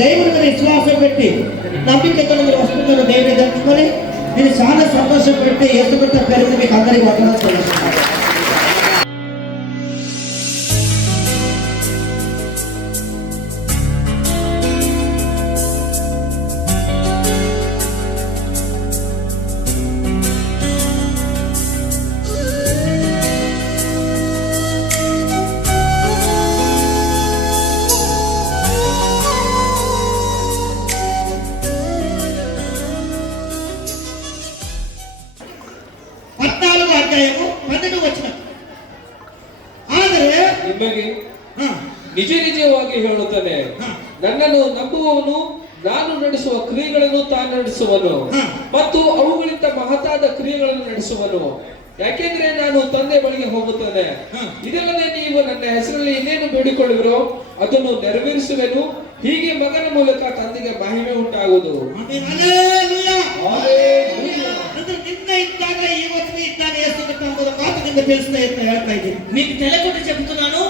దేవుడి మీద విశ్వాసం పెట్టి నమ్మికతో మీరు వస్తున్నారు. దేవుని తెలుసుకొని మీరు చాలా సంతోషం పెట్టి యేసుక్రీస్తు పేరు మీకు అందరికీ వందనాలు తెలుస్తున్నారు. ನಿಮಗೆ ನಿಜ ನಿಜವಾಗಿ ಹೇಳುತ್ತಾನೆ, ನನ್ನನ್ನು ನಂಬುವವನು ನಾನು ನಡೆಸುವ ಕ್ರಿಯೆಗಳನ್ನು ತಾನು ನಡೆಸುವನು ಮತ್ತು ಅವುಗಳಿಂದ ಮಹತ್ತಾದ ಕ್ರಿಯೆಗಳನ್ನು ನಡೆಸುವನು. ಯಾಕೆಂದ್ರೆ ನಾನು ತಂದೆ ಬಳಿಗೆ ಹೋಗುತ್ತೇನೆ. ಇದಲ್ಲದೆ ನೀವು ನನ್ನ ಹೆಸರಲ್ಲಿ ಇನ್ನೇನು ಬೇಡಿಕೊಳ್ಳುವಿರೋ ಅದನ್ನು ನೆರವೇರಿಸುವೆನು. ಹೀಗೆ ಮಗನ ಮೂಲಕ ತಂದೆಗೆ ಮಹಿಮೆ ಉಂಟಾಗುವುದು. మీకు తెలకొట్టి చెప్తున్నాను,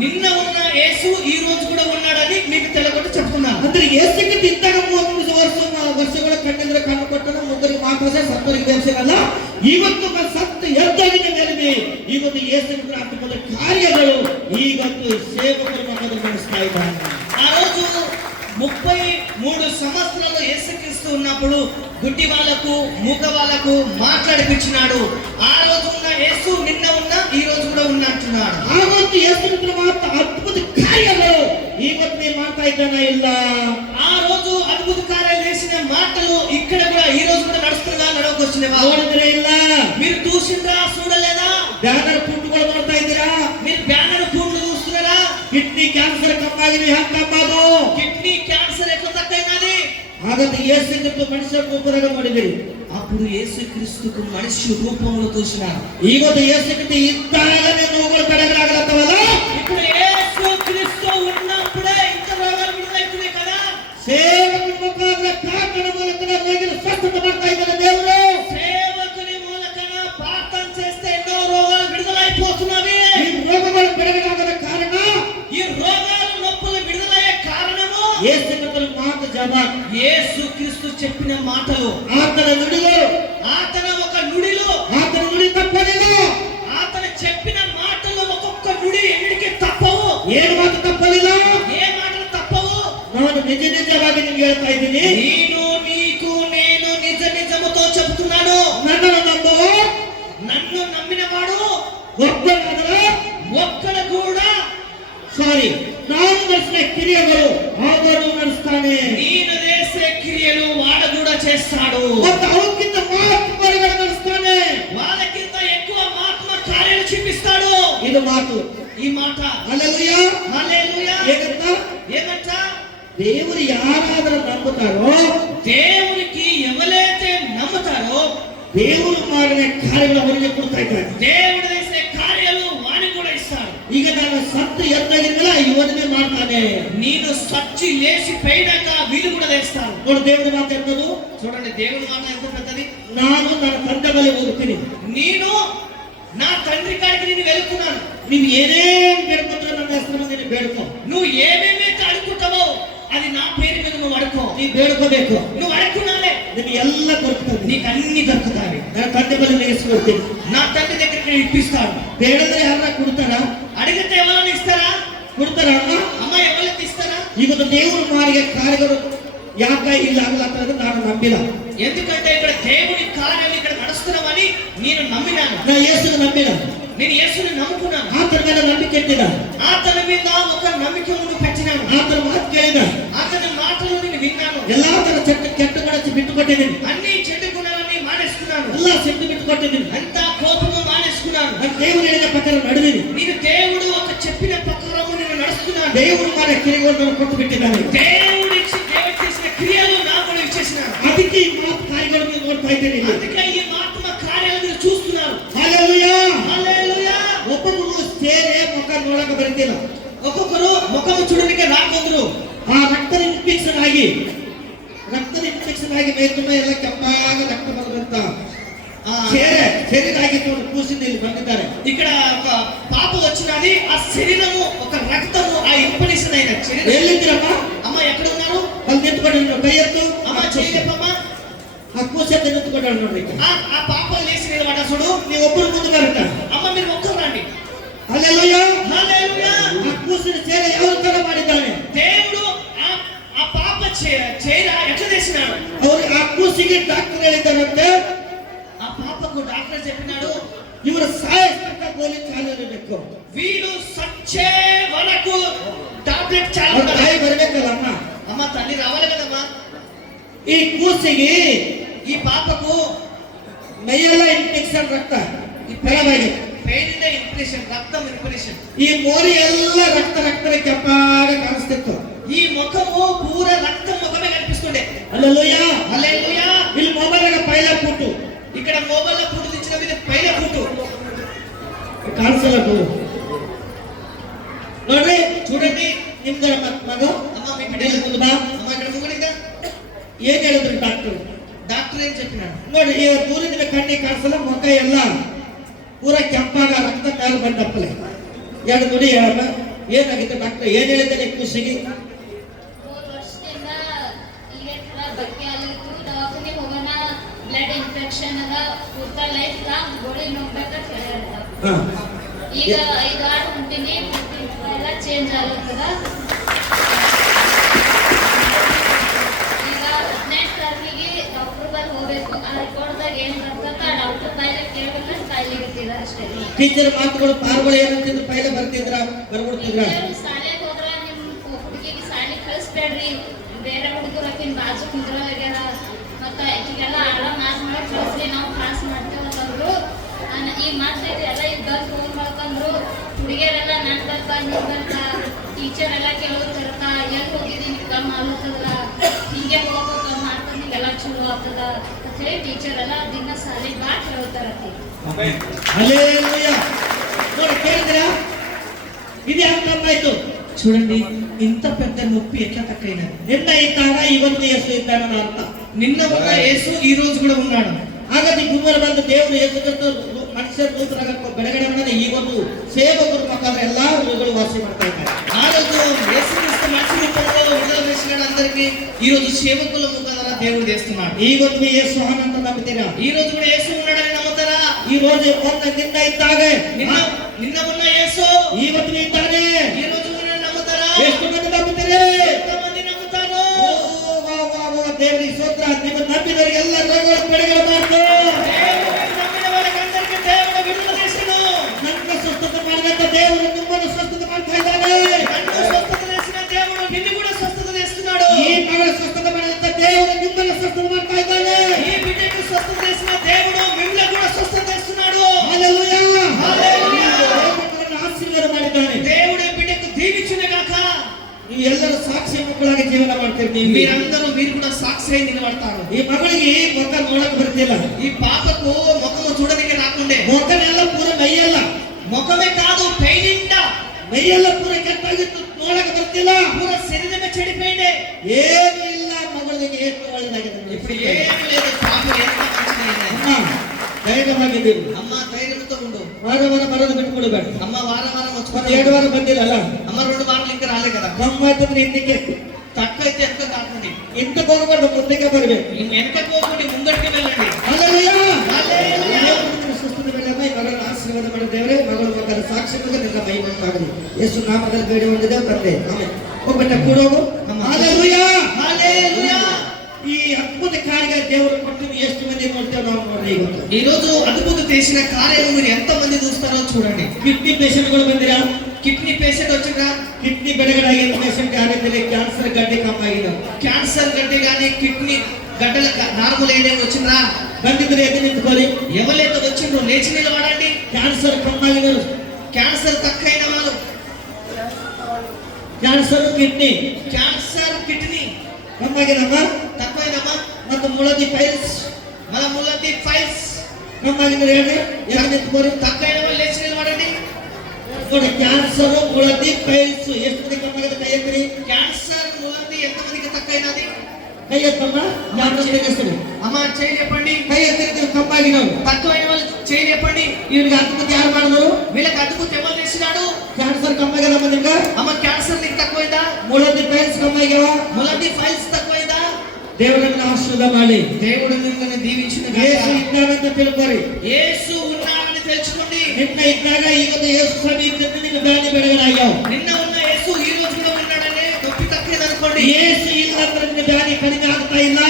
నిన్న ఉన్న యేసు ఈ రోజు కూడా ఉన్నాడని మీకు తెలకొట్టి చెప్తున్నాను. ಅಂದ್ರೆ ಯೇಸುಕ್ಕಿಂತ ಇದ್ದಾಗ 33 ವರ್ಷಗಳ ಕಣ್ಣಿಂದ ಕಣ್ಣು ಕೊಟ್ಟನ ಮುಗ್ಗರಿಗೆ ಮಾತ್ರ ಸತ್ತರಿಗೆ ದೇವಸಲ್ಲ. ಇವತ್ತು ಸತ್ತು ಎದ್ದಾಗಿನ ಮೇಲೆ ಇವತ್ತು ಯೇಸುವಿನ ಅದ್ಭುತ ಕಾರ್ಯಗಳು ಇವತ್ತು ಸೇವಕರು ನಮ್ಮನ್ನು ನಡೆಸ್ತಾ ಇದ್ದಾರೆ. ఆ రోజు 33 సంవత్సరాలు యేసుక్రీస్తు ఉన్నప్పుడు గుడ్డి వాళ్ళకు మూగ వాళ్ళకు మాట్లాడిపించినాడు. ఆ రోజు ఉన్న యేసు నిన్న ఉన్న ఈ రోజు కూడా ఉన్న అంటున్నాడు. ఆ రోజు యేసుక్రీస్తు మాత్ర అద్భుత కార్యాలు ಇವತ್ತು మీరు ಮಾಡ್ತಾ ಇದ್ದಾನ ಇಲ್ಲ? ఆ రోజు అద్భుత కార్యాలు చేసిన మాటలు ఇక్కడ కూడా ఈ రోజు కూడా నడుస్తుందా? నడవకొచ్చినవా? ನೋಡಿದ್ರೆ ಇಲ್ಲ? మీరు చూసిండ్రా? చూడలేదా? ಬ್ಯಾನರ್ ಪುಂಡುಗಳು ನೋಡ್ತಾ ಇದ್ದೀರಾ? మీరు బ్యానర్ పూలు చూస్తున్నారా? కిడ్నీ క్యాన్సర్ కమ్మాಗಿದೆ. ಹ್ಯಾಂಗ ಕಮ್ಮದು? కిడ్నీ క్యాన్సర్ ఎట్లా తక్కువైనది? ಹಾಗಾದ್ರೆ యేసుక్రీస్తు మనిషి రూಪದಾಗ ನೋಡಿದಿರಿ. అప్పుడు యేసుక్రీస్తుకు మనిషి రూపంలో చూసినారు. ಇವತ್ತು యేసుక్రీస్తు ಇದ್ದಾಗನೇ ನೋವುಗಳು ಕಡಿಮೆಯಾಗಲತ್ತವಲ್ಲ? ఇప్పుడు యేసుక్రీస్తు ఉన్నప్పుడే ఇంత రోగాలు విడుదలవుతున్నాయి కదా. ಸೇವಕನ ಮುಖಾಂತರ ಪ್ರಾರ್ಥನೆ ಮೂಲಕ ರೋಗಿಗಳು ಸ್ವಸ್ಥತೆ ಮಾಡ್ತಾ ಇದ್ದಾರೆ ದೇವರು. సేవకుని ಮೂಲಕನ ಪ್ರಾರ್ಥನೆ చేస్తే ఎన్నో రోగాలు విడుదలైపోతున్నవి. ఈ రోగಗಳು కడిಮೆಯಾಗದ కారణ, ఈ రోగాలు నొప్పులు విడుదలయ్యే కారణము యేసుక్రీస్తు మాట జవాబు. యేసుక్రీస్తు చెప్పిన మాటలు, ಆತನ ನುಡಿಗಳು, ఆతన ఒక నుడిలు, ಆತನ ನುಡಿ ತಪ್ಪಲಿಲ್ಲ. ఆతన చెప్పిన మాటలు ఒక్కొక్క నుడి ఎన్నిటికి తప్పవు. ಏನು ಮಾತು ತಪ್ಪಲಿಲ್ಲ? ఏ మాటలు తప్పవు? ನಾನು ನಿಜ ನಿಜವಾಗಿ ನಿಮ್ಗೆ ಹೇಳ್ತಾ ಇದ್ದೀನಿ. నేను నీకు నేను నిజ నిజముతో చెబుతున్నాను. ನನ್ನನ್ನು ನಂಬುವ నన్ను నమ్మినవాడు ಒಬ್ಬನಾದರೆ ఒక్కడు కూడా ನಾನು ನಡೆಸಿದ ಕ್ರಿಯೆಗಳು ಅವರು ನಡೆಸ್ತಾನೆ. నేను చేసే క్రియలు వాడు కూడా చేస్తాడు. ಮತ್ತು ಅವಕ್ಕಿಂತ ಮಹತ್ವಗಳು ನಡೆಸ್ತಾನೆ. వాళ్ళకింత ఎక్కువ ఆత్మ కార్యాలు చూపిస్తాడు. ಇದು ಮಾತು. ఈ మాట హల్లెలూయా హల్లెలూయా. ఏమంట? ఏమంట? దేవుడు ಯಾರಾದರೂ ನಂಬುತ್ತಾರೋ, దేవునికి ఎవరైతే నమ్ముతారో దేవుడు ಮಾಡಿದ ಕಾರ್ಯಗಳು ಅವರಿಗೆ ಕೊಡ್ತಾ ಇದ್ದಾರೆ. దేవుడు చేసే కార్యాలు వానికి కూడా ఇస్తాడు. ಈಗ ನಾನು ಸತ್ತು ಎದ್ದಾಗಿರಲ್ಲ ಯೋಜನೆ ಮಾಡ್ತಾನೆ. నేను సచ్చి లేచి పోయినాక వీళ్ళు కూడా చేస్తారు. ನೋಡು దేవుడు ಮಾತು ಎಂತದು? చూడండి దేవుడి మాట ఎంత పెద్దది. ನಾನು ನನ್ನ ತಂದೆ ಬಳಿ ಹೋಗ್ತೀನಿ. నేను నా తండ్రి కాడికి నేను వెళ్తున్నాను. ನೀವು ಏನೇನ್ ಬೇಡ್ಕೊಂಡ್ರೆ ನನ್ನ ಹೆಸರು ಮುಂದೆ ನೀವು ಬೇಡ್ಕೋ. నువ్వు ఏమేమైతే అడుగుతావో అది నా పేరు మీద నువ్వు అడుకో. ನೀವು ಬೇಡ್ಕೋಬೇಕು. నువ్వు అడుగునాలే ನಿಮಗೆ ಎಲ್ಲ ದೊರಕುತ್ತದೆ. నీకు అన్ని దొరుకుతాయి. ನನ್ನ ತಂದೆ ಬಳಿ ನಿಲ್ಲಿಸ್ಕೊಡ್ತೀನಿ. నా తండ్రి దగ్గరికి ఇప్పిస్తాడు. ಬೇಡದ್ರೆ ಯಾರನ್ನ ಕೊಡ್ತಾರಾ? అడిగితే ఎవరైనా ఇస్తారా? ಕೊಡ್ತಾರಾ? అమ్మ ఎవరైతే ఇస్తారా? ಇವತ್ತು ದೇವರು ಮಾಡಿದ ಕಾರ್ಯಗಳು ಯಾಕೆ ಇಲ್ಲ ಆಗಲಾಗ್ತದೆ ನಾನು ನಂಬಿಲ್ಲ. ఎందుకంటే ఇక్కడ దేవుని కార్యాలు ఇక్కడ నడుస్తున్నామని నేను నమ్మినాను. నా యేసుని ನಂಬಿಲ್ಲ. నేను యేసుని నమ్ముకున్నాను. ಆತನ ಮೇಲೆ ನಂಬಿಕೆ ಇಟ್ಟಿದ್ದ. ఆతన మీద ఒక నమ్మకమును పెట్టినాను. ಆತನ ಮಾತು ಕೇಳಿದ. ఆతన మాటలు నేను విన్నాను. ಎಲ್ಲಾ ತರ ಕೆಟ್ಟ ಮನಸ್ಸು ಬಿಟ್ಟುಕೊಟ್ಟಿದ್ದೀನಿ. అన్ని చెడు గుణాలని మానేసుకున్నాను. ಎಲ್ಲ ಸಿಟ್ಟು ಬಿಟ್ಟುಕೊಟ್ಟಿದ್ದೀನಿ. అంత కోపము మానేసుకున్నాను. ನಾನು ದೇವರು ಹೇಳಿದ ಪ್ರಕಾರ ನಡೆದಿನಿ. నేను దేవుడు ఒక చెప్పిన ప్రకారము నేను నడుస్తున్నాను. ದೇವರು ಮಾಡಿದ ಕ್ರಿಯೆಗಳನ್ನು ಕೊಟ್ಟು ಬಿಟ್ಟಿದ್ದಾನೆ. దేవుడు చేసిన క్రియలు నాకు కూడా ఇచ్చేసినాడు. ಅದಕ್ಕೆ ಈ ಮಾತು ಕಾರ್ಯಗಳು ನೀವು ನೋಡ್ತಾ ಇದ್ದೀರಿ. అందుకే ఈ ఆత్మ కార్యాలు మీరు చూస్తున్నారు. హల్లెలూయా హల్లెలూయా. ಒಬ್ಬೊಬ್ಬರು ಸೇರೆ ಮುಖ ನೋಡಕ್ಕೆ ಬರುತ್ತಿಲ್ಲ. ఒక్కొక్కరు ముఖము చూడడానికి రాకొందరు. ಆ ರಕ್ತ ಇನ್ಫೆಕ್ಷನ್ ಆಗಿ ಮೇಲ್ತುಂಬ ಎಲ್ಲ ಕೆಂಪಾಗ ರಕ್ತ ಬರುವಂತ శరీరాగి కూర్చుని పండుతారు. ఇక్కడ ఒక పాప వచ్చినది. ఆ శరీరము ఒక రక్తము ఆ ఇన్ఫెక్షన్ అయిన శరీరం. వెళ్ళిందిరమ్మా. అమ్మ ఎక్కడ ఉన్నారు? ನೋಡಿ ನೀನು ಕೈ ಎತ್ತು. అమ్మ చేయలేపమ్మ. ఆ కూర్చొని నించుకుంటాడు ನೋಡ್ರಿ. ఆ పాప లేచి నిలబడ చూడు. ನೀವು ಒಬ್ಬರು ಮುಂದೆ ಬರట. అమ్మ మీరు మొక్కలు రండి. హల్లెలూయా హల్లెలూయా. ఆ కూర్చుని చేర ఎవరు ತರ ಮಾಡಿದ್ದಾನೆ? దేవుడు ఆ పాప చేర ఎట్లా చేసినాడు? ಅವರು ಆ ಕೂಸಿಗೆ ಡಾಕ್ಟರ್ ಹೇಳಿದ್ದಾರಂತೆ, ఆ పాపకు డాక్టర్ చెప్పినాడు ಇವರು ಸಾಯಸ್ತಕ್ಕ ಗೋಲಿ ಚಾಲಿರಬೇಕು, వీడు సచ్చే వరకు టాబ్లెట్ ಅವ್ರ చాలు. ತಾಯಿ ಬರ್ಬೇಕಲ್ಲಮ್ಮ. అమ్మ తల్లి రావాలి కదమ్మా. ಈ ಕೂಸಿಗೆ ఈ పాపకు ಮೈಯೆಲ್ಲ ಇನ್ಫೆಕ್ಷನ್ ರಕ್ತ ಬೆಳವಾಗಿ పేరిందే ఇన్ఫెక్షన్, రక్తం ఇన్ఫెక్షన్. ಈ ಮೋರಿ ಎಲ್ಲ ರಕ್ತ ರಕ್ತದ ಕೆಂಪಾಗಿ ಕಾಣಿಸ್ತಿತ್ತು. ఈ ముఖము పూర రక్తం ముఖమే కనిపిస్తుండే. హల్లెలూయా హల్లెలూయా. ಇಲ್ಲಿ ಮೊಬೈಲ್ ಪೈಲ ಪುಟ್ಟು ఇక్కడ మొబైల్ లో ఫోటో తెచ్చిన మీద పైన ఫోటో ಕಾಣಿಸಲ್ಲ ನೋಡ್ರಿ. చూడండి ನಿಮ್ದ ಮಗ అమ్మ మీ బిడ్డ ಮುಂದೆ ಬಾ. అమ్మ ఇక్కడ ముంగడిగా ಏನ್ ಹೇಳಿದ್ರು ಡಾಕ್ಟರ್? డాక్టర్ ఏం చెప్పినాడు? ನೋಡಿ ಈ ದೂರದಿಂದ ಕಣ್ಣಿಗೆ ಕಾಣಿಸಲ್ಲ, ಮುಖ ಎಲ್ಲ ಪೂರ ಕೆಂಪಾಗ ರಕ್ತ ಮೇಲೆ ಬಂದಪ್ಪಲೆ. ಎರಡು ನುಡಿ ಹೇಳಮ್ಮ, ಏನಾಗಿತ್ತು ಡಾಕ್ಟರ್? ಏನ್ ಹೇಳಿದ್ದಾನೆ ಕೂಸಿಗೆ? 3 ವರ್ಷದಿಂದ ಈಗ ಥರ ಬಗ್ಗೆ ಆಗಿತ್ತು, ದವಾಖಾನೆ ಹೋಗೋಣ, ಬ್ಲಡ್ ಇನ್ಫೆಕ್ಷನ್ ಅದ, ಪೂರ್ತಿ ಲೈಫ್ ಲಾಂಗ್ ಗೋಳಿ ನುಂಗ್ಬೇಕಂತ ಹೇಳ್ಯಾರ. ಹಾ. ಈಗ 5-6 ಹೊಂಟಿನಿ, ಎಲ್ಲ ಚೇಂಜ್ ಆಗತ್ತದ. ಈಗ 18 ತಾರೀಕಿಗೆ ಡಾಕ್ಟರ್ ಬಳಿ ಹೋಗ್ಬೇಕು. ಆ ರಿಪೋರ್ಟ್ದಾಗ ಏನ್ ಬರ್ತದ ಡಾಕ್ಟರ್ ಬಾಯಿಲೆ ಕೇಳ್ಬೇಕಂತ ಕಾಯ್ಲಿಕತ್ತಿದ ಅಷ್ಟೇ. ಟೀಚರ್ ಮಾತುಗಳು ಪಾರ್ಗಳು ಏನಂತಿದ್ರು? ಪೈಲೆ ಬರ್ತಿದ್ರ ಬರ್ಬಿಡ್ತಿದ್ರ? ಶಾಲೆಗೆ ಹೋದ್ರ ನಿಮ್ ಹುಡುಗಿಗೆ ಶಾಲೆಗೆ ಕಳಿಸ್ಬೇಡ್ರಿ, ಬೇರೆ ಹುಡುಗರು ಆಕಿನ ಬಾಜು ಕುಂದ್ರಲಾಗ್ಯಾರ, ಮತ್ತ ಈಗೆಲ್ಲ ಆಳ ಮಾಸ್ ಮಾಡಕ್ ಕಳಿಸ್ರಿ, ನಾವು ಕ್ಲಾಸ್ ಮಾಡ್ತೇವಂತಂದ್ರು. ಈ ಮಾತಾಡಿ ಎಲ್ಲ ಇದ್ದಾಗ ಫೋನ್ ಮಾಡ್ಕೊಂಡ್ರು, ಹುಡುಗಿಯರೆಲ್ಲ ನನ್ ಬರ್ತ ನೀನ್ ಬರ್ತ, ಟೀಚರ್ ಎಲ್ಲ ಕೇಳೋತಿರ್ತ, ಎಲ್ಲಿ ಹೋಗಿದ್ದೀನಿ ಕಮ್ಮಿ ಆಗ್ತದಲ್ಲ, ಹಿಂಗೆ ಹೋಗೋ ಕಮ್ಮಿ ಆಗ್ತದ, ಹಿಂಗೆಲ್ಲ ಚಲೋ ಆಗ್ತದ ಅಂತ ಹೇಳಿ ಟೀಚರ್ ಎಲ್ಲ ದಿನ ಶಾಲೆಗೆ ಬಾ ಕೇಳ್ತಾರತಿ. ಹಲ್ಲೆಲೂಯಾ. ನೋಡಿ ಕೇಳಿದ್ರಾ? ಇದು ಯಾಕೆ ತಪ್ಪಾಯ್ತು? చూడండి ఇంత పెద్ద నొప్పి ఎట్లా తక్కైనది? ನಿನ್ನ ಇದ್ದಾಗ ಇವತ್ತು ಯೇಸು ಇದ್ದಾನ ಅರ್ಥ. నిన్న ఉన్న యేసు ఈ రోజు కూడా ఉన్నాడు. ಹಾಗಾಗಿ ಭೂಮಿಯಲ್ಲಿ ಬಂದ ದೇವರು ಯೇಸು ಕ್ರಿಸ್ತ ಮನುಷ್ಯರ ನೂತನ ಬೆಳಗಡೆ ಮಾಡಿದ ಈ ಒಂದು ಸೇವಕರು ಮುಖಾಂತರ ಎಲ್ಲಾ ರೋಗಗಳು ವಾಸಿ ಮಾಡ್ತಾ ಇದ್ದಾರೆ. ఆ రోజు యేసుక్రీస్తు మనిషి రూపంలో విడుదల చేసినాడు అందరికి. ఈ రోజు సేవకుల ముఖాన దేవుడు చేస్తున్నాడు. ಇವತ್ತು ಯೇಸು ಅಂತ ನಂಬುತ್ತೀರಾ? ఈ రోజు కూడా యేసు ఉన్నాడని నమ్ముతారా? ಈ రోజు ಒಂದು ನಿನ್ನ ಇದ್ದಾಗ నిన్న ఉన్న యేసు ಇವತ್ತು ಇದ್ದಾನೆ. ఈ రోజు ఉన్నాడని నమ్ముతారా? ಎಷ್ಟು ಮಂದಿ ನಂಬುತ್ತೀರಿ? ఎంతమంది నమ్ముతారు? ದೇವರಿಗೆ ಸ್ತೋತ್ರ. ನಿಮ್ಮ ನಂಬಿದವರಿಗೆ ಎಲ್ಲ ರೋಗಗಳು ಬಿಡುಗಡೆ ಮಾಡ್ತಾರೆ. దేవుని నమ్మిన వాళ్ళకందరికీ దేవుడు విడుదల చేసిను. ನನ್ನ ಸ್ವಸ್ಥತೆ ಮಾಡಿದಂತ ದೇವರು ನಿಮ್ಮನ್ನು ಸ್ವಸ್ಥತೆ ಮಾಡ್ತಾ ಇದ್ದಾನೆ. నన్ను స్వస్థత చేసిన దేవుడు నిన్ను కూడా స్వస్థత చేస్తున్నాడు. ಈ ಮಗಳ ಸ್ವಸ್ಥತೆ ಮಾಡಿದಂತ ದೇವರು ನಿಮ್ಮನ್ನು ಸ್ವಸ್ಥತೆ ಮಾಡ್ತಾ ಇದ್ದಾನೆ. ఈ బిడ్డకు స్వస్థత చేసిన దేవుడు మిమ్మల్ని కూడా స్వస్థత చేస్తున్నాడు. ಹಲ್ಲೆಲೂಯಾ. హల్లెలూయా. ದೇವರು ಆಶೀರ್ವಾದ ಮಾಡಿದ್ದಾನೆ. దేవుడు ఈ బిడ్డకు దీవించును గాక. ನೀವು ಎಲ್ಲರೂ ಸಾಕ್ಷಿ ಮಕ್ಕಳಾಗಿ ಜೀವನ ಮಾಡ್ತೀರಿ. మీరు కూడా సాక్షి అయి నిలబడతారు. ಈ ಮಗಳಿಗೆ ಮುಖ ನೋಡಕ್ ಬರ್ತಿಲ್ಲ. ఈ పాపకు ముఖము చూడడానికి రాకుండే. ಮುಖನೆಲ್ಲ ಪೂರ ಮೈಯೆಲ್ಲ ముఖమే కాదు పైనిండా ಮೈಯೆಲ್ಲ ಪೂರ ಕೆಟ್ಟಾಗಿತ್ತು, ನೋಡಕ್ ಬರ್ತಿಲ್ಲ. పూర శరీరమే చెడిపోయిండే. ಏನು ಇಲ್ಲ, ಮಗಳಿಗೆ ಎಷ್ಟು ಒಳ್ಳೆದಾಗಿದೆ. ఇప్పుడు ఏమీ లేదు. పాప ఎంత మంచిదైంది. ಅಮ್ಮ ಧೈರ್ಯವಾಗಿದ್ದೀರಿ. అమ్మ ధైర్యంతో ఉండు. ವಾರ ವಾರ ಬರೋದು ಬಿಟ್ಬಿಡ್ಬೇಡ. అమ్మ వారం వారం ಮತ್ತೆ వచ్చి 2 ವಾರ ಬಂದಿರಲ್ಲ, అమ్మ 2 వారాలు ఇంకా రాలే కదా. ಕಮ್ಮಾಯ್ತಂದ್ರೆ ಹಿಂದಕ್ಕೆ తక్కువ అయితే ఎంత కాకండి. ಇಂತಕ್ಕೆ ಹೋಗ್ಬಾರ್ದು, ಮುಂದಕ್ಕೆ ಬರ್ಬೇಕು. వెనక పోకుండా ముందడికి వెళ్ళండి. ಹಲ್ಲೆಲೂಯಾ. హల్లెలూయా. ದೇವರ ಸ್ವಸ್ಥತೆ ಬೆಳೆಯಮ್ಮ. ಈ ಮಗಳನ್ನು ಆಶೀರ್ವಾದ ಮಾಡಿ ದೇವರೇ, ಮಗಳು ಮಗನ ಸಾಕ್ಷಿ ಮಗ ನಿನ್ನ ಮಹಿಮೆಯಾಗಲಿ. ಯೇಸು ನಾಮದಲ್ಲಿ ಬೇಡಿ ಹೊಂದಿದ್ದೇವೆ ತಂದೆ, ಆಮೆನ್. ಹೋಗ್ಬಿಟ್ಟ ಕೂಡೋಗು. ಹಲ್ಲೆಲೂಯಾ. హల్లెలూయా. ಈ ಅದ್ಭುತ ಕಾರ್ಯ ದೇವರು ಕೊಟ್ಟು ಎಷ್ಟು ಮಂದಿ ನೋಡ್ತೇವೆ ನಾವು ನೋಡ್ರಿ. ಇವತ್ತು ఈ రోజు అద్భుత చేసిన కార్యం మీరు ఎంత మంది చూస్తారో చూడండి. ಕಿಡ್ನಿ ಪೇಷಂಟ್ಗಳು ಬಂದಿರಾ? కిడ్నీ పేషెంట్ వచ్చిందా? ಕಿಡ್ನಿ ಬಿಡುಗಡೆ ಆಗಿರೋ ಪೇಷಂಟ್ ಯಾರಿದ್ದಾರೆ? ಕ್ಯಾನ್ಸರ್ ಗಡ್ಡೆ ಕಮ್ಮಿ ಆಗಿದೆ. క్యాన్సర్ గడ్డి కానీ కిడ్నీ గడ్డల నార్మల్ ఏదైనా వచ్చిందా? ಬಂದಿದ್ರೆ ಎದ್ದು ನಿಂತ್ಕೊಳ್ಳಿ. ఎవరైతే వచ్చిండ్రో లేచి నిలబడండి. ಕ್ಯಾನ್ಸರ್ ಕಮ್ಮಿ ಆಗಿದೆ. క్యాన్సర్ తక్కువైన వాళ్ళు, ಕ್ಯಾನ್ಸರ್ ಕಿಡ್ನಿ క్యాన్సర్ కిడ్నీ ಕಮ್ಮಿ ಆಗಿದಮ್ಮ. తక్కువైనమ్మా. ಮತ್ತು ಮುಳದಿ ಫೈಲ್ಸ್ మన ముల్లది ఫైల్స్ ಕಮ್ಮಿ ಆಗಿದ್ರೆ ಹೇಳಿ, ಎದ್ದು ನಿಂತ್ಕೊಳ್ಳಿ. తక్కువైన వాళ్ళు లేచి నిలబడండి. ನೋಡಿ, ಕ್ಯಾನ್ಸರ್ ಮುಳದಿ ಫೈಲ್ಸ್ ಎಷ್ಟು ಮಂದಿ ಕಮ್ಮಿ ಆಗಿದೆ? ಕೈ ಎತ್ತಿರಿ. క్యాన్సర్ ముల్లది ఎంతమందికి తక్కువైనది? ಕೈ ಎತ್ತಮ್ಮ. ಹೆಸರು అమ్మ చేయి చెప్పండి. ಕೈ ಎತ್ತಿರ್ತೀವಿ. ಕಮ್ಮಿ ಆಗಿನವ್ರು తక్కువైన వాళ్ళు చేయి చెప్పండి. ಇವ್ರಿಗೆ ಅದ್ಭುತ ಯಾರು ಮಾಡಿದ್ರು? వీళ్ళకి అడ్డుకు తెమ్మలు చేసినాడు. ಕ್ಯಾನ್ಸರ್ ಕಮ್ಮಿ ಆಗ್ಯದಮ್ಮ. ನಿಮ್ಗೆ అమ్మ క్యాన్సర్ నీకు తక్కువైందా? ಮುಳದಿ ಫೈಲ್ಸ್ ಕಮ್ಮಿ ಆಗ್ಯಾವ. ముల్లది ఫైల్స్ తక్కువైందా? దేవుడిని ఆశీర్వాద ಮಾಡಿ దేవుడు మిమ్మల్ని దీవించిన యేసు ఇದ್ದಾనంత తెలుకోరి. యేసు ఉన్నాడని తెలుసుకోండి. నిన్న ఇద్ದಾಗ ಇವತ್ತು యేసు స్వామి ఇద్దరిని నీకు దాని బిడగడాయ్యావు. నిన్న ఉన్న యేసు ఈ రోజు కూడా ఉన్నాడని నొప్పి తక్కువ అనుకోండి. యేసు ఇల్లందరూ నీ దాని కడిగి ಆಗ್ತಾ ಇಲ್ಲ.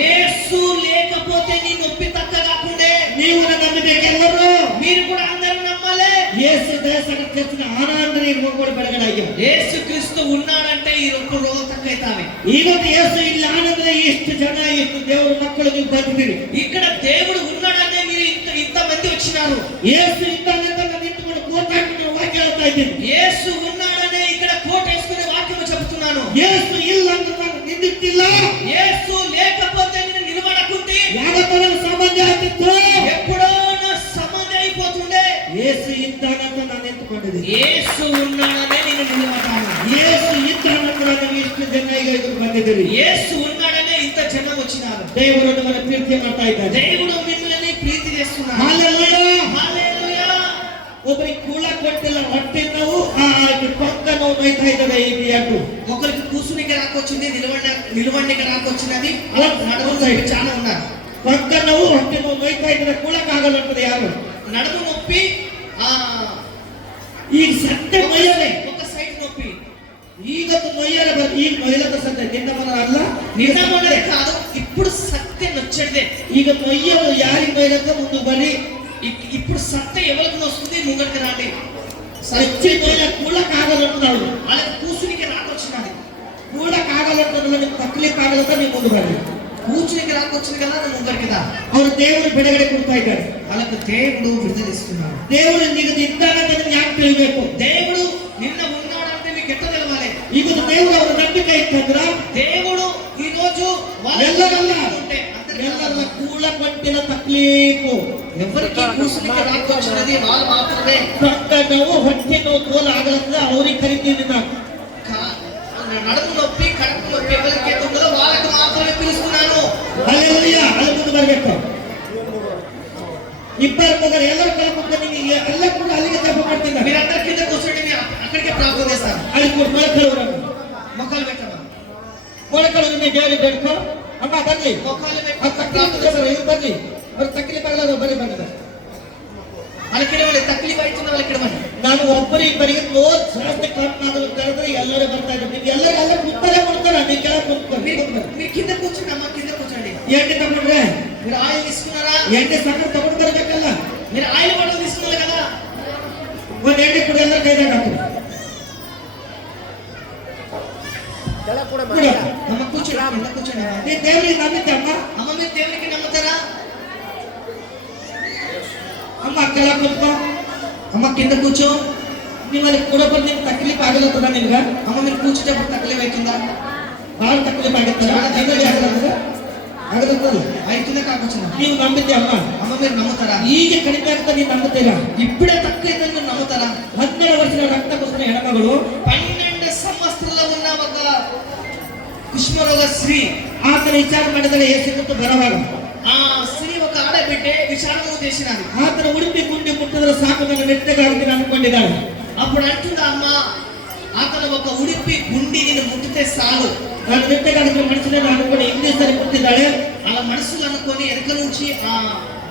యేసు లేకపోతే నీ నొప్పి తక్కువ కాకుండే. నీవు నమ్మಬೇಕೆಲ್ಲರೂ మీరు కూడా అందరూ నమ్మాలి. యేసు దేశಕ್ಕೆ తెచ్చిన ఆనందరి కూడా బిడగడాయ్యావు. యేసు క్రీస్తు ఉన్నాడంటే ఈ రొప్పు రోగం తక్కువ అవుతాయి. ಇವತ್ತು యేసు ಇಲ್ಲಿ ಆನಂದ ಇಷ್ಟು ಜನ ಇಷ್ಟು ದೇವರ ಮಕ್ಕಳು ನೀವು ಬಂದಿದ್ದೀರಿ. ఇక్కడ దేవుడు ఉన్నాడనే మీరు ఇంత మంది వచ్చినారు. యేసు ಇದ್ದಾನೆಂತ ನಾನು ನಿಂತುಕೊಂಡು ಕೋಟಾಕೊಂಡು ವಾಕ್ಯ ಹೇಳ್ತಾ ಇದ್ದೀನಿ. యేసు ఉన్నాడనే ఇక్కడ కోట్ వేసుకునే వాక్యము చెబుతున్నాను. యేసు ಇಲ್ಲ ಅಂದ್ರೆ ನಾನು ನಿಂತಿಲ್ಲ. యేసు లేకపోతే నేను నిలబడకుంటే ಯಾವತ್ತೋ ನನ್ನ ಸಂಬಂಧ ಆಗ್ತಿತ್ತು. ఎప్పుడో నా సమాధి అయిపోతుండే. యేసు ಇದ್ದಾನಂತ ನಾನು ನಿಂತುಕೊಂಡಿದ್ದೀನಿ. యేసు ఉన్నాడనే నేను నిలబడతాను. యేసు ಇದ್ದಾನಂತ ನಾನು ಇಷ್ಟು ಜನ ಈಗ ಇದಕ್ಕೆ ಬಂದಿದ್ದೀರಿ. యేసు ఉన్నాడనే ఇంత జనం వచ్చినారు. ದೇವರು ನಮ್ಮನ್ನು ಪ್ರೀತಿ ಮಾಡ್ತಾ ಇದ್ದಾನೆ. దేవుడు మిమ్మల్ని ప్రీతి చేస్తున్నాడు. ಹಲ್ಲೆಲೂಯಾ. హల్లెలూయా. ಒಬ್ಬರಿಗೆ ಕೂಳ ಕೊಟ್ಟಿಲ್ಲ, ಹೊಟ್ಟೆ ನೋವು, ಪಂಕ ನೋವು ನೋಯ್ತಾ ಇದ್ದಾರೆ ಈ ಎರಡು. ఒకరికి కూసునికి రాకొచ్చింది, నిలవడానికి రాకొచ్చినది, నడుము నొప్పి చాలా ఉన్నారు. ಪಂಕ ನೋವು, ಹೊಟ್ಟೆ ನೋವು ನೋಯ್ತಾ ಇದ್ದಾರೆ, ಕೂಳಕ್ಕಾಗಲ್ಲ ಅಂತದೆ ಯಾರು. నడుము నొప్పి, ಈಗ ಸತ್ಯ ನೊಯ್ಯಲೆ, ఒక సైడ్ నొప్పి. ಈಗತ್ತು ನೊಯ್ಯಲೆ ಬರ್ತದೆ. ಈಗ ನೊಯ್ಯಲದ ಸತ್ಯ ನಿನ್ನ ಮನ ಅಲ್ಲ, నిన్న మొన్ననే కాదు, ఇప్పుడు సత్యం వచ్చేదే. ಈಗ ನೊಯ್ಯಲು ಯಾರಿಗೆ ನೊಯ್ಯಲಕ್ಕ ಮುಂದೆ ಬನ್ನಿ. ఇప్పుడు సత్య ఎవరికి వస్తుంది, ముంగడికి రాండి. సచ్చి నొయ్యల కూಳಕ್ಕಾಗಲ್ಲ అంటున్నాడు. వాళ్ళకి కూసునికి రాకొచ్చినది. ಕೂಳಕ್ಕಾಗಲ್ಲ ಅಂತಂದ್ರೆ ನಿಮ್ಗೆ ತಕ್ಲೀಫ್ ಆಗಲ್ಲ, ನೀವು ಮುಂದೆ ಬನ್ನಿ. కూర్చునికి రాకొచ్చింది కదా, నువ్వు ముంగడికి దా. ಅವರು ದೇವರು ಬಿಡುಗಡೆ ಕೊಡ್ತಾ ಇದ್ದಾರೆ. వాళ్ళకు దేవుడు విడుదలిస్తున్నాడు. ದೇವರು ನಿಮಗೆ ಇದ್ದಾನಂತ ನಿಮ್ಗೆ ಯಾಕೆ ತಿಳಿಬೇಕು? దేవుడు నిన్న ఉన్నాడంటే మీకు ఎట్లా తెలవాలి? ಈಗ ದೇವರು ಅವರ ನಂಬಿಕೆ ಇತ್ತಂದ್ರ దేవుడు ఈ రోజు ಎಲ್ಲರಲ್ಲ ఉంటే ಎಲ್ಲರ ಕೂಳ ಕೊಟ್ಟಿನ ತಕ್ಲೀಫು ఎవరికి కూసునికి రాకొచ్చినది వాళ్ళు మాత్రమే. ಪಂಕ ನೋವು, ಹೊಟ್ಟೆ ನೋವು ತೋಲ ಆಗಲ್ಲ ಅವ್ರಿಗೆ ಕರಿತೀನಿ ನಾನು. నడుము నొప్పి, కడుపు నొప్పి ఎవరికి ఉంటుందో వాళ్ళకి మాత్రమే పిలుస్తున్నాను. ಹಲ್ಲೆಲೂಯಾ. ಅಲ್ಲಿ ಮುಂದೆ ಬರ್ಬೇಕು. ಇಬ್ಬರು ಮಗರು ಎಲ್ಲರೂ ಕಳ್ಕೊಂಡು ನಿಮಗೆ ಎಲ್ಲ ಕೂಡ ಅಲ್ಲಿಗೆ ಜಪ ಮಾಡ್ತಿದ್ದ. మీరందరి కింద కూర్చోండి, నేను అక్కడికే ప్రార్థన చేస్తాను. ಅಲ್ಲಿ ಕೂಡ ಮೊಳಕಳವರು మొక్కలు పెట్టమా, ಮೊಳಕಳು ನಿಮಗೆ ದೇವರಿಗೆ ಬೇಡ್ಕೊ. ಅಮ್ಮ ಬನ್ನಿ, మొక్కలు ಇವ್ರು ಬನ್ನಿ. ಅವ್ರು ತಕ್ಲೀಫ್ ಆಗಲ್ಲ, ಬನ್ನಿ ಬನ್ನಿ. వాళ్ళకి తక్లీఫ్ అవుతుంది, వాళ్ళకి ನಾನು ಒಬ್ಬರಿಬ್ಬರಿಗೆ ಕ್ಲೋಸ್ ಜಾಸ್ತಿ ಕಾರಣಾದ್ರು ಕರೆದ್ರೆ ಎಲ್ಲರೂ ಬರ್ತಾ ಇದ್ದಾರೆ. ನೀವು ಎಲ್ಲರೂ ಕುತ್ತಾರೆ ಕೊಡ್ತಾರ, ನೀವು ಕೆಳಗೆ ಕುತ್ಕೊಂಡು మీ కింద కూర్చోండి. అమ్మ కింద కూర్చోండి. ಎಣ್ಣೆ ತಗೊಂಡ್ರೆ మీరు ఆయిల్ తీసుకున్నారా? ಎಣ್ಣೆ ಸಕ್ಕರೆ ತಗೊಂಡು ಬರ್ಬೇಕಲ್ಲ. మీరు ఆయిల్ బాటిల్ తీసుకున్నారు కదా, ಒಂದು ಎಣ್ಣೆ ಕೂಡ ಎಲ್ಲರ ಕೈದಾಗ ಹಾಕ್ರಿ. అమ్మ కూర్చోండి, కింద కూర్చోండి. ನೀನ್ ದೇವರಿಗೆ ನಂಬಿದ್ದೆ ಅಮ್ಮ. అమ్మ మీరు దేవునికి నమ్ముతారా? ಅಮ್ಮ ಕೆಳಗೆ ಕುತ್ಕೋ. అమ్మ కింద కూర్చో. ನೀವು ಅಲ್ಲಿ ಕೊಡೋಬ್ಬರು ನಿಮ್ಗೆ ತಕ್ಲೀಫ್ ಆಗಲತ್ತದ ನಿಮ್ಗೆ? అమ్మ మీరు కూర్చుంటప్పుడు తక్లీఫ్ అవుతుందా? ಭಾಳ ತಕ್ಲೀಫ್ ಆಗುತ್ತಲ್ಲ, ಜನರಿಗೆ ಆಗಲತ್ತದ ಆಗಲತ್ತಲ್ಲ. అవుతుందా కాకొచ్చిందా? ನೀವು ನಂಬಿದ್ದೆ ಅಮ್ಮ. అమ్మ మీరు నమ్ముతారా? ಈಗ ಕಡಿಮೆ ಆಗ್ತಾ ನೀವು ನಂಬುತ್ತೀರಾ? ఇప్పుడే తక్కువ అయితే మీరు నమ్ముతారా? 12 ವರ್ಷದ ರಕ್ತ ಕೊಟ್ಟಿನ ಹೆಣ್ಮಗಳು, 12 సంవత్సరాల ఉన్న ఒక కుష్మరోగ స్త్రీ, ಆತನ ವಿಚಾರ ಮಾಡಿದರೆ ಯೇಸುಕ್ರಿಸ್ತು ಬರುವಾಗ ఆ స్త్రీ ఒక ఆడబిడ్డ విచారము చేసినది. ಆತನ ಉಡುಪಿ ಗುಂಡಿ ಮುಟ್ಟಿದ್ರೆ ಸಾಕು ನನ್ನ ನೆಟ್ಟಗಾಗ್ತೀನಿ ಅನ್ಕೊಂಡಿದ್ದಾಳೆ. అప్పుడు అంటుందా అమ్మ, అతను ఒక ఉడిపి గుండి నేను ముట్టితే చాలు, ನಾನು ನೆಟ್ಟಗಾಗಿದ್ರೆ ಮನುಷ್ಯನ ಅನ್ಕೊಂಡು ಇಂಗ್ಲಿಷಲ್ಲಿ ಮುಟ್ಟಿದ್ದಾಳೆ. అలా మనసులు అనుకొని వెనక నుంచి ఆ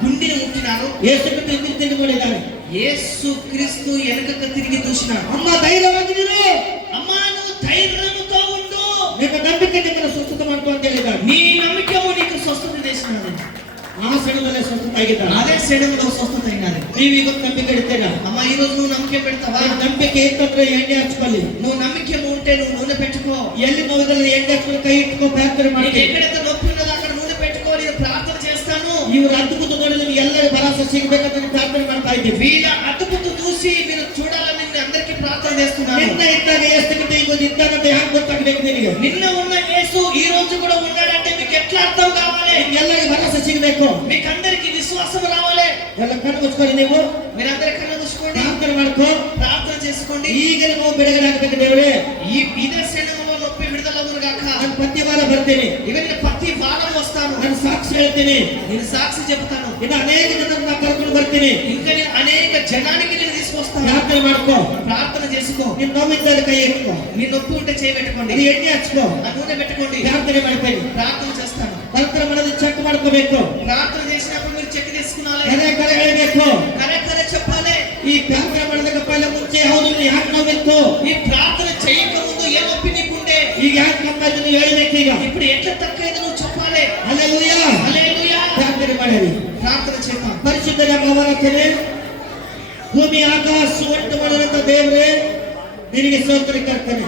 గుండిని ముట్టినారు. ಯೇಸುಕ್ರಿಸ್ತು ಹಿಂದಿನ ತಿಂಡಿ ಮಾಡಿದ್ದಾನೆ. యేసు క్రీస్తు వెనకకు తిరిగి చూసినాడు. ಅಮ್ಮ ಧೈರ್ಯವಾಗಿರು, అమ్మ నువ్వు ధైర్యంతో ఉండు, ನಿಮ್ಮ ನಂಬಿಕೆ ನಿಮ್ಮನ್ನು ಸ್ವಸ್ಥತ ಮಾಡ್ತು ಅಂತ ಹೇಳಿದ್ದಾನೆ. నీ నమ్మకము నీకు స్వస్థత చేసినది. ಆ ಕ್ಷಣದಲ್ಲೇ ಸ್ವಸ್ಥತ ಆಗಿದ್ದಾನೆ. అదే క్షణంలో స్వస్థత అయినది. ನೀವು ಇವತ್ತು ನಂಬಿಕೆ ಇಡ್ತೀರಾ? అమ్మ ఈ రోజు నువ్వు నమ్మకం పెడతావా? ನಂಬಿಕೆ ಇತ್ತಂದ್ರೆ ಎಣ್ಣೆ ಹಚ್ಕೊಳ್ಳಿ. నువ్వు నమ్మకం ఉంటే నువ్వు నూనె పెట్టుకో. ಎಲ್ಲಿ ನೋವಿದಲ್ಲಿ ಎಣ್ಣೆ ಹಚ್ಕೊಂಡು ಕೈ ಇಟ್ಕೋ, ಪ್ರಾರ್ಥನೆ నీకు ಮಾಡಿ. ఎక్కడైతే నొప్పి ఉన్నదో అక్కడ నూనె పెట్టుకో, నేను ప్రార్థన చేస్తాను. ಇವರು ಅದ್ಭುತ ನೋಡಿ ನಿಮ್ಗೆ ಎಲ್ಲರೂ ಭರವಸೆ ಸಿಗ್ಬೇಕಂತ ನೀವು ಪ್ರಾರ್ಥನೆ ಮಾಡ್ತಾ ಇದ್ದೀವಿ. వీళ్ళ అద్భుతం చూసి మీరు చూడాలని నేను అందరికీ ప్రార్థన చేస్తున్నాను. ನಿನ್ನ ಇದ್ದಾಗ ಯೇಸುಕ್ರಿಸ್ತು ಈಗ ಇದ್ದಾನಂತ ಯಾಕೆ ಗೊತ್ತಾಗಬೇಕು ನಿನಗೆ? నిన్న ఉన్న యేసు ఈ రోజు కూడా ఉన్నాడంటే మీకు ఎట్లా అర్థం కావాలి? ಎಲ್ಲರಿಗೂ ಭರವಸೆ ಸಿಗಬೇಕು. మీకు అందరికీ విశ్వాసం రావాలి. ಎಲ್ಲ ಕಣ್ಣು ಮುಚ್ಕೊಂಡು ನೀವು మీరందరూ కళ్ళు మూసుకోండి, ಪ್ರಾರ್ಥನೆ ಮಾಡ್ಕೋ. ప్రార్థన చేసుకోండి. ಈಗಲೇ ನಾವು ಬಿಡುಗಡೆ ಆಗಬೇಕು ದೇವರೇ. ఇదే క్షణంలో నొప్పి విడుదల అవును గాక. ನಾನು ಪ್ರತಿ ವಾರ ಬರ್ತೀನಿ. ఇవన్నీ ప్రతి వారం వస్తాను. ನಾನು ಸಾಕ್ಷಿ ಹೇಳ್ತೀನಿ, నేను సాక్షి చెప్తాను. ಇನ್ನು ಅನೇಕ ಜನರನ್ನ ಕರ್ಕೊಂಡು ಬರ್ತೀನಿ. ఇంకా నేను అనేక జనానికి నేను తీసుకొస్తాను. ಪ್ರಾರ್ಥನೆ ಮಾಡ್ಕೋ, ప్రార్థన చేసుకో. ನೀನ್ ನೋವಿದ್ದಾಗ ಕೈ ಎತ್ಕೋ, మీ నొప్పి ఉంటే చేయి పెట్టుకోండి, ಇದು ಎಣ್ಣೆ ಹಚ್ಕೋ, ఆ నూనె పెట్టుకోండి. ಪ್ರಾರ್ಥನೆ ಮಾಡ್ತೀನಿ. ప్రార్థన చేస్తాను. ಪ್ರಾರ್ಥನೆ ಮಾಡೋದು ಚೆಕ್ ಮಾಡ್ಕೋಬೇಕು, ప్రార్థన చేసినప్పుడు మీరు చెక్ తీసుకున్నాలి, ಕರೆ ಕರೆ ಹೇಳ್ಬೇಕು. కరెక్ట్ చెప్పాలి. ಈ ಪ್ರಾರ್ಥನೆ ಮಾಡೋದಕ್ಕೆ ಪೈಲ ಮುಂಚೆ ಹೌದು ನೀ ಯಾಕೆ ನೋವಿತ್ತು, ఈ ప్రార్థన చేయక ముందు ఏ నొప్పి నీకుండే, ಈಗ ಯಾಕೆ ಕಮ್ಮಾಯ್ತು ನೀವು ಹೇಳ್ಬೇಕು. ಈಗ ఇప్పుడు ఎట్లా తక్కువైందో నువ్వు చెప్పాలి. ಹಲ್ಲೆಲೂಯಾ, హల్లెలూయా. ಪ್ರಾರ್ಥನೆ ಮಾಡಿರಿ. ప్రార్థన చేద్దాం. ಪರಿಶುದ್ಧರ ಭವನಕ್ಕೆ ಭೂಮಿ ಆಕಾಶ ಉಂಟು ಮಾಡಿದಂತ ದೇವರೇ ನಿನಗೆ ಸ್ತೋತ್ರ ಕರ್ತನೆ.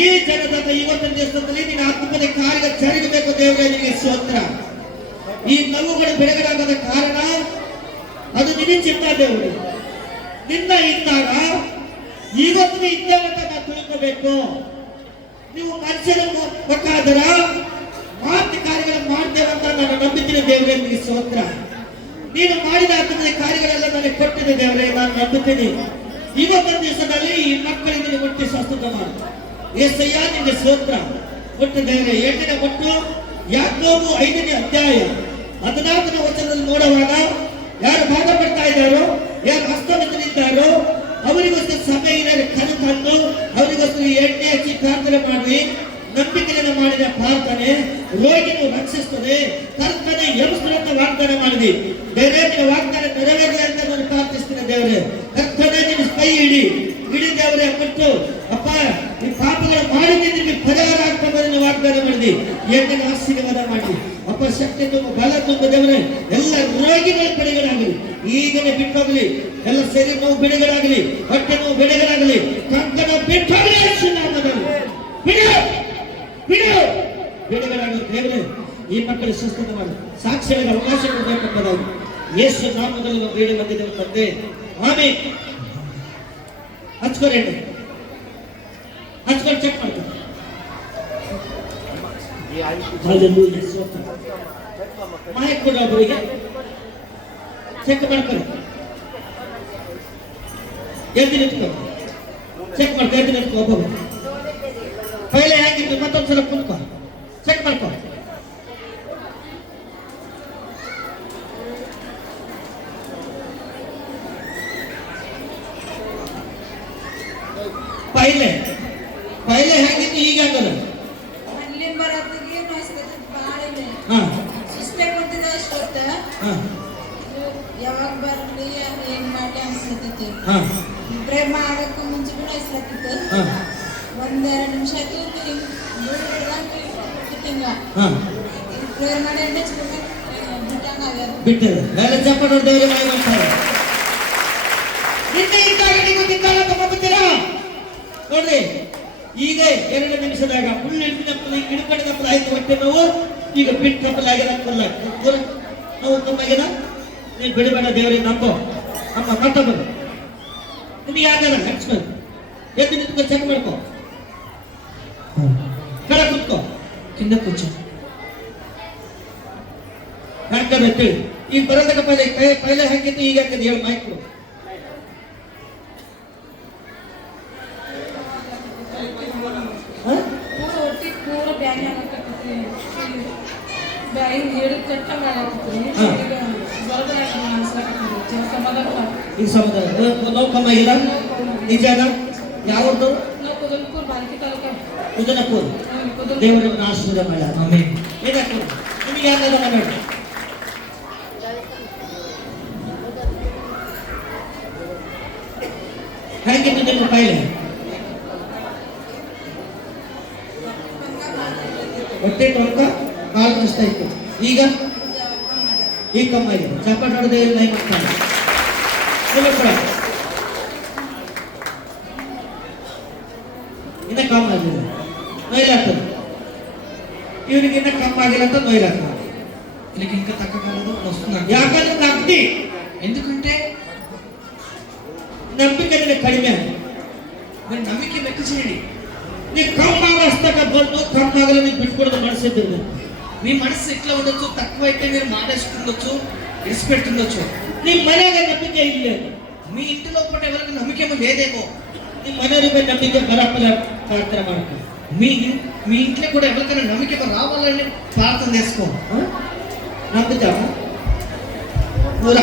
ಈ ಜನದ ಇವತ್ತಿನ ದಿವಸದಲ್ಲಿ ನಿನ್ನ ಆತ್ಮದ ಕಾರ್ಯ ಜರುಗಬೇಕು ದೇವರೇ, ನಿನಗೆ ಸ್ತೋತ್ರ. ಈ ನೋವುಗಳು ಬಿಡುಗಡೆಯಾಗದ ಕಾರಣ ಅದು ನಿನ್ನ ಚಿತ್ತ ದೇವರು. ನಿನ್ನ ಇದ್ದಾಗ ಇವತ್ತು ಇದ್ದೇವೆ ಅಂತ ನಾವು ತಿಳ್ಕೋಬೇಕು. ನೀವು ಮನುಷ್ಯನ ಮುಖಾಂತರ ಮಾತು ಕಾರ್ಯಗಳು ಮಾಡ್ತೇವೆ ಅಂತ ನಾನು ನಂಬುತ್ತೀನಿ ದೇವರೇ, ನಿನಗೆ ಸ್ತೋತ್ರ. ನೀನು ಮಾಡಿದ ಆತ್ಮದ ಕಾರ್ಯಗಳೆಲ್ಲ ನನಗೆ ಕೊಟ್ಟಿದೆ ದೇವರೇ, ನಾನು ನಂಬುತ್ತೀನಿ. ಇವತ್ತೊಂದು ದಿವಸದಲ್ಲಿ ಈ ಮಕ್ಕಳಿಗೆ ನೀನು ಮುಟ್ಟಿ ಸ್ವಸ್ಥತ ಮಾಡು ಏಸಯ್ಯ, ನಿನಗೆ ಸ್ತೋತ್ರ. ಒಟ್ಟು ದೇವರೇ, 8ನೇ ಒಟ್ಟು ಯಾಕೋಬು 5ನೇ ಅಧ್ಯಾಯ 14ನೇ ವಚನದಲ್ಲಿ ನೋಡುವಾಗ ಯಾರು ಬಾಧ ಪಡ್ತಾ ಇದ್ದಾರೋ, ಯಾರು ಹಸ್ತವಿದ್ದಾರೋ ಅವರಿಗೋಸ್ಕರ ಸಭೆಯಲ್ಲಿ ಕಣು ತಂದು ಅವರಿಗೋಸ್ಕರ ಎಣ್ಣೆ ಹಚ್ಚಿ ಪ್ರಾರ್ಥನೆ ಮಾಡಿ ನಂಬಿಕೆಯನ್ನು ಮಾಡಿದ ಪ್ರಾರ್ಥನೆ ರೋಗಿಯನ್ನು ರಕ್ಷಿಸುತ್ತದೆ. ಕರ್ತನೆ ಎಬ್ಬಿಸುವಂತ ವಾಗ್ದಾನ ಮಾಡಿದಿ ದೇವರೇ, ನಿನ್ನ ವಾಗ್ದಾನ ನೆರವೇರಲಿ ಅಂತ ನಾನು ಪ್ರಾರ್ಥಿಸ್ತೇನೆ ದೇವರೇ. ಕರ್ತನೆ ನಿನ್ನ ಕೈ ಇಡಿ ದೇವರೇ, ಕೊಟ್ಟು ಅಪ್ಪ ಈ ಪಾಪಗಳು ಮಾಡಿದ್ರೆ ನಿಮಗೆ ಪರಿಹಾರ ಆಗ್ತದೆ ವಾಗ್ದಾನ ಮಾಡಿದಿ. ಎಣ್ಣೆನ ಆಶೀರ್ವಾದ ಮಾಡಿ ಅಪ್ಪ, ಶಕ್ತಿ ತುಂಬ, ಬಲ ತುಂಬ ದೇವರೇ. ಎಲ್ಲ ರೋಗಿಗಳ ಬಿಡುಗಡಾಗಲಿ, ಈಗಲೇ ಬಿಟ್ಟೋಗ್ಲಿ. ಎಲ್ಲ ಸರಿ ನೋವು ಬಿಡುಗಡಾಗಲಿ, ಹೊಟ್ಟೆ ನೋವು ಬಿಡುಗಡಾಗಲಿ, ಕಂಕಣ ಬಿಟ್ಟೋಗ್ಲಿ. ನಾಮದಲ್ಲಿ ಬಿಡುಗಡಾಗಲಿ ದೇವರೇ. ಈ ಮಕ್ಕಳು ಸ್ವಸ್ಥತೆ ಮಾಡಿ ಸಾಕ್ಷಿಗಳಿಗೆ ಅವಕಾಶ ಕೊಡಬೇಕೆಂಬುದಾಗಿ ಯೇಸು ನಾಮದಲ್ಲಿ ನಾವು ಬೇಡಿ ಬಂದಿದ್ದೇವೆ ತಂದೆ, ಆಮೆನ್. ಹಚ್ಕೊರಿ, ಹಚ್ಕೊಂಡು ಚೆಕ್ ಮಾಡ್ತಾರೆ. ಮಾಹಿತಿ ಕೊಡ ಒಬ್ಬರಿಗೆ ಚೆಕ್ ಮಾಡ್ತಾರೆ. ಎದ್ದು ನಿಂತ್ಕೊ, ಚೆಕ್ ಮಾಡ್ಕೊ, ಎದ್ದು ನಿಂತ್ಕೊ. ಒಬ್ಬೊಬ್ಬ ಪೈಲೆ ಹೇಗಿತ್ತು ಮತ್ತೊಂದ್ಸಲ ಕುಂತ್ಕೊ, ಚೆಕ್ ಮಾಡ್ಕೊ. ಪೈಲೆ ಹೇಗಿತ್ತು ಈಗ ಆಗಲ್ಲ. ಹಾ ಯಾವಾಗ ಬರ್ಲಿ ಏನ್ ಮಾಡಿ ಅನ್ಸತೈತಿ. ಹಾ ಪ್ರೇಮ ಆಗಕ್ಕೂ ಮುಂಚೆ ಕೂಡ ಅನ್ಸತ್ತಿತ್ತು. ಹಾ 1-2 ನಿಮಿಷ ಆಯ್ತು ಪ್ರೇಯರ್ ಮಾಡಿ ಎಣ್ಣೆ ಬಿಟ್ಟಂಗ ಆಗ್ಯದ. ಬಿಟ್ಟರೆ ಬೇರೆ ಜಪ ನೋಡಿದವರೇ ಮಾಡಿ ಮಾಡ್ತಾರೆ. ನಿನ್ನೆ ಇದ್ದಾಗ ನೀವು ತಿಂಗಳ ತಗೊಂಡ್ಬತ್ತೀರಾ ನೋಡ್ರಿ. ಈಗ 2 ನಿಮಿಷದಾಗ ಫುಲ್ ಹಿಡಿದಪ್ಪಲ, ಈಗ ಹಿಡ್ಕೊಂಡಿದ್ದಪ್ಪಲ ಆಯ್ತು ಹೊಟ್ಟೆ ನೋವು. ಈಗ ಬಿಟ್ಟಪ್ಪಲ ಆಗ್ಯದ, ಫುಲ್ ನೋವು ಕಮ್ಮಾಗ್ಯದ. ನೀನು ಬಿಡಬೇಡ ದೇವರೇ, ನಂಬೋ. ಅಮ್ಮ ಮಟ್ಟ ಬರು, ನಿನಗೆ ಆಗಲ್ಲ. ಹಚ್ಕೊಂಡು ಎದ್ದು ನಿಂತ್ಕೊ, ಚೆಕ್ ಮಾಡ್ಕೊ. ಕಡೆ ಕುತ್ಕೋ, కింద కూర్చో. ಹಾಕಬೇಕು. ಈಗ ಬರೋದಕ್ಕೆ ಪೈಲೆ ಹಾಕಿದ್ದು ಈಗ ಹಾಕಿದ್ದು ಹೇಳಿ ಮಾಹಿತಿ ಕೊಡು. ಹೊಟ್ಟಿ ಪೂರ ಬ್ಯಾನಿ ಆಗಕತ್ತೈತಿ. ಹೇಳಿ ಕಟ್ಟಂಗ ಆಗಕತ್ತಿ. ಸಮಾಧಾನ ಈಗ ಸಮಾಧಾನ ನೋವು ಕಮ್ಮಿ ಆಗಿಲ್ಲ. ನಿಜಾನ ಯಾವ್ದು ಕುದಲ್ಕೂರ್ ಬಾಲ್ಕಿ ತಾಲೂಕ ಕುದನಪುರ್. ದೇವರನ್ನು ಆಶೀರ್ವಾದ ಮಾಡ. ಆಮೇಲೆ ಏನಾಗ್ತದೆ ನಿಮಗೆ ಯಾಕದ ಮಾಡಿ ಹೇಗಿತ್ತು ನಿಮ್ಮ ಕಾಯಿಲೆ? ಹೊಟ್ಟೆ ಟೊಂಕ ಭಾಳ ಕಷ್ಟ ಇತ್ತು. ಈಗ ಕಮ್ಮಿ ಆಗಿದೆ. ಚಪಾಟ್ ಹೊಡೆದೇ ನೈ ಮಾಡ್ತಾನೆ. ಇನ್ನ ಕಮ್ಮಿ ಆಗಿದೆ, ನೋಯ್ಲಾಗ್ತದೆ. ಇವರಿಗೆ ಇನ್ನ ಕಮ್ಮಿ ಆಗಿಲ್ಲ ಅಂತ ನೋಯ್ಲಾಗ್ತದೆ. వీళ్ళకి ఇంకా తగ్గగలదు వస్తున్నాను. ಯಾಕಂದ್ರೆ ನಗ್ದಿ ఎందుకంటే ನಂಬಿಕೆ ನಿನಗೆ ಕಡಿಮೆ. మీరు నమ్మిక లెక్క చేయండి. నీకు కమ్మాగస్తక ಬಂದು కమ్మాగల నీకు ಬಿಟ್ಕೊಡೋದು ಮನಸ್ಸಿದ್ದು. మీ మనసు ఎట్లా ఉండొచ్చు, తక్కువైతే మీరు మానేసుకుండొచ్చు, విడిచిపెట్టుండొచ్చు. నీ ಮನೆಗೆ ನಂಬಿಕೆ ಇಲ್ಲ. మీ ఇంటి లోపల ఎవరికి నమ్మకం లేదేమో. నీ ಮನೆಯವರಿಗೆ ನಂಬಿಕೆ ಬರಪ್ಪಲ ಪ್ರಾರ್ಥನೆ ಮಾಡ್ಕೊ. మీ ఇంట్లో కూడా ఎవరికైనా నమ్మకం రావాలని ప్రార్థన చేసుకో. ನಂಬಿದ್ದಾವ ಪೂರ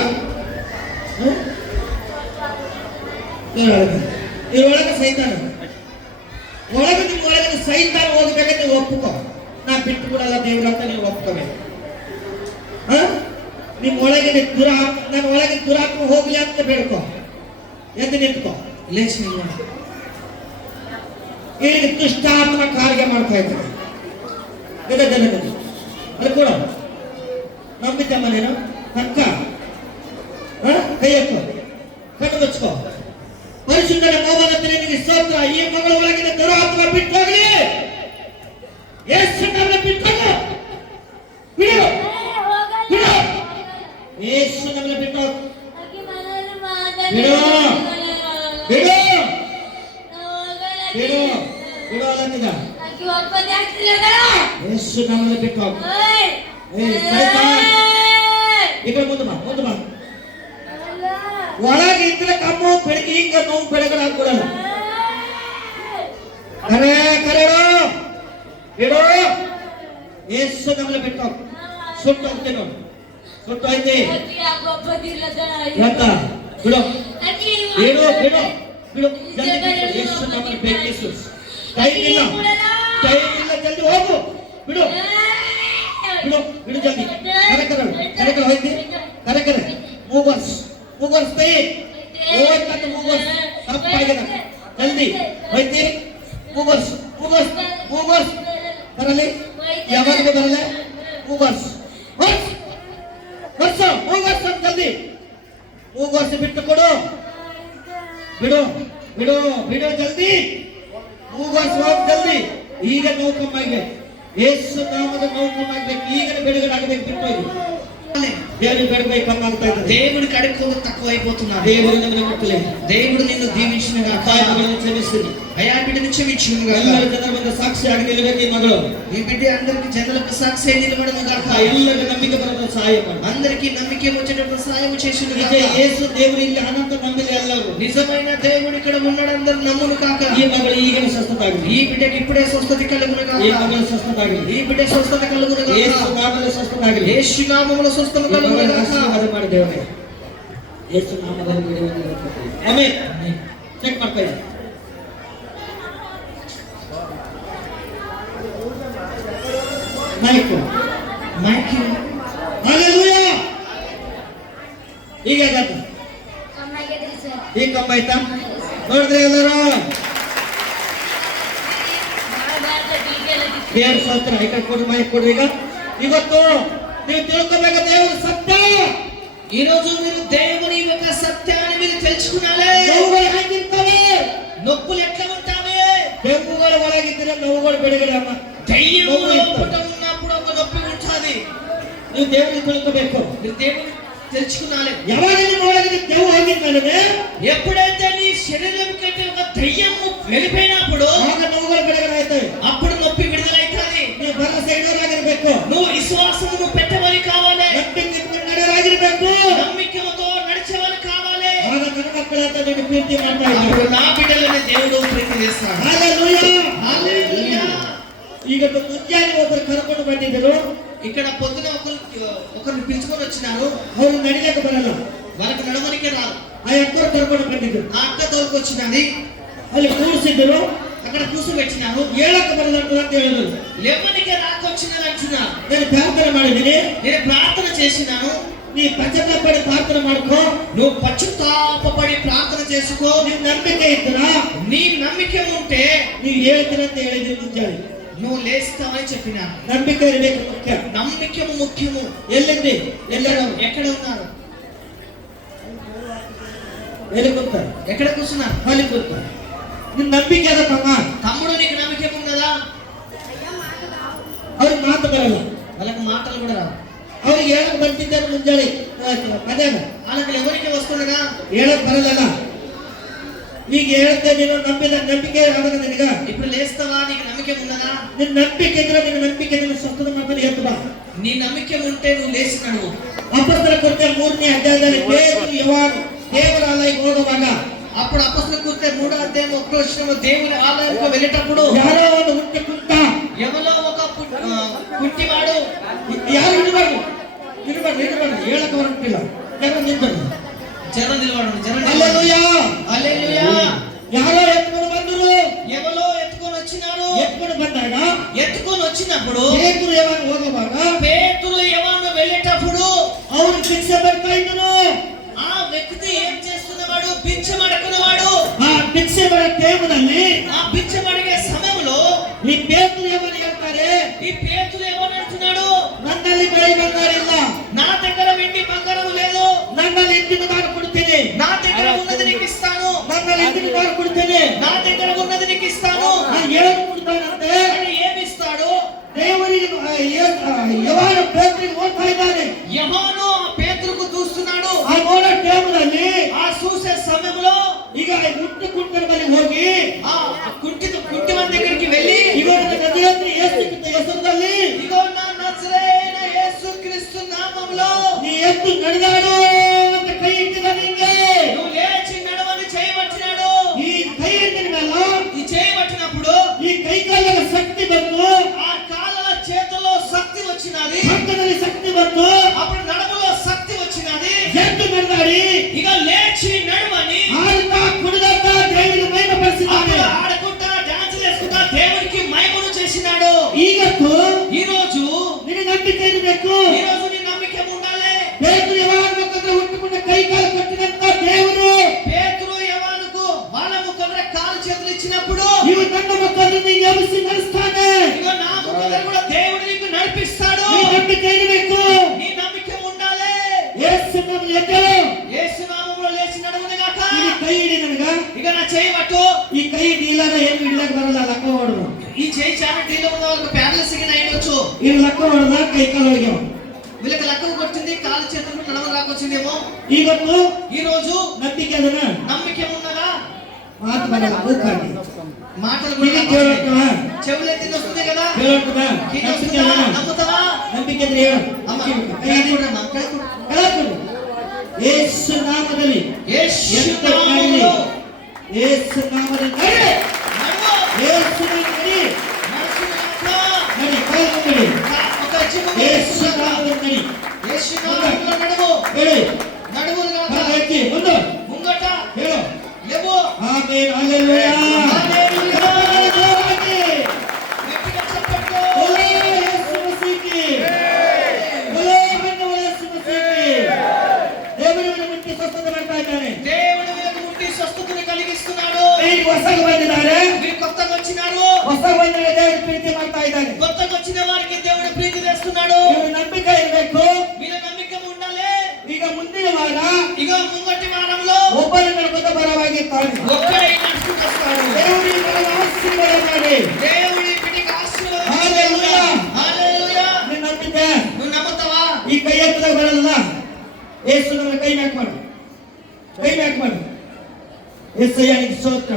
ಇದ್ರೊಳಗೆ ಸೈತಾನ ಒಳಗೆ ನಿಮ್ಮ ಒಳಗೆ ಸೈತಾನ ಹೋಗ್ಬೇಕಂತ ನೀವು ಒಪ್ಪುಕೋ. ನಾ ಬಿಟ್ಟು ಬಿಡಲ್ಲ ದೇವ್ರ ಅಂತ ನೀವು ಒಪ್ಕೋಬೇಕು. ನಿಮ್ಮ ಒಳಗೆ ನನ್ನ ಒಳಗೆ ದುರಾತ್ಮ ಹೋಗ್ಲಿ ಅಂತ ಬೇಡ್ಕೋ. ಎದ್ದು ನಿಂತ್ಕೋ. ಲೇಚ್ ನಿಲ್ಲೋಣ. ಈಗ ದುಷ್ಟಾತ್ಮ ಕಾರ್ಯ ಮಾಡ್ತಾ ಇದ್ದಾರೆ ಜನದಲ್ಲಿ. ಅದು ಕೂಡ ನಂಬಿದ್ದಮ್ಮ ನೀನು ಅಕ್ಕ ಕೈ ಎತ್ತು, ಕಣ್ಣು ಮುಚ್ಕೋ. ಪರಿಶುದ್ಧನ ಮೋಹನത്തിൽ ನಿನಗೆ ಸ್ತೋತ್ರ. ಈ ಮಗಳ ಒಳಗಿನ ದುರಾತ್ಮ ಬಿಟ್ಟು ಹೋಗಲಿ. ಯೇಸು ನಮ್ಮನ್ನ ಬಿಟ್ಟು ಹೋಗು. ಬಿಡು ಬಿಡು. ಯೇಸು ನಮ್ಮನ್ನ ಬಿಟ್ಟು ಹೋಗು. ಬಿಡು ಬಿಡು ಬಿಡು ಬಿಡು ಅಲ್ಲಂದಿದ. ಯೇಸು ನಮ್ಮನ್ನ ಬಿಟ್ಟು ಹೋಗು. ಈಗ ಮುಂದೆ ಬಾ, ಮುಂದೆ ಬಾ. ಒಳಗೆ ಇದ್ರೆ ಕಮ್ಮು ಬೆಳಗ್ಗೆ ಹಿಂಗ ನೋವು ಬೆಳಗ್ಗೆ ಹಾಕೊಡಲ್ಲ. ಕರೆ ಕರೆಡು ಬಿಡು. ಯೇಸು ನಮ್ಮನ್ನ ಬಿಟ್ಟು ಹೋಗು. ಸುಟ್ಟು ಹೋಗ್ತೇನೆ ನೋಡಿ, ಸುಟ್ಟು ಹೋಯ್ತಿ ಅಂತ ಬಿಡು. ಬಿಡು ಬಿಡು ಬಿಡು. ಜಲ್ದಿ ಬಿಡು. ಯೇಸು ನಮ್ಮನ್ನ ಬೇಕು. ಯೇಸು ಟೈಮ್ ಇಲ್ಲ, ಟೈಮ್ ಇಲ್ಲ, ಜಲ್ದಿ ಹೋಗು. ಬಿಡು ಬಿಡು ಬಿಡು ಜಲ್ದಿ. ಕರೆ ಕರೆ ಕರೆ ಕರೆ ಹೋಯ್ತಿ. ಕರೆ ಕರೆ ಮೂವರ್ಸ್ ಮೂವರ್ಸ್ ತೈ ಹೋಯ್ತಂತ ಮೂವರ್ಸ್ ತಪ್ಪಾಗಿದೆ. ಜಲ್ದಿ ಹೋಯ್ತಿ. ಮೂವರ್ಸ್ ಮೂವರ್ಸ್ ಮೂವರ್ಸ್ ಬರಲಿ. ಯಾವಾಗ ಬರಲ್ಲ ಮೂವರ್ಸ್ ವರ್ಷ ವರ್ಷ ಮೂವರ್ಸ್ ಅಂತ ಜಲ್ದಿ. ಮೂವರ್ಸ್ ಬಿಟ್ಟು ಕೊಡು. ಬಿಡು ಬಿಡು ಬಿಡು ಜಲ್ದಿ. ಮೂವರ್ಸ್ ಹೋಗ್ ಜಲ್ದಿ. ಈಗ ನೋವು ಕಮ್ಮಾಗ್ಬೇಕು. ಯೇಸು ನಾಮದ ನೋವು ಕಮ್ಮಾಗ್ಬೇಕು. ಈಗ ಬಿಡುಗಡೆ ಆಗಬೇಕು. ಬಿಟ್ಟು ಹೋಗಿ దేవుని గడిపై కమ్మాగుతా ఇద్దరు. దేవుడి కడికి ಹೋಗೋದು తక్కువ అయిపోతున్నారు. దేవుడు నన్ను ముట్టలే. దేవుడు నిన్ను దీవించిన పాపಗಳನ್ನು క్షమిస్తుంది. అయా బిడ్డను క్షమించును గాక. ಎಲ್ಲರ ಜನರ ಮುಂದೆ ಸಾಕ್ಷಿಯಾಗಿ ನಿಲ್ಲಬೇಕು. ಈ ಮಗಳು ఈ బిడ్డ అందరికి జనులకు సాక్షి నిలబడను గాక. ಎಲ್ಲರಿಗೂ ನಂಬಿಕೆ ಬರಲು ಸಹಾಯ ಮಾಡು. అందరికి నమ్మికే వచ్చేటప్పుడు సహాయం చేసును ನಿಜ గాక. ಯೇಸು ದೇವರು ಇಲ್ಲಿ ಅನಂತ ನಂಬಿದೆ ಎಲ್ಲರೂ. నిజమైన దేవుడు ఇక్కడ ఉన్నాడు. అందరూ నమ్మును కాక. ಈ ಮಗಳು ಈಗಲೇ ಸ್ವಸ್ಥತ ಆಗಲಿ. ఈ బిడ్డకి ఇప్పుడే స్వస్థత కలుగును గాక. ಈ ಮಗಳು ಸ್ವಸ್ಥತ ಆಗಲಿ. ఈ బిడ్డ స్వస్థత కలుగును గాక. ಯೇಸು ನಾಮದಲ್ಲಿ ಸ್ವಸ್ಥತ ಆಗಲಿ. యేసు నామములో స్వస్థత కలుగును గాక. ಆಶೀರ್ವಾದ ಮಾಡಿ ದೇವರೇ. ಯೇಸು ನಾಮದಲ್ಲಿ ಬಿಡುಗಡೆ ಆಮೆನ್. ಚೆಕ್ ಮಾಡ್ತಾ ಇದ್ದೀನಿ. Mic mic hallelujah. ಈಗ ಆಗತ್ತೆ. ಈಗ ಕಮ್ಮ ಆಯ್ತಾ? ನೋಡಿದ್ರೆ ಎಲ್ಲರೂ ದೇವ್ರ ಸ್ತೋತ್ರ. ಈ ಕಡೆ ಕೊಡು, ಮೈಕ್ ಕೊಡು. ಈಗ ಇವತ್ತು ನೀವು ತಿಳ್ಕೊಬೇಕು ದೇವರು ಸತ್ಯ. ఈ రోజు మీరు దేవుని యొక్క సత్యాన్ని మీరు తెలుసుకున్నాలే. ನೋವುಗಳು ಹೇಗಿರ್ತವೆ? నొప్పులు ఎట్లా ఉంటాయి? ಬೆಂಗುಗಳ ಒಳಗಿದ್ರೆ ನೋವುಗಳು ಬಿಡುಗಡೆ ಅಮ್ಮ. దయ్యం లోపట ఉన్నప్పుడు ఒక నొప్పి ఉంటుంది. ನೀವು ದೇವರಿಗೆ ತಿಳ್ಕೋಬೇಕು. మీరు దేవుని తెలుసుకున్నాలే. ಯಾವಾಗ ನಿಮ್ಮ ಒಳಗೆ ದೇವ ಹೋಗಿದ್ದಾನೆ, ఎప్పుడైతే నీ శరీరం కంటే ఒక దయ్యం వెళ్ళిపోయినప్పుడు ಆಗ ನೋವುಗಳು ಬಿಡುಗಡೆ ಆಯ್ತವೆ. అప్పుడు నొప్పి విడుదలైతది. ನೀವು ಭರವಸೆ ಇಡೋರಾಗಿರ್ಬೇಕು. నువ్వు విశ్వాసమును పెట్టవాలి కావాలి. ನಂಬಿಕೆ ಇಟ್ಕೊಂಡು ನಡೆಯೋರಾಗಿರ್ಬೇಕು. నమ్మికతో నడిచేవాళ్ళు కావాలి. ಆಗ ನನ್ನ ಮಕ್ಕಳಂತ ನೀನು ಪ್ರೀತಿ ಮಾಡ್ತಾ అప్పుడు ಇದ್ದೀವಿ. నా బిడ్డలను దేవుడు ప్రీతి చేస్తాడు. ಹಲ್ಲೆಲೂಯಾ. హల్లెలూయా. ಈಗ ಮುಂಜಾನೆ ಒಬ್ಬರು ಕರ್ಕೊಂಡು ಬಂದಿದ್ದರು. ఇక్కడ పొద్దున ఒకరిని పిలుచుకొని వచ్చినారు. ಅವರು ನಡಿಲಕ್ಕೆ ಬರಲ್ಲ. వాళ్ళకి నడవనికే రాదు. ಆ ಅಕ್ಕರು ಕರ್ಕೊಂಡು ಬಂದಿದ್ರು. ఆ అక్క తోలుకు వచ్చినది. ಅಲ್ಲಿ ಕೂರಿಸಿದ್ರು. అక్కడ కూర్చోబెట్టినారు. ಹೇಳಕ್ಕೆ ಬರಲ್ಲ ಅಂತ ಹೇಳಿದ್ರು. లేవనికే రాకొచ్చినది అంటున్నారు. నేను ಪ್ರಾರ್ಥನೆ ಮಾಡಿದ್ದೀನಿ. నేను ప్రార్థన చేసినాను. ನೀ ಪಶ್ಚಾತ್ತಾಪಡಿ ಪ್ರಾರ್ಥನೆ ಮಾಡ್ಕೋ. నువ్వు పశ్చాత్తాపపడి ప్రార్థన చేసుకో. ನೀವು ನಂಬಿಕೆ ಇದ್ದೀರಾ? నీ నమ్మిక ఉంటే ನೀವು ಹೇಳ್ತೀರಂತ ಹೇಳಿದ್ರಿ ಮುಂಜಾನೆ. నువ్వు లేస్తావని చెప్పినాను. ನಂಬಿಕೆ ಇರಬೇಕು ಮುಖ್ಯ. నమ్మికము ముఖ్యము. ಎಲ್ಲಿಂది? ಎಲ್ಲರೂ ఎక్కడ ఉన్నారు? ಎಲ್ಲಿ ಕೂರ್ತಾರೆ? ఎక్కడ కూర్చున్నారు? ಅಲ್ಲಿ ಕೂರ್ತಾರೆ. ನಿನ್ ನಂಬಿಕೆ ಅದಕ್ಕಮ್ಮ. తమ్ముడు నీకు నమ్మిక ఉన్నదా? ಅವ್ರಿಗೆ ಮಾತು ಬರಲ್ಲ. వాళ్ళకి మాటలు కూడా రావు. ಅವ್ರಿಗೆ ಹೇಳಕ್ ಬರ್ತಿದ್ದಾರೆ ಮುಂಜಾನೆ ಅದೇನ వాళ్ళకి ఎవరికి వస్తుండగా ಹೇಳಕ್ ಬರಲ್ಲ. ಈಗ ಹೇಳ್ತೆ ನೀನು ನಂಬಿಕೆ ಆದಾಗ ನಿನಗ ఇప్పుడు లేస్తావా? నీకు నమ్మిక ఉన్నదా? ನಿನ್ ನಂಬಿಕೆ ಇದ್ರೆ ನಿನ್ನ ನಂಬಿಕೆ ನಿನ್ನ ಸ್ವಸ್ಥದ ಮಾಡ್ತಾನೆ. ಎದ್ದು ಬಾ. నీ నమ్మిక ఉంటే నువ్వు లేచి నడువు. ಅಪೊಸ್ತಲರ ಕೃತ್ಯ 3ನೇ ಅಧ್ಯಾಯದಲ್ಲಿ ಪೇತ್ರನು ಯೋಹಾನ ದೇವರ ಆಲಯಕ್ಕೆ ಹೋಗುವಾಗ అప్పుడు అపొస్తలుల కృత్య 3వ అధ్యాయం 1వ వచనంలో దేవుని ఆలయానికి వెళ్ళేటప్పుడు ಯಾರೋ ಒಂದು ಹುಟ್ಟಿ ಕುಂಟ ఎవరో ఒక కుంటివాడు ಯಾರು ಹಿಡಿಬಾರ್ದು నిలబడి ఏళ్ళకి వరకుల జనం నింపండి. జర నిలబడండి, జర హల్లెలూయా. హల్లెలూయా. ಯಾರೋ ಎತ್ಕೊಂಡು ಬಂದರು, ఎవరో ఎత్తుకొని వచ్చినాడు. ಎತ್ಕೊಂಡು ಬಂದಾಗ ఎత్తుకొని వచ్చినప్పుడు ಪೇತ್ರರು ಯಾವಾಗ ಹೋಗುವಾಗ పేతురు యవ్వను వెళ్ళేటప్పుడు ಅವರು ಭಿಕ್ಷೆ ಬರ್ತಾ ಇದ್ದನು. ఆ వ్యక్తి ఏం చేస్తున్నవాడు? భిక్షం అడుగుతున్నవాడు. ಆ ಭಿಕ್ಷೆ ಬರೋ ಟೈಮ್ನಲ್ಲಿ ఆ భిక్షం అడిగే సమయంలో ಈ ಪೇತ್ರರು ಯಾವಾಗ ಹೇಳ್ತಾರೆ, ఈ పేతురు ఏమని అంటున్నాడు? ನನ್ನಲ್ಲಿ ಬೆಳ್ಳಿ ಬಂಗಾರ ಇಲ್ಲ, నా దగ్గర వెండి బంగారం లేదు, ನನ್ನಲ್ಲಿ ಇಂದಿನ ನಾನು ಕೊಡ್ತೇನೆ, నా దగ్గర ఉన్నది నీకు ఇస్తాను, ನನ್ನಲ್ಲಿ ಇಂದಿನ ನಾನು ಕೊಡ್ತೇನೆ, నా దగ్గర ఉన్నది నీకు ఇస్తాను ನಾನು ಹೇಳೋದು ಕೊಡ್ತಾನಂತೆ. అని ఏమి ఇస్తాడు? ದೇವರಿಗೆ ಯವಾನ ಪೇತ್ರರಿಗೆ ಓಡ್ತಾ ಇದ್ದಾನೆ. యెహోను ఆ పేతురుకు చూస్తున్నాడు. ಆ ನೋಡೋ ಟೈಮ್ನಲ್ಲಿ ఆ చూసే సమయంలో ಈಗ ಹುಟ್ಟುకుంటున్న ಬಳಿ ಹೋಗಿ ఆ కుంటి మన దగ్గరికి వెళ్ళి ಇವರ ನಜರೇತಿನ ಯೇಸು ಕ್ರಿಸ್ತ ಹೆಸರಿನಲ್ಲಿ ఇగో నా నజరేయుడైన యేసుక్రీస్తు నామములో ನೀ ಎದ್ದು ನಡೆದಾಡು ಅಂತ ಕೈ ಇಟ್ಟಿದ ನಿಂಗೆ. నువ్వు లేచి నడవని చేయబట్టినాడు. ಈ ಕೈ ಇಟ್ಟಿದ ಮೇಲೆ ఈ చేయబట్టినప్పుడు ಈ ಕೈ ಕಾಲದ ಶಕ್ತಿ ಬಂತು, ఆ కాళ్ళ చేతుల్లో శక్తి వచ్చినది, ಪಕ್ಕದಲ್ಲಿ ಶಕ್ತಿ ಬಂತು. అప్పుడు నడుములో శక్తి వచ్చినది. ಎದ್ದು ನಡೆದಾಡಿ ఇక లేచి నడవని ಆಡುತ್ತಾ ಕುಣಿದಾಡ್ತಾ ದೇವರಿಗೆ ಮಹಿಮೆ ಪಡಿಸಿದ್ದಾನೆ. అప్పుడు ఆడుకుంటా డాన్స్ చేసుకుంటా దేవునికి మహిమను చేసినాడు. ಈಗಂತೂ ఈ రోజు ನಿನ್ನ ನಂಬಿಕೆ ಇರಬೇಕು. ఈ రోజు నీ నమ్మిక ఉండాలి. ದೇವರು ಯಾವಾಗ ಮುಖದ ಹುಟ್ಟುಕೊಂಡ ಕೈ ಕಾಲು ಕಟ್ಟಿದಂತ ದೇವರು పేతురు యవ్వనుకు వాళ్ళ ముఖంలో కాలు చేతులు ఇచ్చినప్పుడు ಇವು ನನ್ನ ಮಕ್ಕಳನ್ನು ನೀನು ಎಬ್ಬಿಸಿ ನಡೆಸ್ತಾನೆ. ఇగో నా ముఖంలో కూడా దేవుడు నీకు నడిపిస్తాడు. ಈ ನಂಬಿಕೆ ಇರಬೇಕು. నీ నమ్మిక ఉండాలి. ಯೇಸು ನಮ್ಮ ಎದ್ದೇಳು. యేసు నామములో లేచి నడువును గాక. ಈ ಕೈ ಹಿಡಿ ನನಗ. ఇక నా చేయి పట్టు. ಈ ಕೈ ಡೀಲರ ಏನು ಹಿಡ್ಲಕ್ ಬರಲ್ಲ, ಲಕ್ಕ ಹೊಡೆದು ఈ చేయి చాలా ఢీలో ఉన్న వాళ్ళకి ప్యారలైస్ కింద అయ్యొచ్చు. ಇದು ಲಕ್ಕ ಹೊಡೆದ ಕೈ ಕಾಲು ಹೋಗ್ಯಾವ. వీళ్ళకి లక్కం కొట్టింది, కాలు చేతులు నడవ రాకొచ్చిందేమో. ಇವತ್ತು ఈ రోజు ನಂಬಿಕೆ ಅದನ್ನ నమ్మిక ఉన్నదా? ಮಾತು ಬರಲ್ಲ, ಮೂಕಾಗಿ మాటలు ಕಿವಿ ಕೇಳೋಣ, చెవులెత్తి వస్తుంది కదా, ಕೇಳೋಣ. కింద ನಂಬಿಕೆ వస్తుందా? ಅದನ್ನ నమ్ముతావా? ನಂಬಿಕೆ ಇದ್ರೆ ಹೇಳು. అమ్మ ಕೈ కై ಹಿಡಿ. కొడమ్మా, కై కొడు. ಕೆಳಕೊಡು. ಯೇಸು ನಾಮದಲ್ಲಿ యేసు ಎತ್ತ నామములో ನಡಿ. ಯೇಸು ನಾಮದಲ್ಲಿ ನಡಿ. నడువు. ಯೇಸು ನಡಿ. నడుచుకుంటా. ನಡಿ, ಕಾಲು ನಡಿ. ఒక చిన్న ಯೇಸು ನಾಮದಲ್ಲಿ ನಡಿ. యేసు నామములో నడువు. ಹೇಳಿ. నడువు గాక. ಕಾಲು ಎತ್ತಿ ಮುಂದೆ ముంగట ಹೇಳು. లేవు. Amen, hallelujah. హల్లెలూయా. ಜೋರಾಗಿ. గట్టిగా చెప్పండి. ಓಲೇ ಯೇಸು ಮಸೀಹಿ. ಓಲೇ ನನ್ನ ಯೇಸು ಮಸೀಹಿ. ದೇವರನ್ನು ಮುಟ್ಟಿ ಸ್ವಸ್ಥತೆ ಮಾಡ್ತಾ ಇದ್ದಾನೆ. దేవుడు వీళ్ళకి ముట్టి స్వస్థతని కలిగిస్తున్నాడు. ಈಗ ಹೊಸಗೆ ಬಂದಿದ್ದಾರೆ. మీరు కొత్తగా వచ్చినారు. ಹೊಸ ಬಂದರೆ ದೇವರು ಪ್ರೀತಿ ಮಾಡ್ತಾ ಇದ್ದಾನೆ. కొత్తగా వచ్చిన వారికి దేవుడు ప్రీతి చేస్తున్నాడు. ನೀವು ನಂಬಿಕೆ ಇರಬೇಕು. మీరు నమ్మకం ఉండాలి. ಈಗ ಮುಂದಿನ ವಾರ ఇక ముంగటి వారంలో ಒಬ್ಬರು ನಡ್ಕೊತ ಬರವಾಗಿರ್ತಾನೆ. ఒక్కడే నడుచుకుంటూ వస్తాడు. ದೇವರಿಗೆ ನನಗೆ ಆಶೀರ್ವಾದ ಮಾಡಿ. దేవుడి బిడ్డకి ఆశీర్వాదం హల్లెలూయా. హల్లెలూయా. ನೀನು ನಂಬಿದ್ದೆ? నువ్వు నమ్ముతావా? ಈ ಕೈ ಎತ್ತದಾಗ ಬರಲ್ಲ. ಯೇಸು ನಮ್ಮ ಕೈ ಮ್ಯಾಕ್ ಮಾಡು, ಕೈ ಮ್ಯಾಕ್ ಮಾಡು. ಯೇಸಯ್ಯ ನಿನಗೆ ಸ್ತೋತ್ರ.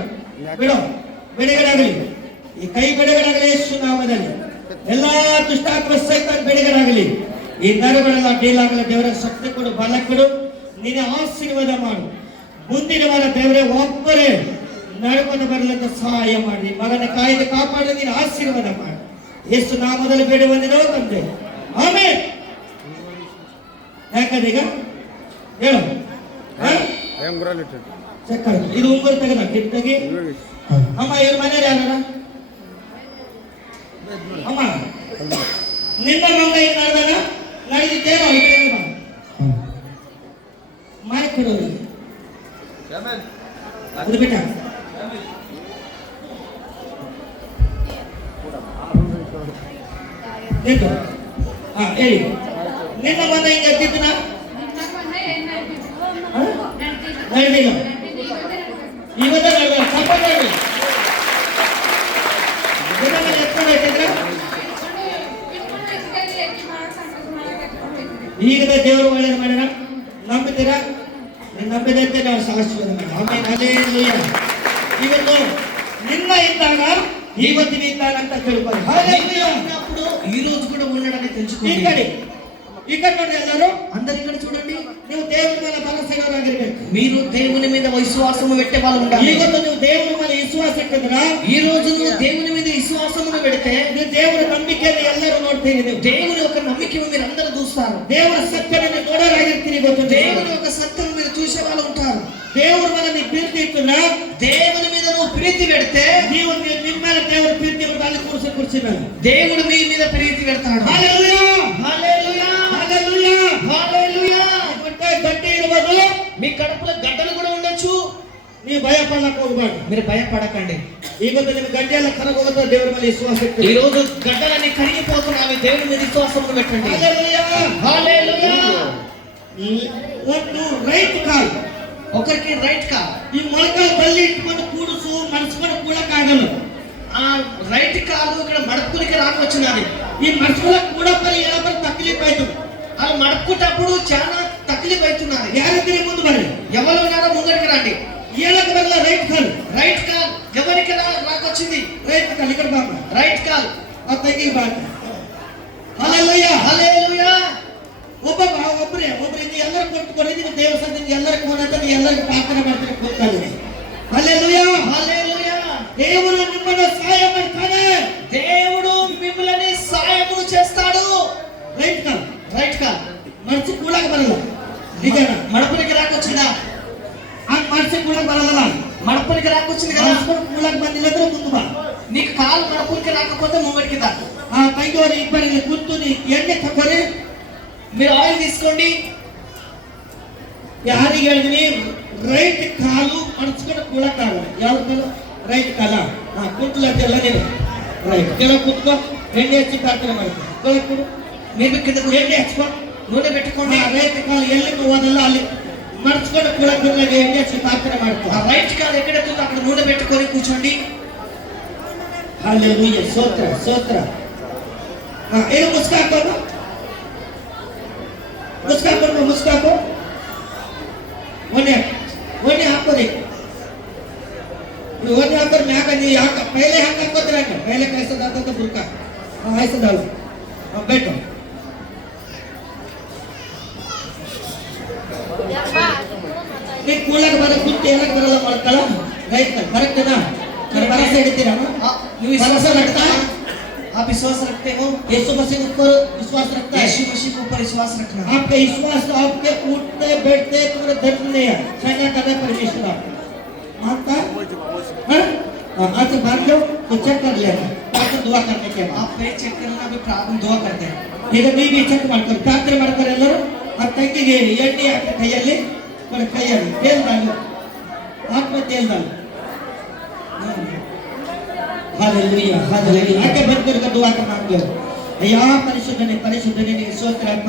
ಬಿಡು, ಬಿಡುಗಡೆ ಆಗಲಿ. ಈ ಕೈ ಬಿಡುಗಡೆ ಆಗಲಿ ಯೇಸು ನಾಮದಲ್ಲಿ. ಎಲ್ಲಾ ದುಷ್ಟಾತ್ಮ ಸೈತಾನ ಬಿಡುಗಡೆ ಆಗಲಿ. ಈ ನರಗಳೆಲ್ಲ ಡೀಲಾಗಲಿ. ದೇವರ ಶಕ್ತಿ ಕೊಡು, ಬಲ ಕೊಡು, ನೀನೆ ಆಶೀರ್ವಾದ ಮಾಡು. ಮುಂದಿನ ವಾರ ದೇವರೇ ಒಬ್ಬರೇ ನಡ್ಕೊಂಡು ಬರಲಿಕ್ಕೆ ಸಹಾಯ ಮಾಡಿ. ಮಗನ ಕಾಯ್ದೆ ಕಾಪಾಡಿ ನೀನು ಆಶೀರ್ವಾದ ಮಾಡಿ. ಯೇಸು ನಾಮದಲ್ಲಿ ಬೇಡ ಬಂದಿರೋ ತಂದೆ. ಆಮೇಲೆ ಯಾಕಂದ್ರೆ ಈಗ ಹೇಳು. ಚೆಕ್ ಇದು ಉಂಗುರು ತೆಗೆದ ಕಿತ್ತಾಗಿ. ಅಮ್ಮ ಇವ್ರ ಮನೇಲಿ ಯಾರ? ಅಮ್ಮ ನಿನ್ನ ಮಗ ಈಗ ನಡೆದಾಗ ನಡೆದಿದ್ದೇನೋ ಈ ಕಡೆ ಬಾ. ಮಾಹಿತಿ ಕೊಡೋದು ಅದು ಬಿಟ್ಟ ನಿಂತು. ಹಾ ಹೇಳಿ. ನಿನ್ನ ಮಗ ಹಿಂಗೆ ಎದ್ದಿದ್ದನ ನಡೆದಿಲ್ಲ. ಇವತ್ತೇ ನಡೆದ ಸಪೋರ್ಟ್ ಮಾಡಿ. ನಿನ್ನ ಮಗ ಎತ್ಕೊಂಡು ಹೋಗ್ತಿದ್ರೆ ಈಗದ ದೇವರು ಒಳ್ಳೇದು ಮಾಡ್ಯಾರ. ನಂಬಿದ್ದೀರಾ? ನೀವು ನಂಬಿದಂತೆ ನಾವು ಶಾಶ್ವತ ಮಾಡಿ. ಆಮೇಲೆ ಹಲ್ಲೆಲೂಯಾ. ಇವತ್ತು ನಿನ್ನ ಇದ್ದಾಗ ಇವತ್ತಿನ ಇದ್ದಾಗ ಅಂತ ತಿಳ್ಕೊಳ್ಳಿ. ಹಲ್ಲೆಲೂಯಾ. ఉన్నప్పుడు ఈ రోజు కూడా ఉండడానికి ಈ తెలుసుకోండి. ಕಡೆ ಈ ಕಡೆ ನೋಡಿ ಎಲ್ಲರೂ. అందరు ఇక్కడ చూడండి. ನೀವು ದೇವರ ಮೇಲೆ ಭರವಸೆಗಾರರಾಗಿರ್ಬೇಕು. మీరు దేవుని మీద విశ్వాసము పెట్టే వాళ్ళు ఉండాలి. ಇವತ್ತು ನೀವು ದೇವರ ಮೇಲೆ ವಿಶ್ವಾಸ ಇಟ್ಟಿದ್ರ, ఈ రోజు నువ్వు దేవుని మీద విశ్వాసమును పెడితే ನೀವು ದೇವರ ನಂಬಿಕೆಯನ್ನು ಎಲ್ಲರೂ ನೋಡ್ತೀರಿ. ನೀವು దేవుని యొక్క నమ్మకము మీరు అందరూ చూస్తారు. ದೇವರ ಸತ್ಯವನ್ನು ನೋಡೋರಾಗಿರ್ತೀರಿ. ಗೊತ್ತು దేవుని యొక్క సత్యము మీరు చూసే వాళ్ళు ఉంటారు. ದೇವರ ಮೇಲೆ ನೀವು ಪ್ರೀತಿ ಇಟ್ಟಿದ್ರ, దేవుని మీద నువ్వు ప్రీతి పెడితే ನೀವು ನಿಮ್ಮ ಮೇಲೆ ದೇವರ ಪ್ರೀತಿ ಅಲ್ಲಿ ಕುರ್ಸಿ ಮೇಲೆ దేవుడు మీ మీద ప్రీతి పెడతాడు. హల్లెలూయా, హల్లెలూయా, హల్లెలూయా, హల్లెలూయా. గట్టి ఇరవదు, మీ కడుపులో గడ్డలు కూడా ఉండొచ్చు. ನೀವು ಭಯಪಡಕ್ಕೆ ಹೋಗ್ಬಾರ್ದು. మీరు భయపడకండి. ಈಗ ನಿಮ್ಮ ಗಡ್ಡೆ ಎಲ್ಲ ಕರಗೋಗುತ್ತೆ. ದೇವರ ಮೇಲೆ ವಿಶ್ವಾಸ ఈ ಇಟ್ಟು రోజు గడ్డలన్నీ కరిగిపోతున్నాయి. దేవుని మీద విశ్వాసమును పెట్టండి. హల్లెలూయా, హల్లెలూయా. ಒಂದು ರೈಟ್ ಕಾಲ್, ఒకరికి రైట్ కాల్. ಈ ಮೊಳಕಾಲು ಬಲ್ಲಿ ಇಟ್ಕೊಂಡು ಕೂಡಿಸು ಮನಸ್ಕೊಂಡು ಕೂಡಕ್ಕಾಗಲ್ಲ. ఆ రైట్ కాలు ఇక్కడ మడపునికి రాకొచ్చినది. ఈ మనుషులకు కూడా పని ఎలా పని తక్లీఫ్ అవుతుంది. వాళ్ళు మడుపుకుంటప్పుడు చాలా తక్లీఫ్ అవుతున్నారు. ಯಾರಿದ್ದೀರಿ ಮುಂದೆ ಬರ್ರಿ. ఎవరు ఉన్నారో ముందరికి రండి. ಹೇಳಕ್ ಬರಲ್ಲ ರೈಟ್ ಕಾಲ್. రైట్ కాల్ ఎవరికి రాకొచ్చింది? ರೈಟ್ ಕಾಲ್ ఇక్కడ ಬಾಮ. రైట్ కాల్ ಆ ತೆಗಿ ಬಾಕ. ಹಲ್ಲೆಲೂಯಾ, హల్లెలూయా. ಒಬ್ಬರೇ ಇದು ಎಲ್ಲರೂ ಕೊಟ್ಟುಕೊಂಡು ನೀವು ದೇವಸ್ಥಾನದಿಂದ ಎಲ್ಲರಿಗೂ ಮನೆ ಎಲ್ಲರಿಗೂ ಪ್ರಾರ್ಥನೆ ಮಾಡ್ತಾರೆ ಕೂತ್ಕೊಳ್ಳಿ. ಹಲ್ಲೆಲೂಯಾ, హల్లెలూయా. ದೇವರು ನಿಮ್ಮನ್ನು ಸಹಾಯ ಮಾಡ್ತಾನೆ. దేవుడు మిమ్మల్ని సహాయము చేస్తాడు. ರೈಟ್ ಕಾಲ್, రైట్ కాల్ ಮನಸ್ಸು ಕೂಡಕ್ ಬರಲ್ಲ. ನಿಜನ మడపునికి రాకొచ్చిందా? ಆ ಮನಸ್ಸು ಕೂಡಕ್ ಬರಲ್ಲ. మడపునికి రాకొచ్చింది కదా. ಮನಸ್ಸು ಕೂಡಕ್ ಬಂದಿಲ್ಲ ಅಂದ್ರೆ ಮುಂದೆ ಬಾ. నీకు కాలు మడపునికి రాకపోతే ముంగడికి దా. ಆ ತಂಗಿಯವರು ಇಬ್ಬರಿಗೆ ಕೂತು ಎಣ್ಣೆ ತಗೊಳ್ಳಿ. మీరు ఆయిల్ తీసుకోండి. ಯಾರಿಗೆ ಹೇಳಿದ್ರಿ? ರೈಟ್ ಕಾಲು ಮನಸ್ಕೊಂಡು ಕೂಡಕ್ಕಾಗಲ್ಲ. ಯಾವ ಕಾಲು? ರೈಟ್ ಕಾಲ. ಕುಂತಲ್ಲ ನೀನು ರೈಟ್ ಕೆಳಗೆ ಕೂತ್ಕೋ. ಎಣ್ಣೆ ಹಚ್ಚಿ ಪ್ರಾರ್ಥನೆ ಮಾಡ್ಕೊ. ಕೆಳಗೆ ಕೂಡು. మీరు కింద ಎಣ್ಣೆ ಹಚ್ಕೊ. నూనె పెట్టుకోండి. ರೈಟ್ ಕಾಲು ಎಲ್ಲಿ ಹೋದಲ್ಲ ಅಲ್ಲಿ ಮನಸ್ಕೊಂಡು ಕೂಡಕ್ಕೆ ಎಣ್ಣೆ ಹಚ್ಚಿ ಪ್ರಾರ್ಥನೆ ಮಾಡ್ಕೊ. ఆ రైట్ కాలు ఎక్కడ ఉందో అక్కడ నూనె పెట్టుకొని కూర్చోండి. హల్లెలూయా, స్తోత్ర స్తోత్ర. ಏನು ಮುಸ್ಕಾಕೋದು, ಮುಸ್ಕಾಕೋ. ಒಣ್ಣೆ ಹಾಕೋದಿ. ಒಣ್ಣೆ ಹಾಕೋದ್ ಮ್ಯಾಗ ನೀ ಯಾಕ ಪೈಲೆ ಹಂಗ ಹಾಕೋದ್ರ ಪೈಲೆ ಕಾಯಿಸೋದ ಬುರ್ಕ ಹಾಯಿಸೋದಲ್ಲ ಬೇಟು. ನೀ ಕೂಳಕ್ ಬರ ಕುಂತು ಏನಕ್ಕೆ ಬರಲ್ಲ ಮಾಡ್ಕೊಳ. ರೈತ ಕರೆಕ್ಟನಾ? ಭರವಸೆ ಹಿಡಿತೀರ? ನೀವು ಭರವಸೆ ರಕ್ತ आप विश्वास रखते हो? यीशु मसीह के ऊपर विश्वास रखता है. यीशु मसीह के ऊपर विश्वास रखना. आपका विश्वास आपके उठते बैठते तुम्हारे दर्द नहीं है. सहना कर परमेश्वर आपको मानता है. आज मान लो तो चेक कर लेना. प्रार्थना दुआ करने के बाद आप पे चेक करना. अभी प्रार्थना दुआ करते हैं. ಈಗ ನೀವು ಚೆಕ್ ಮಾಡ್ತಾರೆ ಪ್ರಾರ್ಥನೆ ಮಾಡ್ತಾರೆ ಎಲ್ಲರೂ. ಆ ತಂಗಿಗೆ ಎಣ್ಣೆ ಹಾಕಿ ಕೈಯಲ್ಲಿ ತೇಲ್ದಾಲು ಆತ್ಮ ತೇಲ್ದಾಲು. Hallelujah, hallelujah. आके बंद कर दुआ करना आपको. ಅಯ್ಯಾ ಪರಿಶುದ್ಧನೇ ನಿಮಗೆ ಸ್ತೋತ್ರ ಅಪ್ಪ.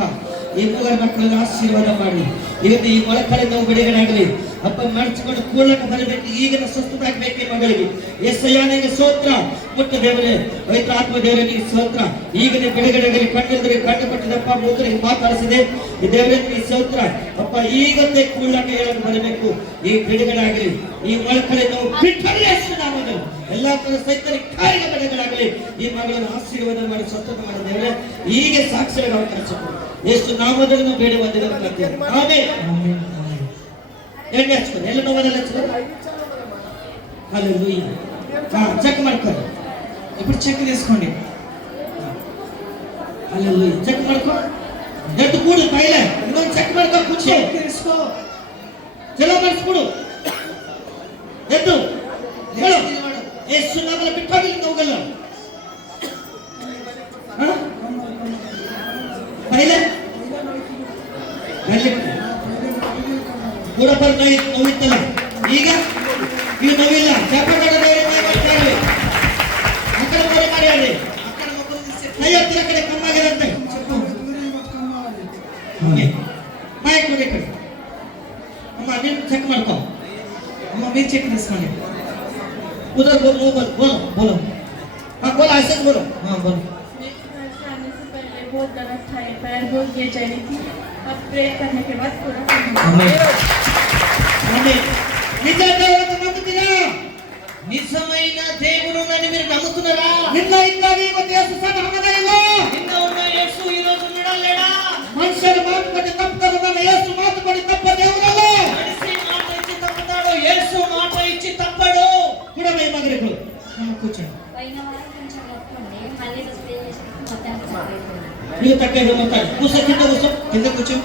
ಈ ಮೂವರ ಮಕ್ಕಳನ್ನು ಆಶೀರ್ವಾದ ಮಾಡಿ ಇವತ್ತು ಈ ಮೊಳಕಾಲಿಂದ ನಾವು ಬಿಡುಗಡೆ ಆಗಲಿ ಅಪ್ಪ. ಮನಸ್ಸುಕೊಂಡು ಕೂಡಕ್ಕೆ ಬರಬೇಕು. ಈಗಿನ ಸ್ವಸ್ಥವಾಗಬೇಕು ಮಗಳಿಗೆ. ಯೆಸಯ್ಯ ನಿಮಗೆ ಸ್ತೋತ್ರ. ಮುಟ್ಟ ದೇವರೇ, ಪವಿತ್ರ ಆತ್ಮ ದೇವರೇ ನಿಮಗೆ ಸ್ತೋತ್ರ. ಈಗಿನ ಬಿಡುಗಡೆಗೆ ಕಣ್ಣಿದ್ರೆ ಕಣ್ಣು ಕೊಟ್ಟಿದಪ್ಪ. ಮೂಕರಿಗೆ ಮಾತಾಡಿಸಿದೆ ಈ ದೇವರೇ ನಿಮಗೆ ಸ್ತೋತ್ರ ಅಪ್ಪ. ಈಗಂತೆ ಕೂಡಕ್ಕೆ ಹೇಳಲು ಬರಬೇಕು. ಈ ಬಿಡುಗಡೆ ಆಗಲಿ. ಈ ಮೊಳಕಾಲಿಂದ ನಾವು ಬಿಟ್ಟರೆ ನಾಮದಲ್ಲಿ ಎಲ್ಲಾ ತರ ಸೈತನಿಕ ಕಾರ್ಯ ಬಿಡುಗಡೆಯಾಗಲಿ. ಈ ಮಗಳನ್ನು ಆಶೀರ್ವಾದ ಮಾಡಿ ಸ್ವತಂತ್ರ ಮಾಡಿ ದೇವರೇ ಹೀಗೆ ಸಾಕ್ಷಿಯಾಗಿ ಅವಕಾಶ ಕೊಡು. ಎಷ್ಟು ನಾಮದಲ್ಲಿ ನಾವು ಬೇಡ ಬಂದಿದ್ದೇವೆ. ಆಮೆನ್. ಎಣ್ಣೆ ಹಚ್ಕೊಂಡು ಎಲ್ಲ ನೋವನ್ನೆಲ್ಲ ಹಚ್ಕೊಂಡು హల్లెలూయా. చెక్ ಮಾಡ್ಕೊಳ್ಳಿ. ఇప్పుడు చెక్ తీసుకోండి. హల్లెలూయా. చెక్ ಮಾಡ್ಕೊ. ಎದ್ದು ಕೂಡು ಕೈಲೇ. ಇನ್ನೊಂದು ಚೆಕ್ ಮಾಡ್ಕೊ. ಕೂತ್ಕೋ. చెక్ తీసుకో. ಚಲೋ ಮಾಡಿಸ್ಬಿಡು. ಎದ್ದು ಹೇಳು. ಯೇಸು ನಾಮದಲ್ಲಿ ಬಿಟ್ಟೋಗಿ ಹೋಗಲ್ಲ. ಪೈಲೆ ಕೂಡ ಬರ್ ನೋವಿತ್ತಲ್ಲ. ಈಗ ಈ ನೋವಿಲ್ಲ. ಚಪ್ಪಟೆ ಮಾಡ್ತಾರೆ. ಆ ಕಡೆ ಬರೋ ಮಾಡಿ ಹೇಳಿ. ಕೈ ಹತ್ತಿರ ಕಡೆ ಕಮ್ಮಾಗಿರಂತೆ. ಮಾಯಕ್ ನೋಡಿ ಕಡೆ. ಅಮ್ಮ ನೀನು ಚೆಕ್ ಮಾಡ್ಕೋ. అమ్మ మీరు చెక్ తీసుకోండి. उधर बोलो बोलो. हाँ बोलो ऐसे बोलो. हाँ बोलो. आने से पहले बहुत दर्द था. पैर बहुत ये जा रही थी. अब प्रे करने के बाद पूरा आमेन. నిజ దేవుడు నమ్ముతున్నా? నిజమైన దేవుడునని మీరు నమ్ముతున్నారా? నిన్న ఇట్లాగే ಇವತ್ತು ಯೇಸು ಸಹ ಇಲ್ಲ. నిన్న ఉన్న యేసు ఈ రోజు ఉన్నాడా లేడా? మనుషులు మాట్లాడే తప్పుగా ఉన్న యేసు మాట్లాడే నీకు తగ్గేది మొత్తాన్ని కూర్చో, కింద కూర్చో. కింద కూర్చో.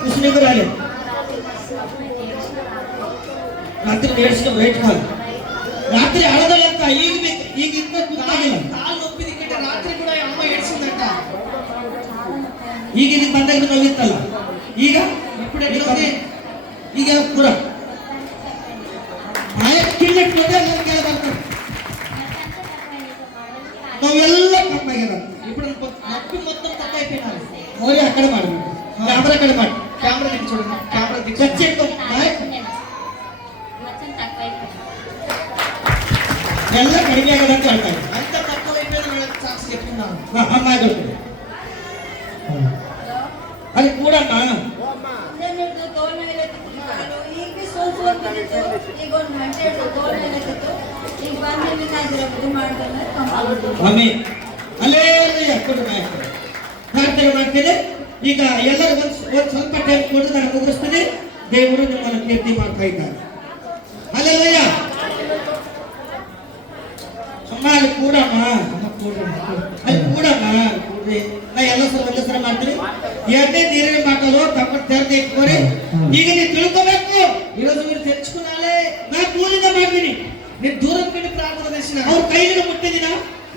కూర్చునేకు రాలేదు. రాత్రి ఏడ్చిన రైట్ కాదు. రాత్రి అడగలంత ಈಗ ఇంత ಗೊತ್ತಾಗಿಲ್ಲ. కాలు నొప్పి దిక్కితే రాత్రి కూడా ఈ అమ్మ ఏడ్చిందంట. ಈಗ ಇದಕ್ಕೆ ಬಂದಾಗ ನೋವಿತ್ತಲ್ಲ, ಈಗ ఇప్పుడు ఎట్లా ఉంది? ಈಗ ಪೂರ ಕಿಲ್ಲಟ್ಕೊಂಡೆ ನನಗೆ ಬರ್ತಾರೆ. ನಾವೆಲ್ಲ ಕಮ್ಮಾಗ್ಯದ. ఇప్పుడు నొప్పి మొత్తం తగ్గైపోయినారు. మోరి అక్కడ ಮಾಡಬೇಕು, కెమెరా కಡೆ ಮಾಡಿ. కెమెరా దిక్కు చూడండి, కెమెరా దిక్కు. ఖచ్చితంగా ಎಲ್ಲ ಕಡಿಮೆ ಆಗದ ಅಂತ ಹೇಳ್ತಾರೆ. అంత తక్కువ అయిపోయింది వాళ్ళకి సాక్షి చెప్తున్నాను. అమ్మాయి అది కూడా ಆಮೆ ಅಲ್ಲೇ ಕೊಡು ಪ್ರಾರ್ಥನೆ ಮಾಡ್ತೇನೆ. ಈಗ ಎಲ್ಲರೂ ಒಂದು ಸ್ವಲ್ಪ ಟೈಮ್ ಕೊಟ್ಟು ನಾನು ಮುಗಿಸ್ತೀನಿ. ದೇವರು ನಿಮ್ಮನ್ನು ಕೀರ್ತಿ ಮಾಡ್ತಾ ಇದ್ದಾರೆ. ಅಲ್ಲೆಲ್ಲಯ್ಯ ಅಮ್ಮ ಅಲ್ಲಿ ಕೂಡಮ್ಮ, ಅಲ್ಲಿ ಕೂಡಮ್ಮ ಕೂಡ್ರಿ. ನಾ ಎಲ್ಲ ಸಲ ಒಂದೇ ಸಲ ಮಾಡ್ತೀನಿ. ಎರಡನೇ ನೀರಿನ ಮಾತಾಡೋ ತಮ್ಮ ತೆರೆದು ಇಟ್ಕೋರಿ. ಈಗ ನೀವು ತಿಳ್ಕೋಬೇಕು, ఈరోజు మీరు తెచ్చుకున్నాలే. ನಾ ದೂರಿಂದ ಮಾಡ್ತೀನಿ. నేను దూరం పెట్టి ప్రార్థన చేసిన ಅವ್ರ ಕೈಗೆ ಮುಟ್ಟಿದಿನ,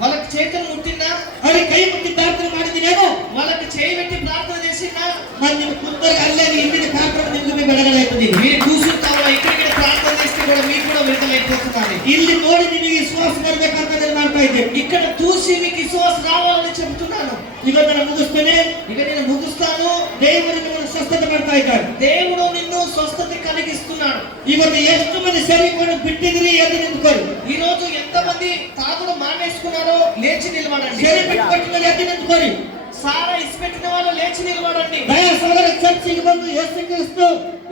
వాళ్ళకి చేతులు ముట్టినా, ಅವ್ರಿಗೆ ಕೈ ಮುಟ್ಟಿ ಪ್ರಾರ್ಥನೆ ಮಾಡಿದಿನೇನೋ, వాళ్ళకి చేయి పెట్టి ప్రార్థన చేసినా, మరి ನಿಮ್ಮ ಕುಂತರಿಗೆ ಅಲ್ಲೇ ಹಿಂದಿನ ಕಾರ್ಯಕ್ರಮ ನಿಮ್ಗೆ ಬಿಡುಗಡೆ ಆಯ್ತದೆ. మీరు కూర్చుంటావా ఇక్కడికి ప్రార్థన చేస్తే కూడా మీకు కూడా విడుదలైపోతున్నారు. ಇಲ್ಲಿ ನೋಡಿ ನಿಮಗೆ ವಿಶ್ವಾಸ ಬರ್ಬೇಕಂತ నేను ಮಾಡ್ತಾ ಇದ್ದೆ. ఇక్కడ చూసి మీకు విశ్వాసం రావాలని చెబుతున్నాను. ಇವತ್ತು ನಾನು ಮುಗಿಸ್ತೇನೆ. ఇక నేను ముగిస్తాను. ದೇವರು ನಿಮ್ಮನ್ನು ಸ್ವಸ್ಥತೆ ಮಾಡ್ತಾ ಇದ್ದಾರೆ. దేవుడు నిన్ను స్వస్థత కలిగిస్తున్నాడు. ಇವತ್ತು ಎಷ್ಟು ಮಂದಿ ಸರಿಕೊಂಡು ಬಿಟ್ಟಿದ್ರಿ ಎದ್ದು ನಿಂತ್ಕೊಳ್ಳಿ. ఈ రోజు ఎంతమంది తాగుడు మానేసుకున్నారో లేచి నిలబడండి. ಸರಿ ಬಿಟ್ಕೊಟ್ಟ ಮೇಲೆ ಎದ್ದು ನಿಂತ್ಕೊಳ್ಳಿ. సారా ఇసిపెట్టిన వాళ్ళు లేచి నిలబడండి. ದಯಾಸಾಗರ ಚರ್ಚಿಗೆ ಬಂದು ಯೇಸು ಕ್ರಿಸ್ತು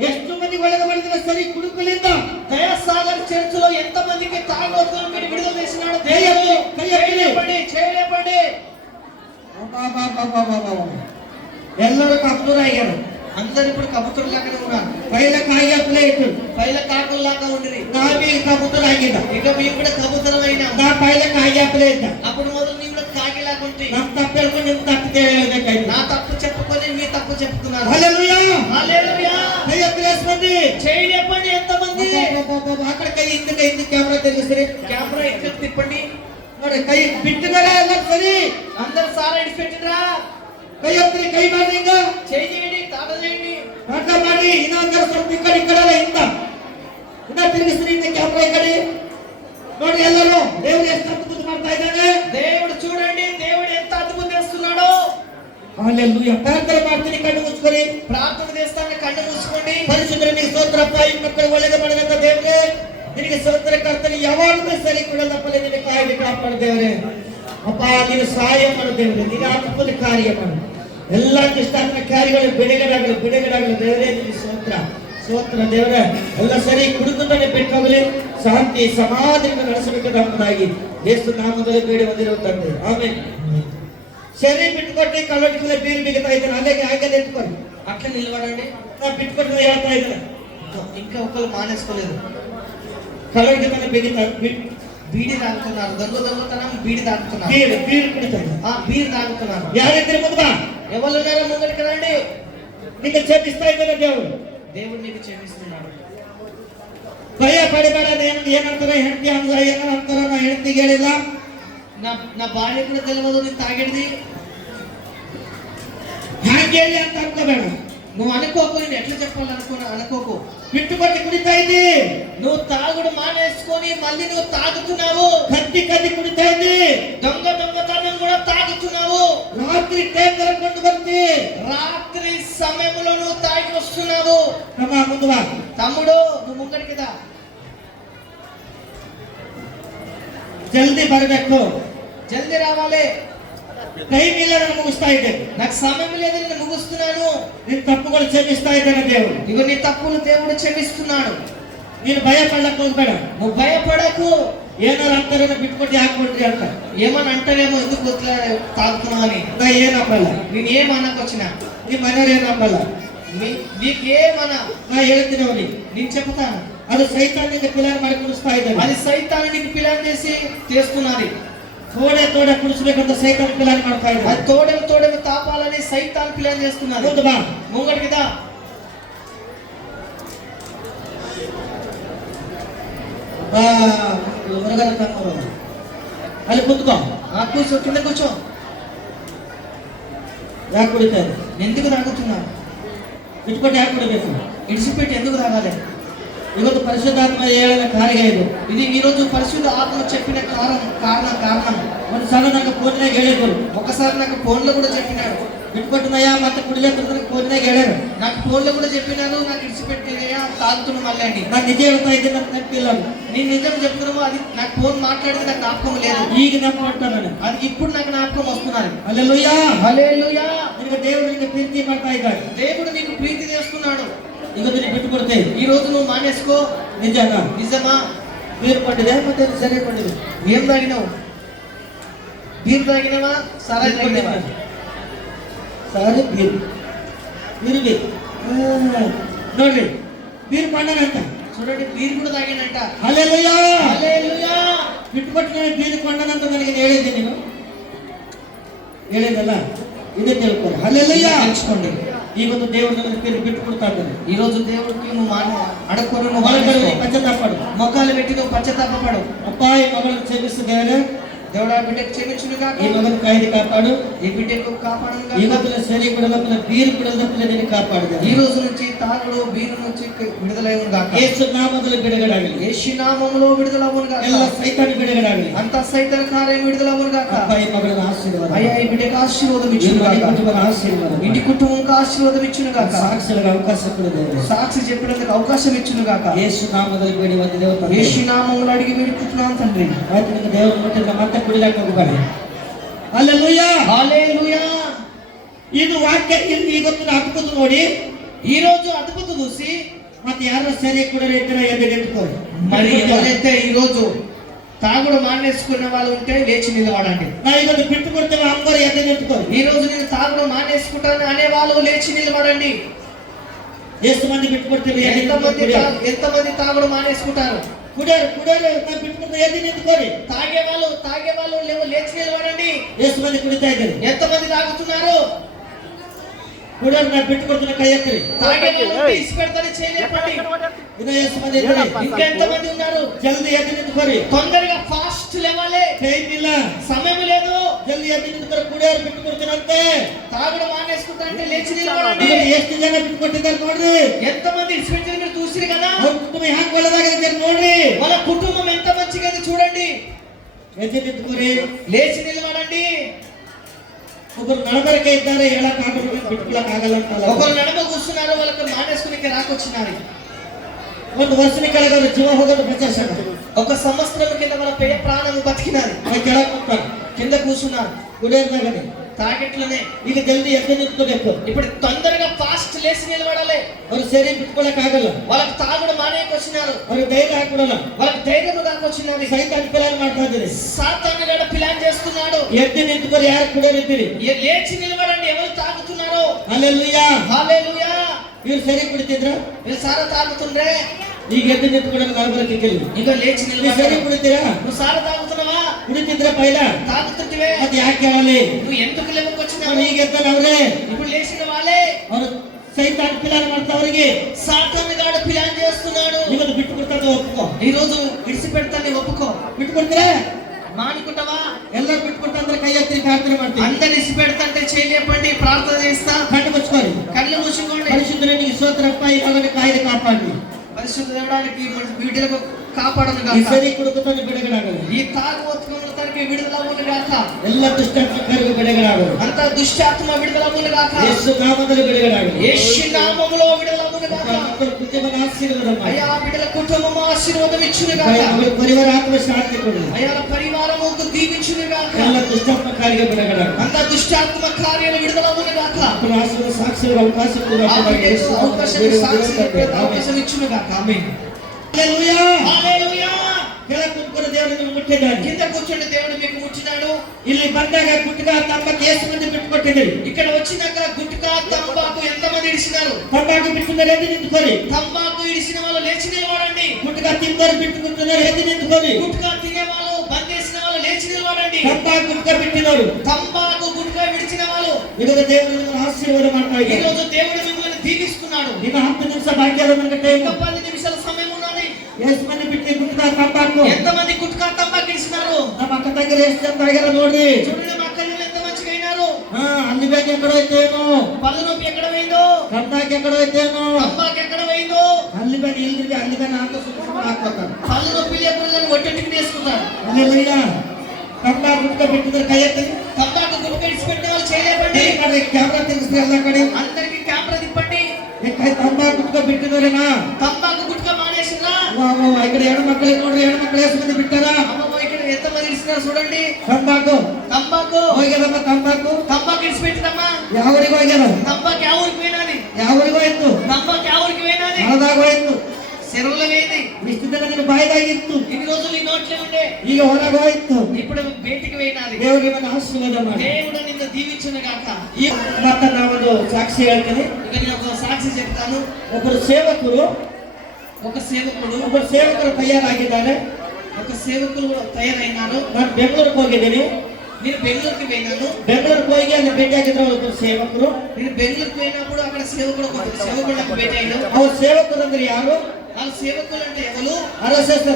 ಎಷ್ಟು ಮಂದಿ ಒಳಗೆ ಮಾಡಿದ್ರೆ ಸರಿ ಕುಡುಕಲಿಂದ దయాసాగర్ చర్చ్ లో ఎంత మందికి తాగొద్దు మీరు విడుదల చేసినాడు. దేవుడు చేయలేపండి. ಎಲ್ಲರೂ ಕಪ್ಪೂರ ಆಗ್ಯಾರ. అందరు ఇప్పుడు కబుతురు లాగానే ఉన్నారు. పైల కాయ ప్లేట్ పైల కాకులు లాగా ఉండిరి. నావి కబూతర్ ಆಗಿದ್ದ. ఇక మేము కూడా కబుతరమైనా. ನಾ ಪೈಲ ಕಾಯ ಪ್ಲೇಟ್ అప్పుడు మొదలు ನೀವು కూడా కాకిలాగా ఉంటుంది. ನಮ್ಮ ತಪ್ಪು ನಿಮ್ ತಪ್ಪು ಹೇಳ್ಬೇಕಾಯ್ತು. నా తప్పు చెప్పుకొని మీ తప్పు చెప్తున్నారు. హల్లెలూయా, హల్లెలూయా. కై ప్లేస్ మంది చేయలేపండి. ఎంత మంది అక్కడ కై ಹಿಂದೆ కెమెరా తిరిగిಸ್ರಿ. కెమెరా ఇక్కడ తిప్పండి. ನೋಡಿ ಕೈ ಬಿಟ್ಟಿದ್ದಾರೆ ಎಲ್ಲ ಸರಿ. అందరు సారా ఇడిచిపెట్టిరా. ಕೈ ಹತ್ತಿರ ಕೈ ಮಾಡಿ ಹಿಂಗ చేయండి, తాట చేయండి. ಅಡ್ಡ ಮಾಡಿ ಇನ್ನೊಂದರ ಸ್ವಲ್ಪ ಈ ಕಡೆ ಹಿಂದ ಇನ್ನ ತಿರುಗಿಸ್ರಿ. ಹಿಂದೆ ಕ್ಯಾಮ್ರಾ ಈ ಕಡೆ ನೋಡಿ. ಎಲ್ಲರೂ ದೇವರು ಎಷ್ಟು ಅದ್ಭುತ ಮಾಡ್ತಾ ಇದ್ದಾನೆ. దేవుడు చూడండి, దేవుడు ఎంత అద్భుతం చేస్తున్నాడో. హల్లెలూయా. ಪ್ರಾರ್ಥನೆ ಮಾಡ್ತೀನಿ, ಕಣ್ಣು ಮುಚ್ಚಿಕೊಳ್ಳಿ. ప్రార్థన చేస్తాను, కళ్ళు మూసుకోండి. ಪರಿಶುದ್ಧರೇ ನಿನಗೆ ಸ್ತೋತ್ರಪ್ಪ. ಈ ಮಕ್ಕಳು ಒಳ್ಳೆಯದು ಮಾಡಿದಂತ ದೇವರೇ ನಿನಗೆ ಸ್ತೋತ್ರ. ಕರ್ತನೆ ಯಾವಾಗಲೂ ಸರಿ ಕೊಡಲ್ಲಪ್ಪಲೇ ನಿನ್ನ ಕಾಯಿಲೆ ಕಾಪಾಡು ದೇವರೇ. ಅಪ್ಪ ನೀನು ಸಹಾಯ ಮಾಡು ದೇವರೇ. ನೀನು ಅದ್ಭುತ ಕಾರ್ಯ ಮಾಡು. ಎಲ್ಲ ದುಷ್ಟಾತ್ಮ ಕಾರ್ಯಗಳು ಬಿಡುಗಡಾಗಲಿ ದೇವರೇ. ನಿನಗೆ ಸ್ತೋತ್ರ ದೇವರೇ. ಎಲ್ಲ ಸರಿ ಕುಡುಕುತ್ತನೆ ಬಿಟ್ಟು ಹೋಗಲಿ. ಶಾಂತಿ ಸಮಾಧಿಯಿಂದ ನಡೆಸಬೇಕಾಗಿ ಯೇಸು ನಾಮದಲ್ಲಿ ಬೇಡಿ ಬಂದಿರೋ ತಂದೆ, ಆಮೆನ್. ಸರಿ ಬಿಟ್ಕೊಟ್ಟು ಕಲ್ಲೊಟ್ಟಿಗೆ ಬೀರು ಬಿಗುತ್ತಾ ಇದ್ದಾನೆ. ಅಲ್ಲಿಗೆ ಹಾಗೆ ಎತ್ಕೊಂಡು అట్లా నిలబడండి. ನಾ ಬಿಟ್ಕೊಟ್ಟು ಹೇಳ್ತಾ ಇದ್ದಾನೆ. ఇంకా ఒకరు మానేసుకోలేదు. కళ్ళకి తన బిగుతా బీడి తాగుతున్నారు. దొంగతనం బీడి తాగుతున్నారు. బీరు కుడితాడు. బీర్ తాగుతున్నారు. యారిద్దరి ముందు బా. ఎవరున్నారో ముందరికి రండి. నీకు చేపిస్తా ఇದ್ದಾನೆ దేవుడు. దేవుడు నీకు క్షమిస్తున్నాడు. ಭಯ ಪಡಬೇಡ. ಏನಂತಾರ ಹೆಂಡತಿ ಅಂದ್ರ ಏನೋ ಅಂತಾರ. ನಾ ಹೆಂಡತಿಗೆ ಹೇಳಿಲ್ಲ. నా భార్య కూడా తెలియదు నేను తాగేది. ಹ್ಯಾಂಗೆ ಹೇಳಿ ಅಂತ ಅನ್ಕೋಬೇಡ. నువ్వు అనుకోకు. నేను ఎట్లా అనుకోకు. ಬಿಟ್ಟುಕೊಟ್ಟು ಕುಡಿತಾ ಇದ್ದಿ. నువ్వు తాగుడు మానేసుకొని మళ్ళీ నువ్వు తాగుతున్నావు. ಕದ್ದಿ ಕುಡಿತಾ ಇದ್ದಿ. దొంగతనం కూడా తాగుతున్నావు. ರಾತ್ರಿ ಟೈಮ್ ಕೊಂಡು ಬರ್ತಿ. రాత్రి సమయంలో నువ్వు తాగి వస్తున్నావు. ನಮ್ಮ ಮುಂದೆ ಬಾ. తమ్ముడు నువ్వు ముంగడికి దా. ಜಲ್ದಿ ಬರಬೇಕು. జల్దీ రావాలి. ಟೈಮ್ ಇಲ್ಲ, ನಾನು ಮುಗಿಸ್ತಾ ಇದ್ದೇನೆ. నాకు సమయం లేదు, నేను ముగిస్తున్నాను. ನಿನ್ನ ತಪ್ಪುಗಳು ಕ್ಷಮಿಸ್ತಾ ಇದ್ದಾನೆ దేవుడు. ఇగో నీ తప్పులు దేవుడు క్షమిస్తున్నాడు. ನೀನು ಭಯ ಪಡಕ್ಕೆ ಹೋಗ್ಬೇಡ. నువ్వు భయపడకు. ಏನಾರು ಅಂತಾರ ಬಿಟ್ಕೊಟ್ಟು ಹಾಕ್ಬಿಟ್ರಿ ಅಂತ. ఏమని అంటారేమో ఎందుకు తాగుతున్నావు అని. ನಾ ಏನಪ್ಪಲ್ಲ. నేను ఏం అనకొచ్చినా ನಿಮ್ಮ ಮನೆಯವ್ರು ಏನಪ್ಪಲ್ಲ. నీకేమన్నా ಹೇಳ್ತೀನಿ ಅವನಿಗೆ నేను చెప్తాను. ಅದು ಸೈತಾನಿಗೆ ಪ್ಲಾನ್ ಮಾಡಿ ಕುಡಿಸ್ತಾ ಇದ್ದಾನೆ. అది సైతానికి ప్లాన్ చేసి చేస్తున్నది. తోడే కుడిసಬೇಕಂತ సైతాన్ ప్లాన్ ಮಾಡ್ತಾ ಇದ್ದಾನೆ. అది తోడేలు తాపాలని సైతాన్ ప్లాన్ చేస్తున్నది. ముందు బా ముంగడికి దా. ಹೊರಗಡೆ ತಮ್ಮರು ಅಲ್ಲಿ ಕುತ್ಕೋ. కూర్చో, కింద కూర్చో. ಯಾಕೆ ಕುಡಿತಾರೆ? ఎందుకు తాగుతున్నా? ಇಟ್ಬಿಟ್ಟು ಯಾಕೆ ಕುಡಿಬೇಕು? ఇడిచిపెట్టి ఎందుకు తాగాలి? ಇವತ್ತು ಪರಿಶುದ್ಧಾತ್ಮ ಹೇಳಿದ ಕಾರ್ಯ ಇದು. ఇది ఈ రోజు పరిశుద్ధ ఆత్మ చెప్పిన కారణం. ಒಂದ್ಸಲ నాకు ಫೋನ್ಯಾಗ ಹೇಳಿದ್ರು. ఒకసారి నాకు ఫోన్ లో కూడా చెప్పినాడు. ಬಿಟ್ಬಿಟ್ಟನಯ್ಯ ಮತ್ತೆ ಕುಡಿಲೇಕಂದ್ರೆ ಫೋನ್ಯಾಗ ಹೇಳ್ಯಾರ. నాకు ఫోన్ లో కూడా చెప్పినాను, నాకు ఇడిచిపెట్టినయ్యా తాగుతున్నా మళ్ళీ అని. ನಾನು నిజ ಹೇಳ್ತಾ ಇದ್ದೀನಿ ಅಂತ ನೆನಪಿಲ್ಲ. నేను నిజం చెప్తున్నాము, అది నాకు ఫోన్ మాట్లాడితే నాకు జ్ఞాపకం లేదు. ಈಗ ನೆನಪು ಮಾಡ್ತಾನೆ. అది ఇప్పుడు నాకు జ్ఞాపకం వస్తున్నది. హల్లెలూయా, హల్లెలూయా. ನಿನಗೆ దేవుడు ನಿನಗೆ ಪ್ರೀತಿ ಮಾಡ್ತಾ ಇದ್ದಾನೆ. దేవుడు నీకు ప్రీతి చేస్తున్నాడు. ಇವತ್ತು ನೀನು ಬಿಟ್ಟುಕೊಡ್ತೇವೆ. ఈ రోజు నువ్వు మానేసుకో. నిజమా? నిజమా? బీరు పట్టిದೆ ಮತ್ತೆ ಸರಿ ಪಟ್ಟಿದೆ. ఏం తాగినావు? బీర్ తాగినావా? సారాయి తాగినావా? ಸಾರಿ ಬೀರು ನೋಡ್ರಿ, ಬೀರು ಕೊಂಡನಂತ చూడండి, బీర్ కూడా తాగినంట. హల్లెలూయా, హల్లెలూయా. ಬಿಟ್ಟುಕೊಟ್ಟು ನಾನು ಬೀರು ಕೊಂಡನಂತ ನನಗೆ ಹೇಳಿದ್ದೆ. ನೀನು ಹೇಳಿದಲ್ಲ, ಇದೇ ತಿಳ್ಕೊಳ್ಳಿ. ಹಲ್ಲೆಲೂಯಾ తెలుసుకోండి. ಈ ಒಂದು ದೇವರು ನನಗೆ ಬಿಟ್ಟು ಕೊಡ್ತಾ ಇದ್ದಾನೆ. ఈ రోజు దేవుడికి నువ్వు అడగకొని నువ్వు ಮಗಳು ಪಶ್ಚಾತ್ತಾಪಡು, మొక్కలు పెట్టి నువ్వు పశ్చాత్తాపపడు. ಅಪ್ಪ ಈ ಮಗಳನ್ನು ಕ್ಷಮಿಸಿದ್ದೇನೆ. దేవుడా బిడ్డకు క్షమించును గాక. ಈ ಮಗನ ಕಾಯ್ದೆ ಕಾಪಾಡು. ఈ బిడ్డకు కాపాడను గాక. ಇವತ್ತಿನ ಸರಿ ಕೊಡಲಪ್ಪನ ಬೀರು ಕೊಡಲಪ್ಪನ ನೀನು ಕಾಪಾಡಿದೆ. ఈ రోజు నుంచి తాగుడు బీరు నుంచి విడుదలయ్యును గాక. ಯೇಸು ನಾಮದಲ್ಲಿ ಬಿಡುಗಡೆಯಾಗಲಿ. యేసు నామములో విడుదలవును గాక. ಎಲ್ಲ ಸೈತಾನ ಬಿಡುಗಡೆಯಾಗಲಿ. అంత సైతాన కార్యం విడుదలవును గాక. ಅಪ್ಪ ಈ ಮಗಳನ್ನ ಆಶೀರ್ವಾದ. అయ్యా ఈ బిడ్డకు ఆశీర్వాదం ఇచ్చును గాక. కుటుంబ ఆశీర్వాద. ఇంటి కుటుంబంకు ఆశీర్వాదం ఇచ్చును గాక. సాక్షులకు అవకాశ ಕೊಡುತ್ತೇವೆ. సాక్షి చెప్పినందుకు అవకాశం ఇచ్చును గాక. ಯೇಸು ನಾಮದಲ್ಲಿ ಬೇಡಿ ಒಂದು ದೇವರ యేసు నామములో అడిగి వేడుకుంటున్నాను తండ్రి. ಆಯ್ತು, ನಿಮಗೆ ದೇವರ ಮುಟ್ಟಿದ್ರೆ ಮತ್ತೆ ಕುಡಿಲಾಕ ಹೋಗಬೇಡ. ಹಲ್ಲೆಲೂಯಾ, హల్లెలూయా. ಇದು ವಾಕ್ಯ ಇವತ್ತಿನ ಅದ್ಭುತ ನೋಡಿ. ఈ రోజు అద్భుతం చూసి ಮತ್ತೆ ಯಾರು ಸರಿ ಕುಡಿದ್ರೆ ಇದ್ರೆ ಎದ್ದು ನಿಂತ್ಕೊಳ್ಳಿ. మరి ఎవరైతే ఈ రోజు తాగుడు మానేసుకున్న వాళ్ళు ఉంటే లేచి నిలబడండి. ನಾ ಇವತ್ತು ಬಿಟ್ಟು ಕೊಡ್ತೇವೆ ಅಂಬರು ಎದ್ದು ನಿಂತ್ಕೊಳ್ಳಿ. ఈ రోజు నేను తాగుడు మానేసుకుంటాను అనే వాళ్ళు లేచి నిలబడండి. ಎಷ್ಟು ಮಂದಿ ಬಿಟ್ಟು ಕೊಡ್ತೇವೆ? ఎంతమంది తాగుడు మానేసుకుంటారు? ಕುಡಿಯೋರು ನಾ ಬಿಟ್ಟು ಕೊಡ್ತೇವೆ, ಎದ್ದು ನಿಂತ್ಕೊಳ್ಳಿ. తాగే వాళ్ళు లేచి నిలబడండి. ಎಷ್ಟು ಮಂದಿ ಕುಡಿತಾ ಇದ್ದಾರೆ? ఎంతమంది తాగుతున్నారు? ಕುಡಿಯೋರು ನಾ ಬಿಟ್ಟು ಕೊಡ್ತೇನೆ, ಕೈ ಎತ್ತರಿ. తాగే వాళ్ళు ఇసిపెడతారు, చేయలేపండి. ಇನ್ನು ಎಷ್ಟು ಮಂದಿ ಇದ್ದಾರೆ? ఇంకా ఎంతమంది ఉన్నారు? ಜಲ್ದಿ ಎದ್ದು ನಿಂತ್ಕೊಳ್ಳಿ. తొందరగా ఫాస్ట్ లేవాలి, ಟೈಮ್ ಇಲ್ಲ, సమయం లేదు. ಜಲ್ದಿ ಎದ್ದು ನಿಂತ್ಕೊಳ್ಳಿ. ಕುಡಿಯೋರು ಬಿಟ್ಟು ಕೊಡ್ತೀನಂತೆ. తాగుడు మానేసుకుంటా అంటే లేచి నిలబడండి. ಎಷ್ಟು ಜನ ಬಿಟ್ಟು ಕೊಟ್ಟಿದ್ದಾರೆ ನೋಡ್ರಿ. ఎంతమంది ఇసిపెట్టారు మీరు చూసిరు కదా. ಅವ್ರ ಕುಟುಂಬ ಹ್ಯಾಂಗ ಒಳ್ಳೆದಾಗಿದೆ ನೋಡ್ರಿ. వాళ్ళ కుటుంబం ఎంత మంచిగా ఉంది చూడండి. ಎದ್ದು ನಿಂತ್ಕೊಳ್ಳಿ, లేచి నిలబడండి. ಒಬ್ಬರು ನಡಬರಕೆ ಇದ್ದಾರೆ, ಹೇಳಕ್ ಆಗಲ್ಲ, ಬಿಟ್ಕೊಳಕ್ ಆಗಲ್ಲ ಅಂತ. ఒకరు నడమ కూర్చున్నారు, వాళ్ళకి మానేసుకుని రాకొచ్చినారు. ಒಂದು ವರ್ಷದ ಕೆಳಗೆ ಅವ್ರ ಜೀವ ಹೋಗೋದು ಪ್ರಚಾರ. ఒక సంవత్సరం కింద వాళ్ళ పేయ ప్రాణం బతికినారు. ಕೆಳಗೆ ಹೋಗ್ತಾರೆ, కింద కూర్చున్నారు. ಕುಡಿಯೋದಾಗದೆ తాగట్లనే. ಈಗ ಜಲ್ದಿ ಎದ್ದು ನಿಂತ್ಕೋಬೇಕು. ఇప్పుడు తొందరగా ఫాస్ట్ లేచి నిలబడాలి. ಅವ್ರು ಸೇರಿ ಬಿಟ್ಕೊಳಕ್ ಆಗಲ್ಲ. వాళ్ళకి తాగుడు మానేకి వచ్చినారు. ಅವ್ರಿಗೆ ಧೈರ್ಯ ಹಾಕೊಡಲ್ಲ. వాళ్ళకి ధైర్యం దాకొచ్చినది. ಸೈತಾನ್ ಪ್ಲಾನ್ ಮಾಡ್ತಾ ಇದ್ದೀರಿ. సాతాను గడ ప్లాన్ చేస్తున్నాడు. ಎದ್ದು ನಿಂತ್ಕೊಂಡು ಯಾರು ಕುಡಿಯೋರಿದ್ದೀರಿ? లేచి నిలబడండి. ఎవరు తాగుతున్నారు? ಹಲ್ಲೆಲೂಯಾ, హల్లెలూయా. ಇವ್ರು ಸರಿ ಕುಡಿತಿದ್ರ? మీరు సారా తాగుతుండ్రే. ಈಗ ಎದ್ದು ನಿಂತ್ಕೊಂಡು ನಡಬರಕೆ ಕೆಲವು. ಈಗ లేచి ನೀವು నిలబడి ಸರಿ ಕುಡಿತೀರಾ? నువ్వు సారా తాగుతున్నావా? ಕುಡಿತಿದ್ರ ಪೈಲ? తాగుతుంటివే. ಮತ್ತೆ ಯಾಕೆ ಹೇಳಲಿ? నువ్వు ఎందుకు లేవకొచ్చినావు? ಈಗ ಎದ್ದಲ್ಲ ಅವ್ರೆ. ఇప్పుడు లేచిన వాళ్ళే ಅವರು సైతాన్ ప్లాన్ ಮಾಡ್ತಾ ಅವರಿಗೆ. సాతాను గడ ప్లాన్ చేస్తున్నాడు. ಇವತ್ತು ಬಿಟ್ಟು ಕೊಡ್ತಾ ಒಪ್ಕೋ. ఈ రోజు విడిచిపెడతాన్ని ఒప్పుకో. ಬಿಟ್ಟು ಕೊಡ್ತೀರಾ? మానుకుంటావా? ಎಲ್ಲರೂ ಬಿಟ್ಟು ಕೊಡ್ತಾ ಅಂದ್ರೆ ಕೈ ಎತ್ತಿ ಪ್ರಾರ್ಥನೆ ಮಾಡ್ತೀವಿ. అందరిని ఇసిపెడతంటే చేయలేపండి, ప్రార్థన చేస్తా. ಕಣ್ಣು ಮುಚ್ಕೋರಿ. కళ్ళు మూసుకోండి. పరిశుద్ధునికి స్తోత్రప్ప, ఈ మగನ ಕಾಯ್ದೆ ಕಾಪಾಡಿ. పరిశుద్ధ దేవుడానికి బిడ్డలకు కాపాడను ಈ గాక. ಸರಿ ಕುಡುಕುತ್ತಾನೆ ಬಿಡುಗಡಾಗಲಿ. ఈ తాగుబోతులకు విడుదలవును గాక. ಎಲ್ಲ ದುಷ್ಟಾತ್ಮಕರಿಗೆ ಬಿಡುಗಡಾಗಲಿ. అంత దుష్టాత్మ విడుదలవును గాక. ಯೇಸು ನಾಮದಲ್ಲಿ ಬಿಡುಗಡಾಗಲಿ. యేసు నామములో విడుదలవును గాక. ಮಕ್ಕಳ ಕುಟುಂಬದ ಆಶೀರ್ವಾದ ಮಾಡಿ. అయ్యా బిడ్డల కుటుంబం ఆశీర్వాదం ఇచ్చును గాక. ಅವರ ಪರಿವಾರ ಆತ್ಮ ಶಾಂತಿ ಕೊಡಿ. అయ్యా పరివారముకు దీవించును గాక. ಎಲ್ಲ ದುಷ್ಟಾತ್ಮಕಾರಿಗೆ ಬಿಡುಗಡಾಗಲಿ. అంత దుష్టాత్మ కార్యాలు విడుదలవును గాక. ಮಕ್ಕಳ ಆಶೀರ್ವಾದ ಸಾಕ್ಷಿಗಳ ಅವಕಾಶ ಕೊಡಿ. ఆ బిడ్డకు అవకాశం సాక్షి చెప్పే అవకాశం ఇచ్చును గాక. ఆమేన్. హల్లెలూయా, హల్లెలూయా. ಕೆಳಗೆ ಕೂತ್ಕೊಂಡು ದೇವರನ್ನು ಮುಟ್ಟಿದ್ದಾನೆ. కింద కూర్చొని దేవుడు మీకు ముట్టినాడు. ಇಲ್ಲಿ ಬಂದಾಗ ಗುಟ್ಕಾ ತಂಬಾಕು ಎಷ್ಟು ಮಂದಿ ಬಿಟ್ಟು ಕೊಟ್ಟಿದ್ದೀರಿ? ఇక్కడ వచ్చినాక గుట్కా తంబాకు ఎంతమంది ఇడిచినారు. ತಂಬಾಕು ಬಿಟ್ಟುದರೆ ಎದ್ದು ನಿಂತ್ಕೊಳ್ಳಿ. తంబాకు ఇడిచిన వాళ్ళు లేచి నిలబడండి. ಗುಟ್ಕಾ ತಿಂದವರು ಬಿಟ್ಟುకుంటున్నారు ಎದ್ದು ನಿಂತ್ಕೊಳ್ಳಿ. గుట్కా తినే వాళ్ళు బందేసిన వాళ్ళు లేచి నిలబడండి. ತಂಬಾಕು ಗುಟ್ಕಾ ಬಿಟ್ಟಿನವರು తంబాకు గుట్కా విడిచిన వాళ్ళు ಈಗ ದೇವರು ನಿಮ್ಮನ್ನು ಆಶೀರ್ವಾದ ಮಾಡ್ತಾ ఈ ಇದ್ದಾರೆ. రోజు దేవుడు మిమ్మల్ని దీవిస్తున్నాడు. ಇನ್ನು 10 ನಿಮಿಷ ಬಾಕಿ ಅದ ನನಗೆ ಟೈಮ್. ఇంకా 10 నిమిషాల సమయం ఉన్నది. ಎಷ್ಟು ಮಂದಿ ಬಿಟ್ಟು ಗುಟ್ಕಾ ತಂಬಾಕು ఎంతమంది గుట్కా తంబాకు ఇడిచినారు? ನಮ್ಮ ಅಕ್ಕ ತಂಗಿರು ಎಷ್ಟು ಚಂದ ಆಗ್ಯಾರ ನೋಡ್ರಿ. చూడండి మా అక్కలు ఎంత మంచిగా అయినారు. ಅಲ್ಲಿ ಬ್ಯಾಗ್ ಎಕ್ಕಡ ಹೋಯ್ತೇನು, పళ్ళు నొప్పి ఎక్కడ పోయిందో, ತಂಬಾಕು ಎಕ್ಕಡ ಹೋಯ್ತೇನು, తంబాకు ఎక్కడ పోయిందో. ಅಲ್ಲಿ ಬ್ಯಾಗ್ ಇಲ್ರಿ ಅಲ್ಲಿ ಬ್ಯಾಗ್ ಅಂತ ಸುಮ್ಮನೆ ಹಾಕ್ಬೇಕಾರ. పళ్ళు నొప్పి లేకుండా ఒట్టెట్టుకు వేసుకుంటారు. ಅಲ್ಲಿ ಇಲ್ಲ ತಂಬಾಕು ಗುಟ್ಕಾ ಬಿಟ್ಟಿದ್ರೆ ಕೈ ಎತ್ತಿ తంబాకు గుట్కా ఇడిచిపెట్టిన వాళ్ళు చేయలేపండి. ಕ್ಯಾಮ್ರಾ ತೆಗಿಸ್ರಿ ಎಲ್ಲ ಕಡೆ. అందరికి కెమెరా తిప్పండి. ತಂಬಾಕು ಗುಟ್ಕಾ ಬಿಟ್ಟಿದ್ರೇನಾ? తంబాకు గుట్కా మానేసినా? ಈ ಕಡೆ ಹೆಣ್ಣು ಮಕ್ಕಳಿಗೆ ನೋಡ್ರಿ, ಹೆಣ್ಣು ಮಕ್ಕಳು ಎಷ್ಟು ಮಂದಿ ಬಿಟ್ಟಾರ? అమ్మమ్మ ఇక్కడ ఎంత మంది ఇడిచినారు చూడండి. ತಂಬಾಕು తంబాకు ಹೋಗ್ಯದಮ್ಮ. ತಂಬಾಕು తంబాకు ఇడిచిపెట్టినమ్మా. ಯಾವ ಊರಿಗೆ ಹೋಗ್ಯದ? తంబాకు ಯಾವ ఊరికి పోయినాది? ಯಾವ ಊರಿಗೆ ಹೋಯ್ತು? తంబాకు ಯಾವ ఊరికి పోయినాది? ಹೊಲದಾಗ ಹೋಯ್ತು. చెరువులో పోయింది. ಇಷ್ಟು ದಿನ ನಿನ್ನ ಬಾಯಿದಾಗಿತ್ತು, ఇన్ని రోజులు నీ నోట్లే ఉండే, ಈಗ ಹೊರಗೆ ಹೋಯ್ತು. ఇప్పుడు బయటికి పోయినాది. ದೇವರು ನಿಮ್ಮನ್ನು ಆಶೀರ್ವಾದ ಮಾಡಿ. దేవుడు నిన్ను దీవించును గాక. ಮತ್ತೆ ನಾವೊಂದು ಸಾಕ್ಷಿ ಹೇಳ್ತೀನಿ. ఇక నేను ఒక సాక్షి చెప్తాను. ಒಬ್ಬರು ಸೇವಕರು ತಯಾರಾಗಿದ್ದಾರೆ. ఒక సేవకులు తయారైనారు. ನಾನು ಬೆಂಗಳೂರಿಗೆ ಹೋಗಿದ್ದೀನಿ. నేను బెంగళూరుకి పోయినాను. ಬೆಂಗಳೂರಿಗೆ ಹೋಗಿ ಅಲ್ಲಿ ಭೇಟಿಯಾಗಿದ್ರು ಒಬ್ಬರು ಸೇವಕರು. నేను బెంగళూరుకి పోయినప్పుడు అక్కడ సేవకులకు భేటీ అయినాను. ಅವ್ರ ಸೇವಕರು ಅಂದ್ರೆ ಯಾರು? వాళ్ళ సేవకులు అంటే ఎవరు? RSS.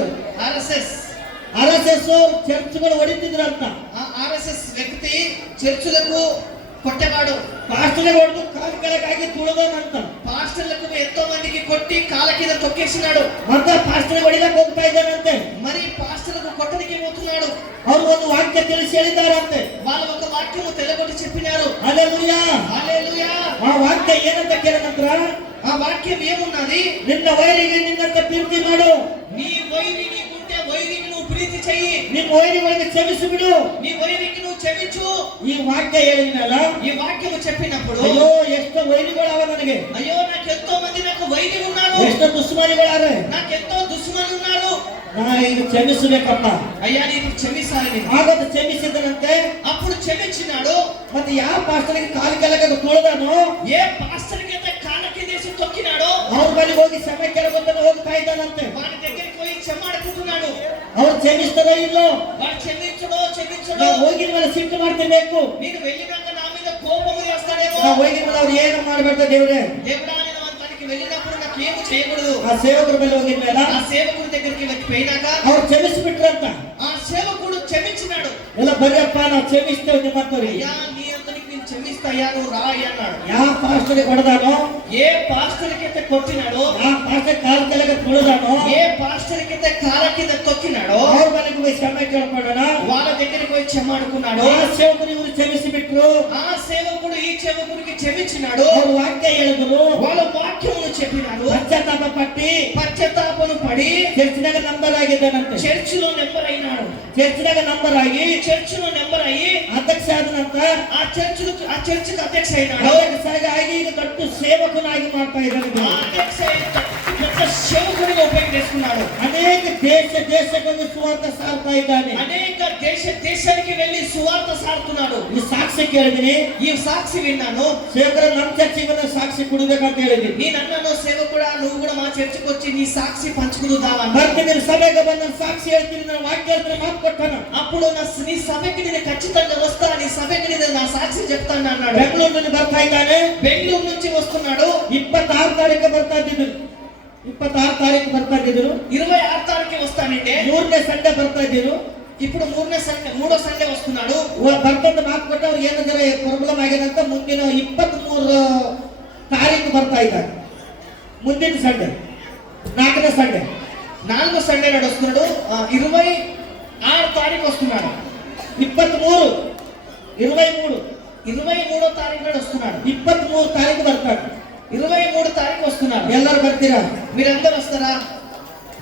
RSS ಚರ್ಚ್ಗಳು ಹೊಡಿತಿದ್ರಂತ. RSS వ్యక్తి చర్చులకు కొట్టేవాడు. ಪಾಸ್ಟರ್ಗೆ ಹೊಡೆದು ಕಾಲು ಕೆಳಗಾಗಿ ತುಳಿದೋನಂತ. పాస్టర్లకు ఎంతో మందికి కొట్టి కాళ్ళ కింద తొక్కేసినాడు. ಮತ್ತೆ ಪಾಸ್ಟರ್ಗೆ ಹೊಡಿಲಕ್ಕೆ ಹೋಗ್ತಾ ಇದ್ದಾನಂತೆ. మరి పాస్టర్లకు కొట్టడానికి పోతున్నాడు. ಅವರು ಒಂದು ವಾಕ್ಯ ತಿಳಿಸಿ ಹೇಳಿದ್ದಾರಂತೆ. వాళ్ళు ఒక వాక్యము తెల్లగొట్టి చెప్పినారు. హల్లెలూయా. హల్లెలూయా. ಆ ವಾಕ್ಯ ಏನಂತ ಕೇಳಿದ ನಂತರ ఆ వాక్యం ఏమున్నది? ನಿನ್ನ ವೈರಿಗೆ ನಿನ್ನಂತ ಪ್ರೀತಿ ಮಾಡು. నీ వైరి నీకుంటే వైరికి నువ్వు ప్రీతి చెయ్యి. ನಿಮ್ಮ ವೈರಿಗಳಿಗೆ ಕ್ಷಮಿಸಿ ಬಿಡು. నీ వైరికి నువ్వు క్షమించు. ಈ ವಾಕ್ಯ ಹೇಳಿದ್ನಲ್ಲ, ఈ వాక్యము చెప్పినప్పుడు ಅಯ್ಯೋ ಎಷ್ಟು ವೈರಿಗಳವ ನನಗೆ, అయ్యో నాకెంతో మంది నాకు వైరి ఉన్నారు, ಎಷ್ಟು ದುಶ್ಮನಿಗಳಾರೆ, నాకెంతో దుష్మనులు ఉన్నారు. ನಾ ಈಗ ಕ್ಷಮಿಸಬೇಕಪ್ಪ. అయ్యా నేను క్షమించాలని. ಆಗದು ಕ್ಷಮಿಸಿದನಂತೆ. అప్పుడు క్షమించినాడు. ಮತ್ತೆ ಯಾವ ಪಾಸ್ಟರ್ಗೆ ಕಾಲು ಕೆಳಗೆ ತುಳಿದಾನೋ, ఏ పాస్టర్ కింద కాళ్ళకి తీసి తొక్కినాడో ಅವ್ರ ಬಳಿ ಹೋಗಿ ಕ್ಷಮೆ ಕೇಳಬಂದು ಹೋಗ್ತಾ ಇದ್ದಾನಂತೆ. వాడి దగ్గరికి పోయి క్షమాడుకుంటున్నాడు. ಅವ್ರು ಕ್ಷಮಿಸ್ತದೋ ಇಲ್ಲೋ, వాడు క్షమించడో ನಾವು ಹೋಗಿದ ಮೇಲೆ ಸಿಟ್ಟು ಮಾಡ್ತಿರ್ಬೇಕು. నేను వెళ్ళినాక నా మీద కోపము చేస్తాడేమో. ನಾವು ಹೋಗಿದ ಮೇಲೆ ಅವ್ರು ಏನು ಮಾಡ್ಬೇಡ್ತಾರೆ ದೇವ್ರೆ. దేవుడా నేను తనకి వెళ్ళినప్పుడు నాకు ఏమి చేయకూడదు. ಆ ಸೇವಕರ ಮೇಲೆ ಹೋಗಿದ ಮೇಲೆ ఆ సేవకుడి దగ్గరికి పోయినాక ಅವ್ರು ಕ್ಷಮಿಸಿಬಿಟ್ರಂತ. ఆ సేవకుడు క్షమించినాడు. ಎಲ್ಲ ಬರೀಪ್ಪ ನಾವು ಕ್ಷಮಿಸ್ತೇವೆ ನಿಮ್ಮಂತವ್ರಿಗೆ. అయ్యా నీ అంతనికి నేను క్షమిస్తాయా, నువ్వు రా అన్నాడు. ಯಾವ ಪಾಸ್ಟರ್ಗೆ ಹೊಡೆದಾನೋ, ఏ పాస్టర్ కింద కొట్టినాడో, ಆ ಪಾಸ್ಟರ್ ಕಾಲು ಕೆಳಗೆ ತುಳಿದಾನೋ, ఏ పాస్టర్ కింద కాళ్ళ కింద తొక్కినాడో ಅವ್ರ ಮನೆಗೆ ಹೋಗಿ ಕ್ಷಮೆ ಕೇಳ್ಕೊಂಡನ. వాళ్ళ దగ్గరికి పోయి క్షమాడుకున్నాడు. ಆ ಸೇವಕರು ಇವರು ಕ್ಷಮಿಸಿಬಿಟ್ರು. ఆ సేవకుడు ఈ సేవకుడికి క్షమించినాడు. ಅವ್ರು ವಾಕ್ಯ ಹೇಳಿದ್ರು, వాళ్ళ వాక్యమును చెప్పినాడు. ಪಶ್ಚಾತ್ತಾಪ ಪಟ್ಟಿ పశ్చాత్తాపను పడి ಚರ್ಚಿನಾಗ ನಂಬರ್ ಆಗಿದ್ದಾನಂತೆ. చర్చిలో నెంబర్ అయినాడు. ಚರ್ಚಿನಾಗ ನಂಬರ್ ಆಗಿ చర్చిలో నెంబర్ అయ్యి ಅಧ್ಯಕ್ಷ ಆದ ನಂತರ ఆ చర్చికి అధ్యక్ష అయినాడు. ಅಧ್ಯಕ್ಷ ಆಗಿ ಈಗ ದೊಡ್ಡ ಸೇವಕನಾಗಿ ಮಾಡ್ತಾ ಇದ್ದಾನೆ. ఆ అధ్యక్ష అయిన పెద్ద సేవకుడిగా ఉపయోగించుకున్నాడు. ಅನೇಕ ದೇಶಗಳಿಗೆ ಸುವಾರ್ತೆ ಸಾರ್ತಾ ಇದ್ದಾನೆ. అనేక దేశానికి వెళ్ళి సువార్త సారుతున్నాడు. ಈ ಸಾಕ್ಷಿ ಕೇಳಿದೀನಿ. ఈ సాక్షి విన్నాను. ಸೇವಕರ ನಮ್ಮ ಚರ್ಚಿಗೆ ಸಾಕ್ಷಿ ಕೊಡಬೇಕಂತ ಹೇಳಿದೀನಿ. నేను అన్నాను సేవకుడా నువ్వు కూడా మా చర్చికి వచ్చి నీ సాక్షి పంచుకుందావా. ಬರ್ತೀನಿ ಸಭೆಗೆ ಬಂದ ಸಾಕ್ಷಿ ಹೇಳ್ತೀನಿ, ನಾನು ವಾಕ್ಯ ಹೇಳ್ತೀನಿ, ಮಾತು ಕೊಟ್ಟಾನ. అప్పుడు నీ సభకి నేను ఖచ్చితంగా వస్తా, నీ సభకి నేను నా సాక్షి చెప్తాను అన్నాడు. ಬೆಂಗಳೂರು నుండి ಬರ್ತಾ ಇದ್ದಾನೆ. బెంగళూరు నుంచి వస్తున్నాడు. 26 ತಾರೀಕು ಬರ್ತಾ ಇದ್ದಿದ್ರು. 26 ತಾರೀಕು ಬರ್ತಾ ಇದ್ದಿದ್ರು. 26 తారీఖు వస్తానంటే 3ನೇ ಸಂಡೆ ಬರ್ತಾ ಇದ್ದಿದ್ರು. ఇప్పుడు మూడో సండే వస్తున్నాడు. ಬರ್ತಂತ ಮಾತು ಕೊಟ್ಟ ಅವ್ರಿಗೆ ಏನಾದ್ರೆ ಪ್ರಾಬ್ಲಮ್ ಆಗಿದೆ ಅಂತ ಮುಂದಿನ 23 ತಾರೀಕು ಬರ್ತಾ ಇದ್ದಾರೆ. ಮುಂದಿನ ಸಂಡೆ 4ನೇ ಸಂಡೆ 4వ సండే నాడు వస్తున్నాడు. 26 తారీఖు వస్తున్నాడు. 23 23వ తారీఖు నాడు వస్తున్నాడు. 23 ತಾರೀಕು ಬರ್ತಾನೆ. 23 తారీఖు వస్తున్నాడు. ಎಲ್ಲರೂ ಬರ್ತೀರಾ? మీరందరూ వస్తారా?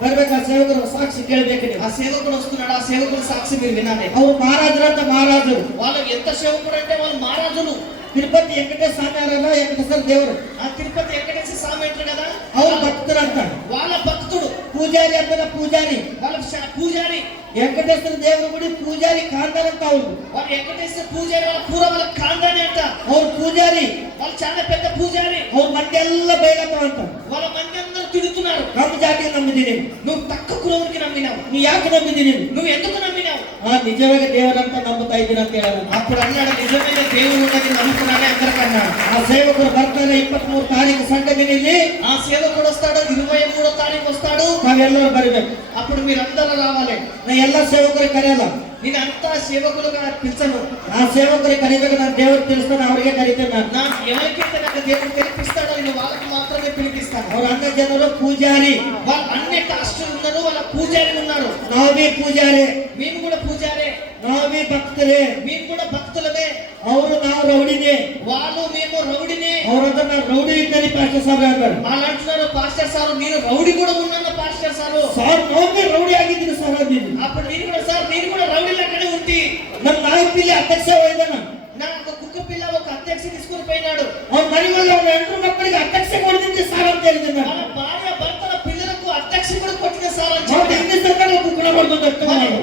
ಬರ್ಬೇಕಾ? ಸೇವಕರು ಸಾಕ್ಷಿ ಕೇಳಬೇಕು. ఆ సేవకుడు వస్తున్నాడు. ఆ సేవకుడు సాక్షి మీరు వినాలి. ಅವ್ರು ಮಹಾರಾಜರಂತ ಮಹಾರಾಜರು. వాళ్ళు ఎంత సేవకుడు అంటే వాళ్ళు మహారాజులు. ತಿರುಪತಿ ವೆಂಕಟೇಶ ಸ್ವಾಮಿ ಅವರಲ್ಲ, ವೆಂಕಟೇಶ್ವರ ದೇವರು. ఆ తిరుపతి వెంకటేశ్వర స్వామి అంటారు కదా, ಅವ್ರು ಭಕ್ತರಂತ. వాళ్ళ భక్తుడు. ಪೂಜಾರಿ ಅಂತ ಪೂಜಾರಿ. వాళ్ళ పూజారి. వెంకటేశ్వర దేవుని గుడి పూజారి ఖాందాన్ ಅಂತ ಅವರು. వాళ్ళు వెంకటేశ్వర పూజారి వాళ్ళ పూర వాళ్ళ ఖాందానే అంట. ಅವ್ರ పూజారి వాళ్ళు చాలా పెద్ద పూజారి. ಅವ್ರ ಮಂದಿ ಎಲ್ಲ ಬೈಲಪ್ಪ ಅಂತ. వాళ్ళ మంది అందరూ తిడుతున్నారు. ನಮ್ಮ ಜಾತಿಗೆ ನಂಬಿದ್ದೀನಿ. నువ్వు తక్కువ కులవునికి నమ్మినావు. ನೀ ಯಾಕೆ ನಂಬಿದ್ದೀನಿ? నువ్వు ఎందుకు నమ్మినావు? నిజమైన దేవరంతా నమ్ముతా ఇದ್ದೀನಿ ಅಂತ ಹೇಳೋಣ. అప్పుడు అన్నాడు నిజమైన దేవుడు ఉన్నది నమ్ముతున్నానే అందరికన్నాడు. ఆ సేవకుడు ಬರ್ತಾನೆ 23 ತಾರೀಕು ಸಂಡೆ ದಿನಲ್ಲಿ. ఆ సేవకుడు వస్తాడు 23వ తారీఖు వస్తాడు. ನಾವೆಲ್ಲರೂ ಬರಬೇಕು. అప్పుడు మీరందరూ రావాలి. ನಾ ಎಲ್ಲ ಸೇವಕರಿಗೆ ಕರೆಯಲ್ಲ. నేను అంతా సేవకులుగా పిలిచను. ఆ సేవకులు కరిಬೇಕು ನಾನು దేవుడు తెలుస్తాను ಅವರಿಗೆ ಕರೀತೇನೆ ನಾನು. నా ఎవరికైతే నాకు దేవుడు పిలిపిస్తాడో నేను వాళ్ళకి మాత్రమే పిలిపిస్తాను. ಅವ್ರ ಅನ್ನ ಜನರು పూజారి. వాళ్ళు అన్ని కాస్టులు ఉన్నారు, వాళ్ళ పూజారి ఉన్నారు. ನಾವು ಬಿ పూజారే. మేము కూడా పూజారే. ನಾವು ಬಿ ಭಕ್ತರೇ. మేము కూడా భక్తులమే. ಅವರು ನಾವು ರೌಡಿನೇ. వాళ్ళు మేము రౌడినే. ಅವರಂతా ನಾನು రౌಡಿ ಇದ್ದಾರೆ ಪಾಸ್ಟರ್ ಸಾಹೇಬ್ ಹೇಳ್ತಾರೆ. వాళ్ళు అంటున్నారు పాస్టర్ సార్ నేను రౌడి కూడా ఉన్నాను పాస్టర్ సార్. సార్ ನಾವು రౌಡಿ ಆಗಿದ್ದೀನಿ ಸರ್ ಅಂದಿದ್ದೀನಿ. అప్పుడు నేను కూడా సార్ నేను కూడా రౌడి లెక్కనే ఉంటి. ನಮ್ಮ ನಾಯಕಲ್ಲಿ ಅಧ್ಯಕ್ಷ ಹೋಯ್ದಾನ. నాకు కుక్క పిల్ల ఒక అధ్యక్ష తీసుకుని పోయినాడు. ಅವ್ರ ಮನೆಯಲ್ಲಿ ಅವ್ರ ಹೆಂಡ್ರು మಕ್ಕಳಿಗೆ ಅಧ್ಯಕ್ಷ ಕೊಡ್ತೀನಿ సార్ ಅಂತ ಹೇಳಿದ್ದೀನಿ ನಾನು. వాళ్ళ భార్య భర్తల పిల్లలకు అధ్యక్ష కూడా కొట్టిన సార్ అని ಅವ್ರು చెప్పి ಹಿಂದೆ ಸರ್ಕಾರ ಕುಕ್ಕಡ ಮಾಡ್ಕೊಂಡು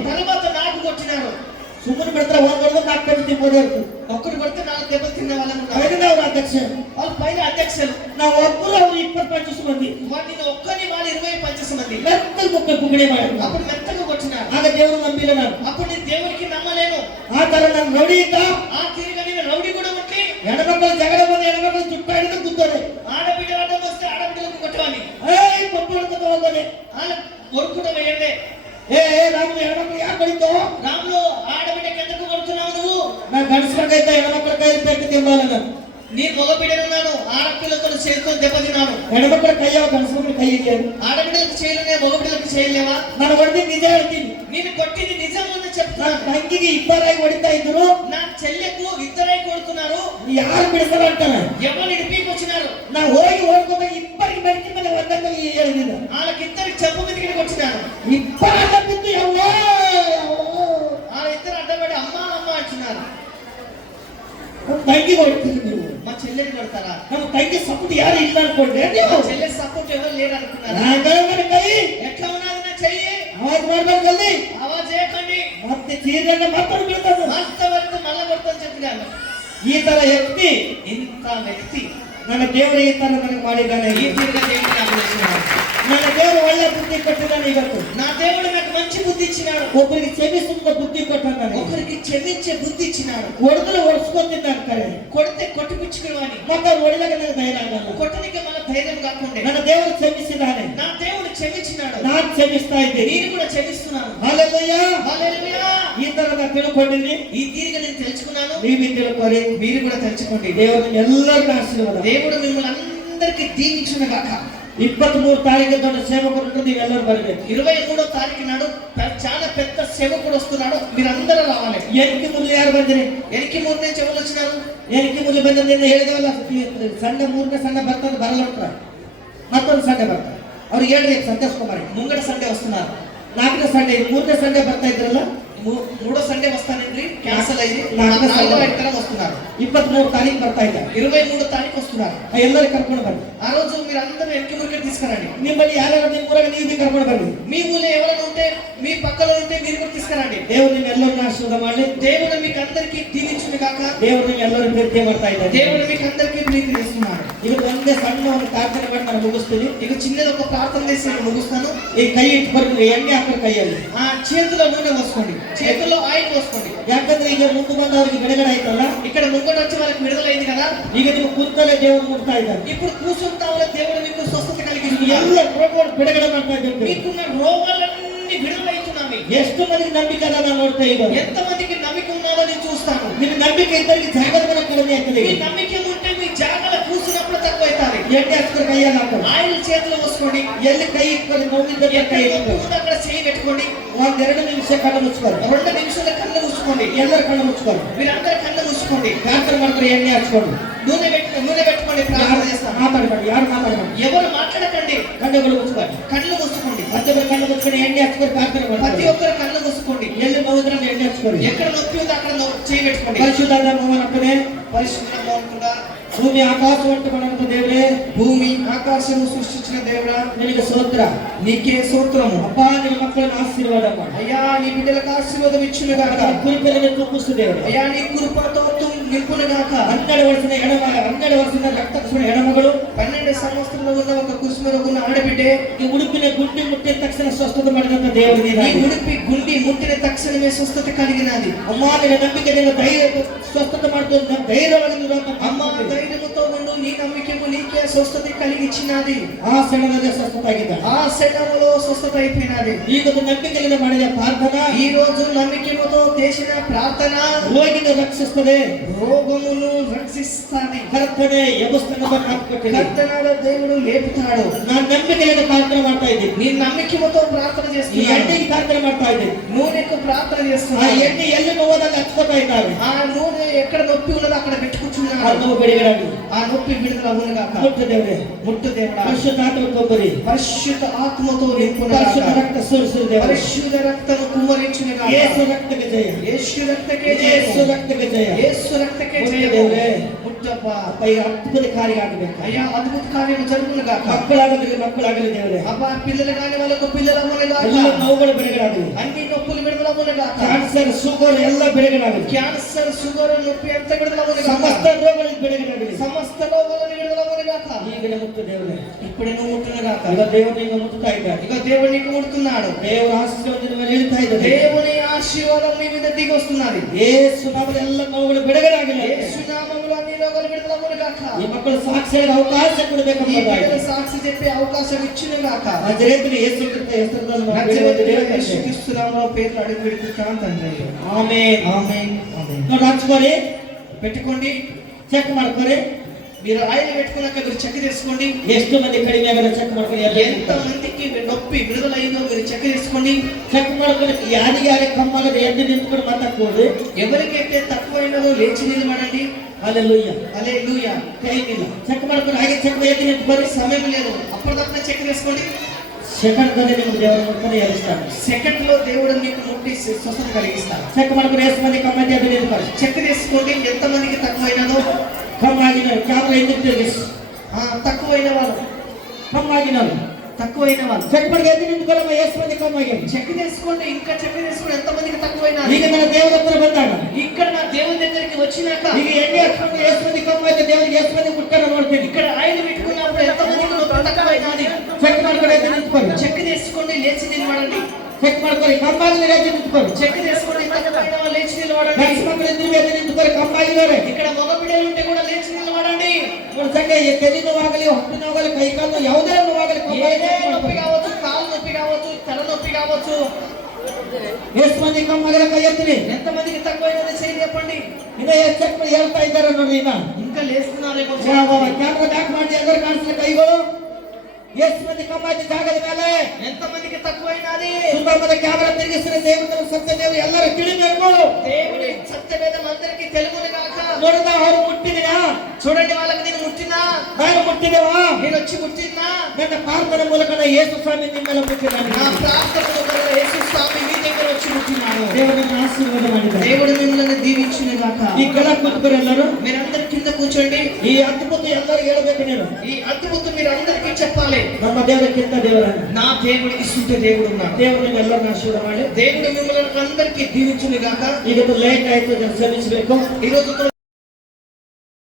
తర్వాత నాకు కొట్టినారు. ಸುಮ್ಮನೆ ಬಿಡ್ತಾರೆ ಒಂದ್ ಹೊಡೆದು 4 ಪೆಟ್ಟು ತಿನ್ಬೋದೇ ಇರ್ತು. ఒక్కడు కొడితే 4 దెబ్బలు తిన్న వాళ్ళని ఉన్నారు. ಅದರಿಂದ ಅವ್ರ ಅಧ್ಯಕ್ಷ. వాళ్ళ పైన అధ్యక్షులు. ನಾವು ಒಬ್ಬರು ಅವ್ರು 25 ಮಂದಿ. వాటిని ఒక్కని వాళ్ళు 25 మంది. ಮೆತ್ತಗೆ ಮುಕ್ಕ ಪುಗಡೆ ಮಾಡಿದ್ರು. అప్పుడు మెత్తగా కొట్టినారు. ಆಗ ದೇವರು ನಂಬಿಲ್ಲ ನಾನು. అప్పుడు నేను దేవునికి నమ్మలేను. ಆ ತರ ನಾನು ರೌಡಿ ಇದ್ದ. ఆ తీరుగా నేను రౌడీ కూడా ఉంటే ಹೆಣ್ಮಕ್ಳು ಜಗಳ ಬಂದು ಹೆಣ್ಮಕ್ಳು ಜುಟ್ಟ ಹಿಡಿದು ಗುದ್ದೋದೆ. ఆడబిడ్డ అడ్డం వస్తే ఆడబిడ్డలకు కొట్టవాలి. ಕೊಟ್ಟು ಹಿಡ್ಕೊಂಡು ಹೋಗೋದೆ. వాళ్ళ ఒరుకుట వేయండి. ರಾಮು ಹೆಣ್ಮಕ್ಳು ಯಾಕೆ ಹೊಡಿತು? రాములు ఆడబిడ్డకి ఎందుకు కొడుతున్నావు నువ్వు? ನಾ ಗಂಡಸ್ರ ಕೈತ ಹೆಣ್ಮಕ್ಳ ಕೈ ಪೆಟ್ಟು ತಿನ್ನಲ್ಲ ನಾನು. నేను మగబిడ్డనున్నాను. ఆడపిల్లతో చేతితో దెబ్బతిన్నాను. ಹೆಣ್ಮಕ್ಳ ಕೈಯವ ಗಂಡಸ್ರ ಕೈ ಇದೆ. ఆడబిడ్డలకు చేయలేనే మగబిడ్డలకు చేయలేవా? ನಾನು ಹೊಡೆದಿ ನಿಜ ಹೇಳ್ತೀನಿ. నేను కొట్టింది నిజం అని ನನ್ನ చెప్తున్నాను. ತಂಗಿಗೆ ಇಬ್ಬರಾಗಿ ಹೊಡಿತಾ ಇದ್ರು. నా చెల్లెకు ఇద్దరే కొడుతున్నారు. ಯಾರು ಬಿಡಿಸಲ್ಲ ಅಂತಾನೆ. ఎవరు ఇడిపికి వచ్చినారు. ನಾ ಹೋಗಿ ಓಡ್ಕೊಂಡ ಇಬ್ಬರಿಗೆ ಬೆಳಕಿನ ಮೇಲೆ ಒಂದಕ್ಕೆ ಹೇಳಿದ. వాళ్ళకిద్దరికి చెప్పు మీదకి వచ్చినారు. ಇಬ್ಬರ ಬಿದ್ದು ಯವ್ವಾ వాళ్ళిద్దరు అడ్డపడి అమ్మా అమ్మ అంటున్నారు. ನಮ್ಮ ತಂಗಿ ಹೊಡ್ತೀರಿ ನೀವು. మా చెల్లెని కొడతారా? ನಮ್ಮ ತಂಗಿ ಸಪೋರ್ಟ್ ಯಾರು ಇಲ್ಲ ಅನ್ಕೊಂಡ್ರೆ మా ನೀವು. చెల్లె సపోర్ట్ ఎవరు లేరు అనుకున్నారు. ನನ್ನ ಕೈ ఎట్లా ఉన్నది నా చెయ్యి? ಆವಾಜ್ ಮಾಡ್ಬೇಕಲ್ಲಿ. ఆవాజ్ చేయకండి. ಮತ್ತೆ ಚೀರೆಲ್ಲ ಮಾತಾಡ್ ಬೀಳ್ತದ. అంతవరకు మళ్ళా కొడతాను చెప్పినాను. ಈ ತರ ವ್ಯಕ್ತಿ ఇంత వ్యక్తి ನನ್ನ ದೇವರು ಈ ತರ ನನಗೆ ಮಾಡಿದ್ದಾನೆ. ఈ తీరుగా దేవుడు నాకు ఇచ్చినాడు. ನನ್ನ ದೇವರು ಒಳ್ಳೆ ಬುದ್ಧಿ ಕೊಟ್ಟಿದ್ದಾನೆ. ಇವತ್ತು నా దేవుడు నాకు మంచి బుద్ధి ఇచ్చినాడు. ಒಬ್ಬರಿಗೆ ಕ್ಷಮಿಸುವ ಬುದ್ಧಿ ಕೊಟ್ಟಾನೆ. ఒకరికి క్షమించే బుద్ధి ఇచ్చినాడు. ಹೊಡೆದ್ರೆ ಹೊಡ್ಸ್ಕೊತಿದ್ದಾನೆ ಕರೆ. కొడితే కొట్టిపుచ్చుకోవాలి. ಮತ್ತೆ ಅವ್ರು ಹೊಡಿದಾಗ ನನಗೆ ಧೈರ್ಯ ಆಗಲ್ಲ. కొట్టనికి మన ధైర్యం కాకుండా ನನ್ನ ದೇವರು ಕ್ಷಮಿಸಿದ್ದಾನೆ. నా దేవుడు క్షమించినాడు. ನಾನು ಕ್ಷಮಿಸ್ತಾ ಇದ್ದೀನಿ. నేను కూడా క్షమిస్తున్నాను. హల్లెలూయా. హల్లెలూయా. ಈ ತರ ನಾನು ತಿಳ್ಕೊಂಡಿದ್ದೀನಿ. ఈ తీరుగా నేను తెలుసుకున్నాను. ನೀವು ತಿಳ್ಕೊರಿ. మీరు కూడా తెలుసుకోండి. ದೇವರು ಎಲ್ಲರಿಗೂ ಆಶೀರ್ವಾದ. దేవుడు మిమ్మల్ని అందరికీ దీవించును గాక. 23 ತಾರೀಕು ದೊಡ್ಡ ಸೇವಕರು ఉంటుంది. ನೀವೆಲ್ಲರೂ ಬರಬೇಕು. 23వ తారీఖు నాడు చాలా పెద్ద సేవకుడు వస్తున్నాడు. మీరందరూ రావాలి. ಏನಕ್ಕೆ ಮೊದಲು ಯಾರು ಬಂದಿರಿ? ఎనికి మూడు నుంచి ఎవరు వచ్చినారు? ಏನಕ್ಕೆ ಮೊದಲು ಬಂದಿದ್ದರಿಂದ ಹೇಳಿದವಲ್ಲ ಸಂಡೆ 3ನೇ ಸಂಡೆ ಬರ್ತದೆ ಬರಲ್ಲ ಅಂತಾರೆ. ಮತ್ತೊಂದು ಸಂಡೆ ಬರ್ತಾರೆ. ಅವ್ರಿಗೆ ಹೇಳ್ರಿ ಸಂತೋಷ್ ಕುಮಾರ್ ముంగట సండే వస్తున్నారు. 4ನೇ ಸಂಡೆ 3ನೇ ಸಂಡೆ ಬರ್ತಾ ಇದ್ರಲ್ಲ. మూడో సండే వస్తానండి. క్యాన్సల్ అయింది. నాలుగో సండే 4వ తారీఖు వస్తున్నారు. 23 ತಾರೀಕು ಬರ್ತಾ ಇದ್ದಾರೆ. 23వ తారీఖు వస్తున్నారు. ಎಲ್ಲರೂ ಕರ್ಕೊಂಡು ಬನ್ನಿ. ఆ రోజు మీరు అందరూ ఎనికి మురికి తీసుకురండి. ನಿಮ್ಮಲ್ಲಿ ಯಾರ್ಯಾರು ನಿಮ್ಮ ಊರಾಗ ನೀವು ಕರ್ಕೊಂಡು ಬನ್ನಿ. మీ ఊళ్ళో ఎవరైనా ఉంటే మీ పక్కలో ఉంటే మీరు కూడా తీసుకురండి. ದೇವರು ನಿಮ್ಮೆಲ್ಲರನ್ನ ಆಶೀರ್ವಾದ ಮಾಡಲಿ. దేవుడు మీకు అందరికీ దీవించును గాక. ದೇವರು ನಿಮ್ಮೆಲ್ಲರೂ ಪ್ರೀತಿ ಮಾಡ್ತಾ ಇದ್ದಾರೆ. దేవుడు మీకు అందరికీ ప్రీతి చేస్తున్నాడు. ಈಗ ಒಂದೇ ಸಣ್ಣ ಒಂದು ಪ್ರಾರ್ಥನೆ ಮಾಡಿ ನಾನು ಮುಗಿಸ್ತೀನಿ. ఇక చిన్నది ఒక ప్రార్థన చేసి నేను ముగిస్తాను. ಈ ಕೈ ಇಟ್ಕೊಂಡು ಎಣ್ಣೆ ಹಾಕೋರು ಕೈಯಲ್ಲಿ. ఆ చేతిలో నూనె పోసుకోండి. చేతుల్లో ఆయిల్ పోసుకోండి. ಯಾಕಂದ್ರೆ ಈಗ ಮುಂದೆ ಬಂದು ಅವ್ರಿಗೆ ಬಿಡುಗಡೆ ಆಯ್ತಲ್ಲ. ఇక్కడ ముంగట వచ్చి వాళ్ళకి విడుదలైంది కదా. ಈಗ ನೀವು ಕೂತಲ್ಲೇ ದೇವರು ಮುಟ್ತಾ ಇದ್ದಾರೆ. ఇప్పుడు కూర్చుంటా వాళ్ళ దేవుడు మీకు స్వస్థత కలిగింది. ಎಲ್ಲ ರೋಗಗಳು ಬಿಡುಗಡೆ ಮಾಡ್ತಾ ಇದ್ದೀವಿ. మీకున్న రోగాలన్నీ విడుదలైతున్నాయి. ಎಷ್ಟು ಮಂದಿಗೆ ನಂಬಿಕೆ ಅದ ನಾನು ನೋಡ್ತಾ ಇದ್ದಾರೆ. ఎంతమందికి నమ్మిక ఉన్నదో నేను చూస్తాను. ನಿಮ್ಮ ನಂಬಿಕೆ ಇದ್ದವರಿಗೆ ಜಾಗದ ಮೇಲೆ ಕಡಿಮೆ ಆಗ್ತದೆ. మీ నమ్మిక ఉంటే మీ జాగల కూర్చున్నప్పుడు తక్కువ అవుతారు. ಎಣ್ಣೆ ಹಾಕ್ತಾರೆ ಕೈಯಲ್ಲಿ ಹಾಕೋದು. ఆయిల్ చేతిలో పోసుకోండి. ಎಲ್ಲಿ ಕೈ ಇಟ್ಕೊಂಡು ನೋವಿದ್ದರೆ ಕೈ ఎక్కడ నొప్పి ಇಟ್ಕೊಂಡು ఉందో అక్కడ చేయి పెట్టుకోండి. 1-2 ನಿಮಿಷ ಕಣ್ಣು ಮುಚ್ಕೊಳ್ಳಿ. 2 నిమిషాల కళ్ళు మూసుకోండి. ಎಲ್ಲರೂ ಕಣ್ಣು ಮುಚ್ಕೊಳ್ಳಿ. మీరందరూ కళ్ళు మూసుకోండి. ಪ್ರಾರ್ಥನೆ ಮಾಡ್ತಾರೆ ಎಣ್ಣೆ ಹಚ್ಕೊಂಡು. నూనె పెట్టుకోండి. ప్రార్థన చేస్తాను. ಮಾತಾಡಬೇಡಿ. ಯಾರು ಮಾತಾಡಬೇಡಿ. ఎవరు మాట్లాడకండి. ಕಣ್ಣುಗಳು ಮುಚ್ಕೊಳ್ಳಿ. కళ్ళు మూసుకోండి. ಮತ್ತೊಬ್ಬರು ಕಣ್ಣು ಮುಚ್ಕೊಂಡು ಎಣ್ಣೆ ಹಚ್ಕೊಂಡು ಪ್ರಾರ್ಥನೆ ప్రతి ಮಾಡ್ತಾರೆ. ఒక్కరు కళ్ళు మూసుకోండి. ಎಲ್ಲಿ ನೋವಿದ್ರೆ ಎಣ್ಣೆ ಹಚ್ಕೊಳ್ಳಿ. ఎక్కడ నొప్పి ఉందో అక్కడ చేయి పెట్టుకోండి. ಪರಿಶುದ್ಧಾತ್ಮ ನಮ್ಮನೆ పరిశుద్ధ భగవంతుడా, భూమి ఆకాశం వంటి మనకు దేవుడే, భూమి ఆకాశము సృష్టించిన దేవుడా, నినಗೆ స్తోತ್ರ. నీకే స్తోత్రము. అప్పా నీ మಕ್ಕಳನ್ನು ఆశీర్వాద ಮಾಡು. అయ్యా నీ బిడ్డలకు ఆశీర్వాదం ఇచ్చును గాక. కురిపిలను తుప్పుసు దేవుడే. అయ్యా నీ కృపతో నింపును గాక. 12 ವರ್ಷದ ರಕ್ತಕ್ಷಣ ಹೆಣ್ಮಗಳು 12 సంవత్సరాల ఉన్న ఒక కుష్ఠరోగున్న ఆడబిడ్డే ఈ ఉడిపిన గుండి ముట్టిన తక్షణ స్వస్థత ಮಾಡಿದಂತ దేవుడు ఈ ನೀನು. ఉడిపి గుండి ముట్టిన తక్షణమే స్వస్థత కలిగినది. అమ్మా నీ ನಂಬಿಕೆ ನಿನ್ನ ಧೈರ್ಯ ಸ್ವಸ್ಥತ ಮಾಡ್ತದೆ ಧೈರ್ಯವಾಗಿ ನಿಲ್ಲುವಂತ అమ్మ ధైర్యముతో ఉండు, నీ నమ్మకము నీకే స్వస్థత కలిగించినది. ఆ క్షಣದಲ್ಲಿ ಸ್ವಸ್ಥತ ಆಗಿದೆ. ఆ క్షణములో స్వస్థత అయిపోయినది. ಈಗ ನಂಬಿಕೆಯಿಂದ ಮಾಡಿದ ಪ್ರಾರ್ಥನಾ ఈ రోజు నమ్మకముతో చేసిన ప్రార్థన ರೋಗಿನ ರಕ್ಷಿಸುತ್ತದೆ, రోగమును రక్షిస్తాది. ಕರ್ತನೆ ಎಬ್ಬಿಸುತ್ತಾನೆ ಮಾತುಕೊಟ್ಟಿದೆ. కర్తనాడ దేవుడు లేపుతాడు. ನಾನು ನಂಬಿಕೆಯಿಂದ ಪ್ರಾರ್ಥನೆ ಮಾಡ್ತಾ ಇದ್ದೀನಿ. నీ నమ్మకముతో ప్రార్థన ಈ చేస్తున్నావు. ಎಣ್ಣೆಗೆ ಪ್ರಾರ್ಥನೆ ಮಾಡ್ತಾ ಇದ್ದೀನಿ. నూనెకు ప్రార్థన ಆ చేస్తున్నావు. ಎಣ್ಣೆ ಎಲ್ಲಿ ನೋವದಲ್ಲಿ ಹಚ್ಕೋತಾ ಇದ್ದಾರೆ. ఆ నూనె ఎక్కడ నొప్పి ఉన్నదో అక్కడ ಆ పెట్టుకుంటున్నాడు. ನೋವು ಬಿಡುಗಡೆ ఆ నొప్పి విడుదల అవునుగాక. ಮುಟ್ಟು ದೇವರೇ, ముట్టు దేవుడా, ಪರಿಶುದ್ಧಾತ್ಮಕೊಂಬರಿ, పరిశుద్ధ ఆత్మతో నింపును ಪರಿಶುದ್ಧ గాక. ರಕ್ತ ಸುರಿಸು ದೇವರೇ. పరిశుద్ధ రక్తము కుమ్మరించును గాక. ಯೇಸು ರಕ್ತಕ್ಕೆ ಜಯ, యేసు రక్తకే ಯೇಸು జయము. ರಕ್ತಕ್ಕೆ ಜಯ. యేసు రక్తకే ముట్టు జయము. ದೇವರೇ, ముట్టప్పా. ಅಪ್ಪ ಈ ಅದ್ಭುತ ಕಾರ್ಯ ಆಗಬೇಕು. అయ్యా అద్భుత కార్యము జరుగును గాక. ಮಕ್ಕಳಾಗಲಿ ದೇವರೇ. అబ్బా పిల్లలు కాని వాళ్ళకు పిల్లలు అవ్వను గాక. ಎಲ್ಲ ನೋವುಗಳು ಬಿಡುಗಡೆ అన్ని నొప్పులు విడుదల అవ్వను గాక. ಕ್ಯಾನ್ಸರ್ ಶುಗರ್ ಎಲ್ಲ ಬಿಡುಗಡೆ క్యాన్సర్ షుగర్ నొప్పి అంతా విడుదల అవ్వను గాక. ಸಮಸ್ತ ರೋಗಗಳು ಬಿಡುಗಡೆ సమస్త రోగాలను విడుదల అవ్వను గాక. ಈಗಲೇ ಮುಟ್ಟು ದೇವರೇ. ఇప్పుడు నువ్వు ముట్టును గాక. ಈಗ ದೇವರು ಈಗ ಮುಟ್ಟುತ್ತಾ ಇದ್ದಾರೆ. ఇక దేవుడు నీకు ముడుతున్నాడు. ದೇವರ ಆಶೀರ್ವಾದ ಮೇಲೆ ಇಳ್ತಾ ಇದ್ದಾರೆ. దేవుని ఆశీర్వాదం నీ మీద దిగి వస్తున్నది. ಯೇಸು ನಾಮದಲ್ಲಿ ಎಲ್ಲ ನೋವುಗಳು ಬಿಡುಗಡೆ ಆಗಲಿ. యేసు నామములో అన్ని రోగాలు విడుదల అవ్వను గాక. ಈ ಮಕ್ಕಳು ಸಾಕ್ಷಿಯಾಗಿ ಅವಕಾಶ ఈ ಕೊಡಬೇಕಂತ బిడ్డలు సాక్షి చెప్పే అవకాశం ఇచ్చును గాక. ನಜರೇತಿನ ಯೇಸು ಕ್ರಿಸ್ತ ಹೆಸರಿನಲ್ಲಿ ನಾವು నజరేతుడైన ಬೇಡಿಕೊಳ್ಳುತ್ತೇವೆ. యేసుక్రీస్తు నామములో పేరు అడిగి పెట్టుకుంటాను తండ్రి. ಆಮೆನ್. ఆమేన్. ఆమేన్. ನೋಡಿ ಹಚ್ಕೊಳ್ಳಿ, పెట్టుకోండి. ಚೆಕ್ ಮಾಡ್ಕೊಳ್ಳಿ. మీరు ఆయిల్ పెట్టుకున్నాక మీరు చెక్ చేసుకోండి. ಎಷ್ಟು ಮಂದಿ ಕಡಿಮೆ ಆಗಲ್ಲ ಚೆಕ್ ಮಾಡ್ಕೊಳ್ಳಿ. ఎంత మందికి నొప్పి విడుదలైందో మీరు చెక్ చేసుకోండి. ಚೆಕ್ ಮಾಡ್ಕೊಳ್ಳಿ. ಯಾರಿಗೆ ಯಾರಿಗೆ ಕಮ್ಮಾಗದೆ ಎದ್ದು ನಿಂತ್ಕೊಂಡು ಮಾತಾಡ್ಬೋದು. ఎవరికైతే తక్కువైనదో లేచి నిలబడండి. హల్లెలూయా. హల్లెలూయా. ಟೈಮ್ ಇಲ್ಲ. ಚೆಕ್ ಮಾಡ್ಕೊಂಡು ಹಾಗೆ ಚೆಕ್ ಎದ್ದು ನಿಂತ್ಕೊಳ್ಳಿ. సమయం లేదు, అప్పటిదప్పుడే చెక్ చేసుకోండి. ಸೆಕೆಂಡ್ ದಲ್ಲಿ ನಿಮ್ಗೆ ದೇವರ ಮುಖಾನೆ ಏರಿಸ್ತಾನೆ. సెకండ్ లో దేవుడు మీకు ముట్టి స్వస్థత కలిగిస్తాడు. ಚೆಕ್ ಮಾಡ್ಕೊಂಡು ಎಷ್ಟು ಮಂದಿ ಕಮ್ಮಿ ಎದ್ದು ನಿಂತ್ಕೊಳ್ಳಿ. చెక్ చేసుకోండి ఎంత మందికి తక్కువైనదో. ಕಮ್ಮಾಗಿನವರು ಕ್ಯಾಮ್ರಾ ಹಿಂದಕ್ಕೆ ತಿರುಗಿಸಿ. తక్కువైన వాళ్ళు, ಕಮ್ಮಾಗಿನವರು తక్కువైన వాళ్ళు ಚೆಕ್ ಮಾಡಿ ಎದ್ದು ನಿಂತ್ಕೊಳ್ಳಮ್ಮ. ಎಷ್ಟು ಮಂದಿ ಕಮ್ಮಾಗಿ చెక్ చేసుకోండి. ఇంకా చెక్ చేసుకోండి ఎంత మందికి తక్కువైనా. ಈಗ ನನ್ನ ದೇವರ ಹತ್ರ ಬಂದಾಗ ఇక్కడ నా దేవుని దగ్గరికి వచ్చినాక ಈಗ ಎಣ್ಣೆ ಹಾಕೊಂಡು ಎಷ್ಟು ಮಂದಿ ಕಮ್ಮಾಯ್ತು ದೇವರಿಗೆ ಎಷ್ಟು ಮಂದಿ ಮುಟ್ಟಾರ ನೋಡ್ತೀನಿ. ఇక్కడ ఆయిల్ పెట్టుకున్నప్పుడు ఎంత మందికి నొప్పి తక్కువైనది. ಚೆಕ್ ಮಾಡ್ಕೊಂಡು ಎದ್ದು నించుకోండి. చెక్ చేసుకోండి, లేచి నిలబడండి. ಚೆಕ್ ಮಾಡ್ಕೊಳ್ಳಿ. ಕಮ್ಮಾಗಿನ ಎದ್ದು ನಿಂತ್ಕೊಳ್ಳಿ. చెక్ చేసుకోండి, తక్కువైన వాళ్ళు లేచి నిలబడండి. ಗಂಡು ಮಕ್ಕಳು ಇದ್ರು ಎದ್ದು ನಿಂತ್ಕೊಳ್ಳಿ. ಕಮ್ಮಾಗಿದ್ದಾರೆ ఇక్కడ మగ బిడ్డలు ఉంటే కూడా లేచి నిలబడండి. ನೋಡಿ ಸಂಗೆ ತೆರಿ ನೋವಾಗಲಿ, ಹೊಟ್ಟೆ ನೋವಾಗಲಿ, ಕೈ ಕಾಲು ಯಾವುದೇ ನೋವಾಗಲಿ ఏదే నొప్పి కావచ్చు, కాలు నొప్పి కావచ్చు, తల నొప్పి కావచ్చు. ಎಷ್ಟು ಮಂದಿ ಕಮ್ಮಾಗಿರ ಕೈ ಎತ್ತೀನಿ. ఎంత మందికి తక్కువైనది చేయి చెప్పండి. ಇನ್ನ ಎಷ್ಟು ಚೆಕ್ ಮಾಡಿ ಹೇಳ್ತಾ ಇದ್ದಾರೆ ನೋಡಿ. ಈಗ ఇంకా లేస్తున్నారేమో. ಕ್ಯಾಮ್ರಾ ಬ್ಯಾಕ್ ಮಾಡಿ ಎಲ್ಲರೂ ಕಾಣಿಸ್ಲಿ ಕೈಗಳು. ಎಷ್ಟು ಮಂದಿ ಕಮ್ಮಾಯ್ತು ಜಾಗದ ಮೇಲೆ. ఎంత మందికి తక్కువైనది. ಸುತ್ತಮುತ್ತ ಕ್ಯಾಮ್ರಾ ತಿರುಗಿಸಿದ ದೇವರು ಸತ್ಯ ದೇವರು ಎಲ್ಲರೂ ತಿಳಿಬೇಕು. దేవుని సత్యవేదం అందరికీ తెలుగును గాక. ನೋಡಿದ ಅವರು ಮುಟ್ಟಿದಿನ. చూడండి, వాళ్ళకి నేను ముట్టినా, ನಾನು ಮುಟ್ಟಿದೆವಾ. నేను వచ్చి ముట్టినా. ನನ್ನ ಪ್ರಾರ್ಥನೆ ಮೂಲಕ ಯೇಸು ಸ್ವಾಮಿ ನಿಮ್ಮೆಲ್ಲ ಮುಟ್ಟಿದ್ದಾನೆ. నా ప్రార్థనలో కూడా యేసు స్వామి మీ దగ్గర వచ్చి ముట్టినాడు. ದೇವರು ನಿಮ್ಮನ್ನು ಆಶೀರ್ವಾದ ಮಾಡಿದ್ದಾನೆ. దేవుడు మిమ్మల్ని దీవించును గాక. ಈ ಕೆಳಗೆ ಕೂತ್ಕೊಂಡು ಎಲ್ಲರೂ మీరందరూ కింద కూర్చోండి. ಈ ಅದ್ಭುತ ಎಲ್ಲರೂ ಹೇಳ್ಬೇಕು. ನೀನು ఈ అద్భుతం మీరు అందరికీ చెప్పాలి. ನಮ್ಮ ದೇವರಕ್ಕಿಂತ ದೇವರನ್ನು నా దేవుడు ఇస్తుంటే దేవుడు ఉన్నాడు. ದೇವರು ನಿಮ್ಮೆಲ್ಲರನ್ನ ಆಶೀರ್ವಾದ ಮಾಡಿ. దేవుడు మిమ్మల్ని అందరికీ దీవించును గాక. ಈಗ ಲೇಟ್ ಆಯ್ತು, ಕ್ಷಮಿಸಬೇಕು. ఈ రోజు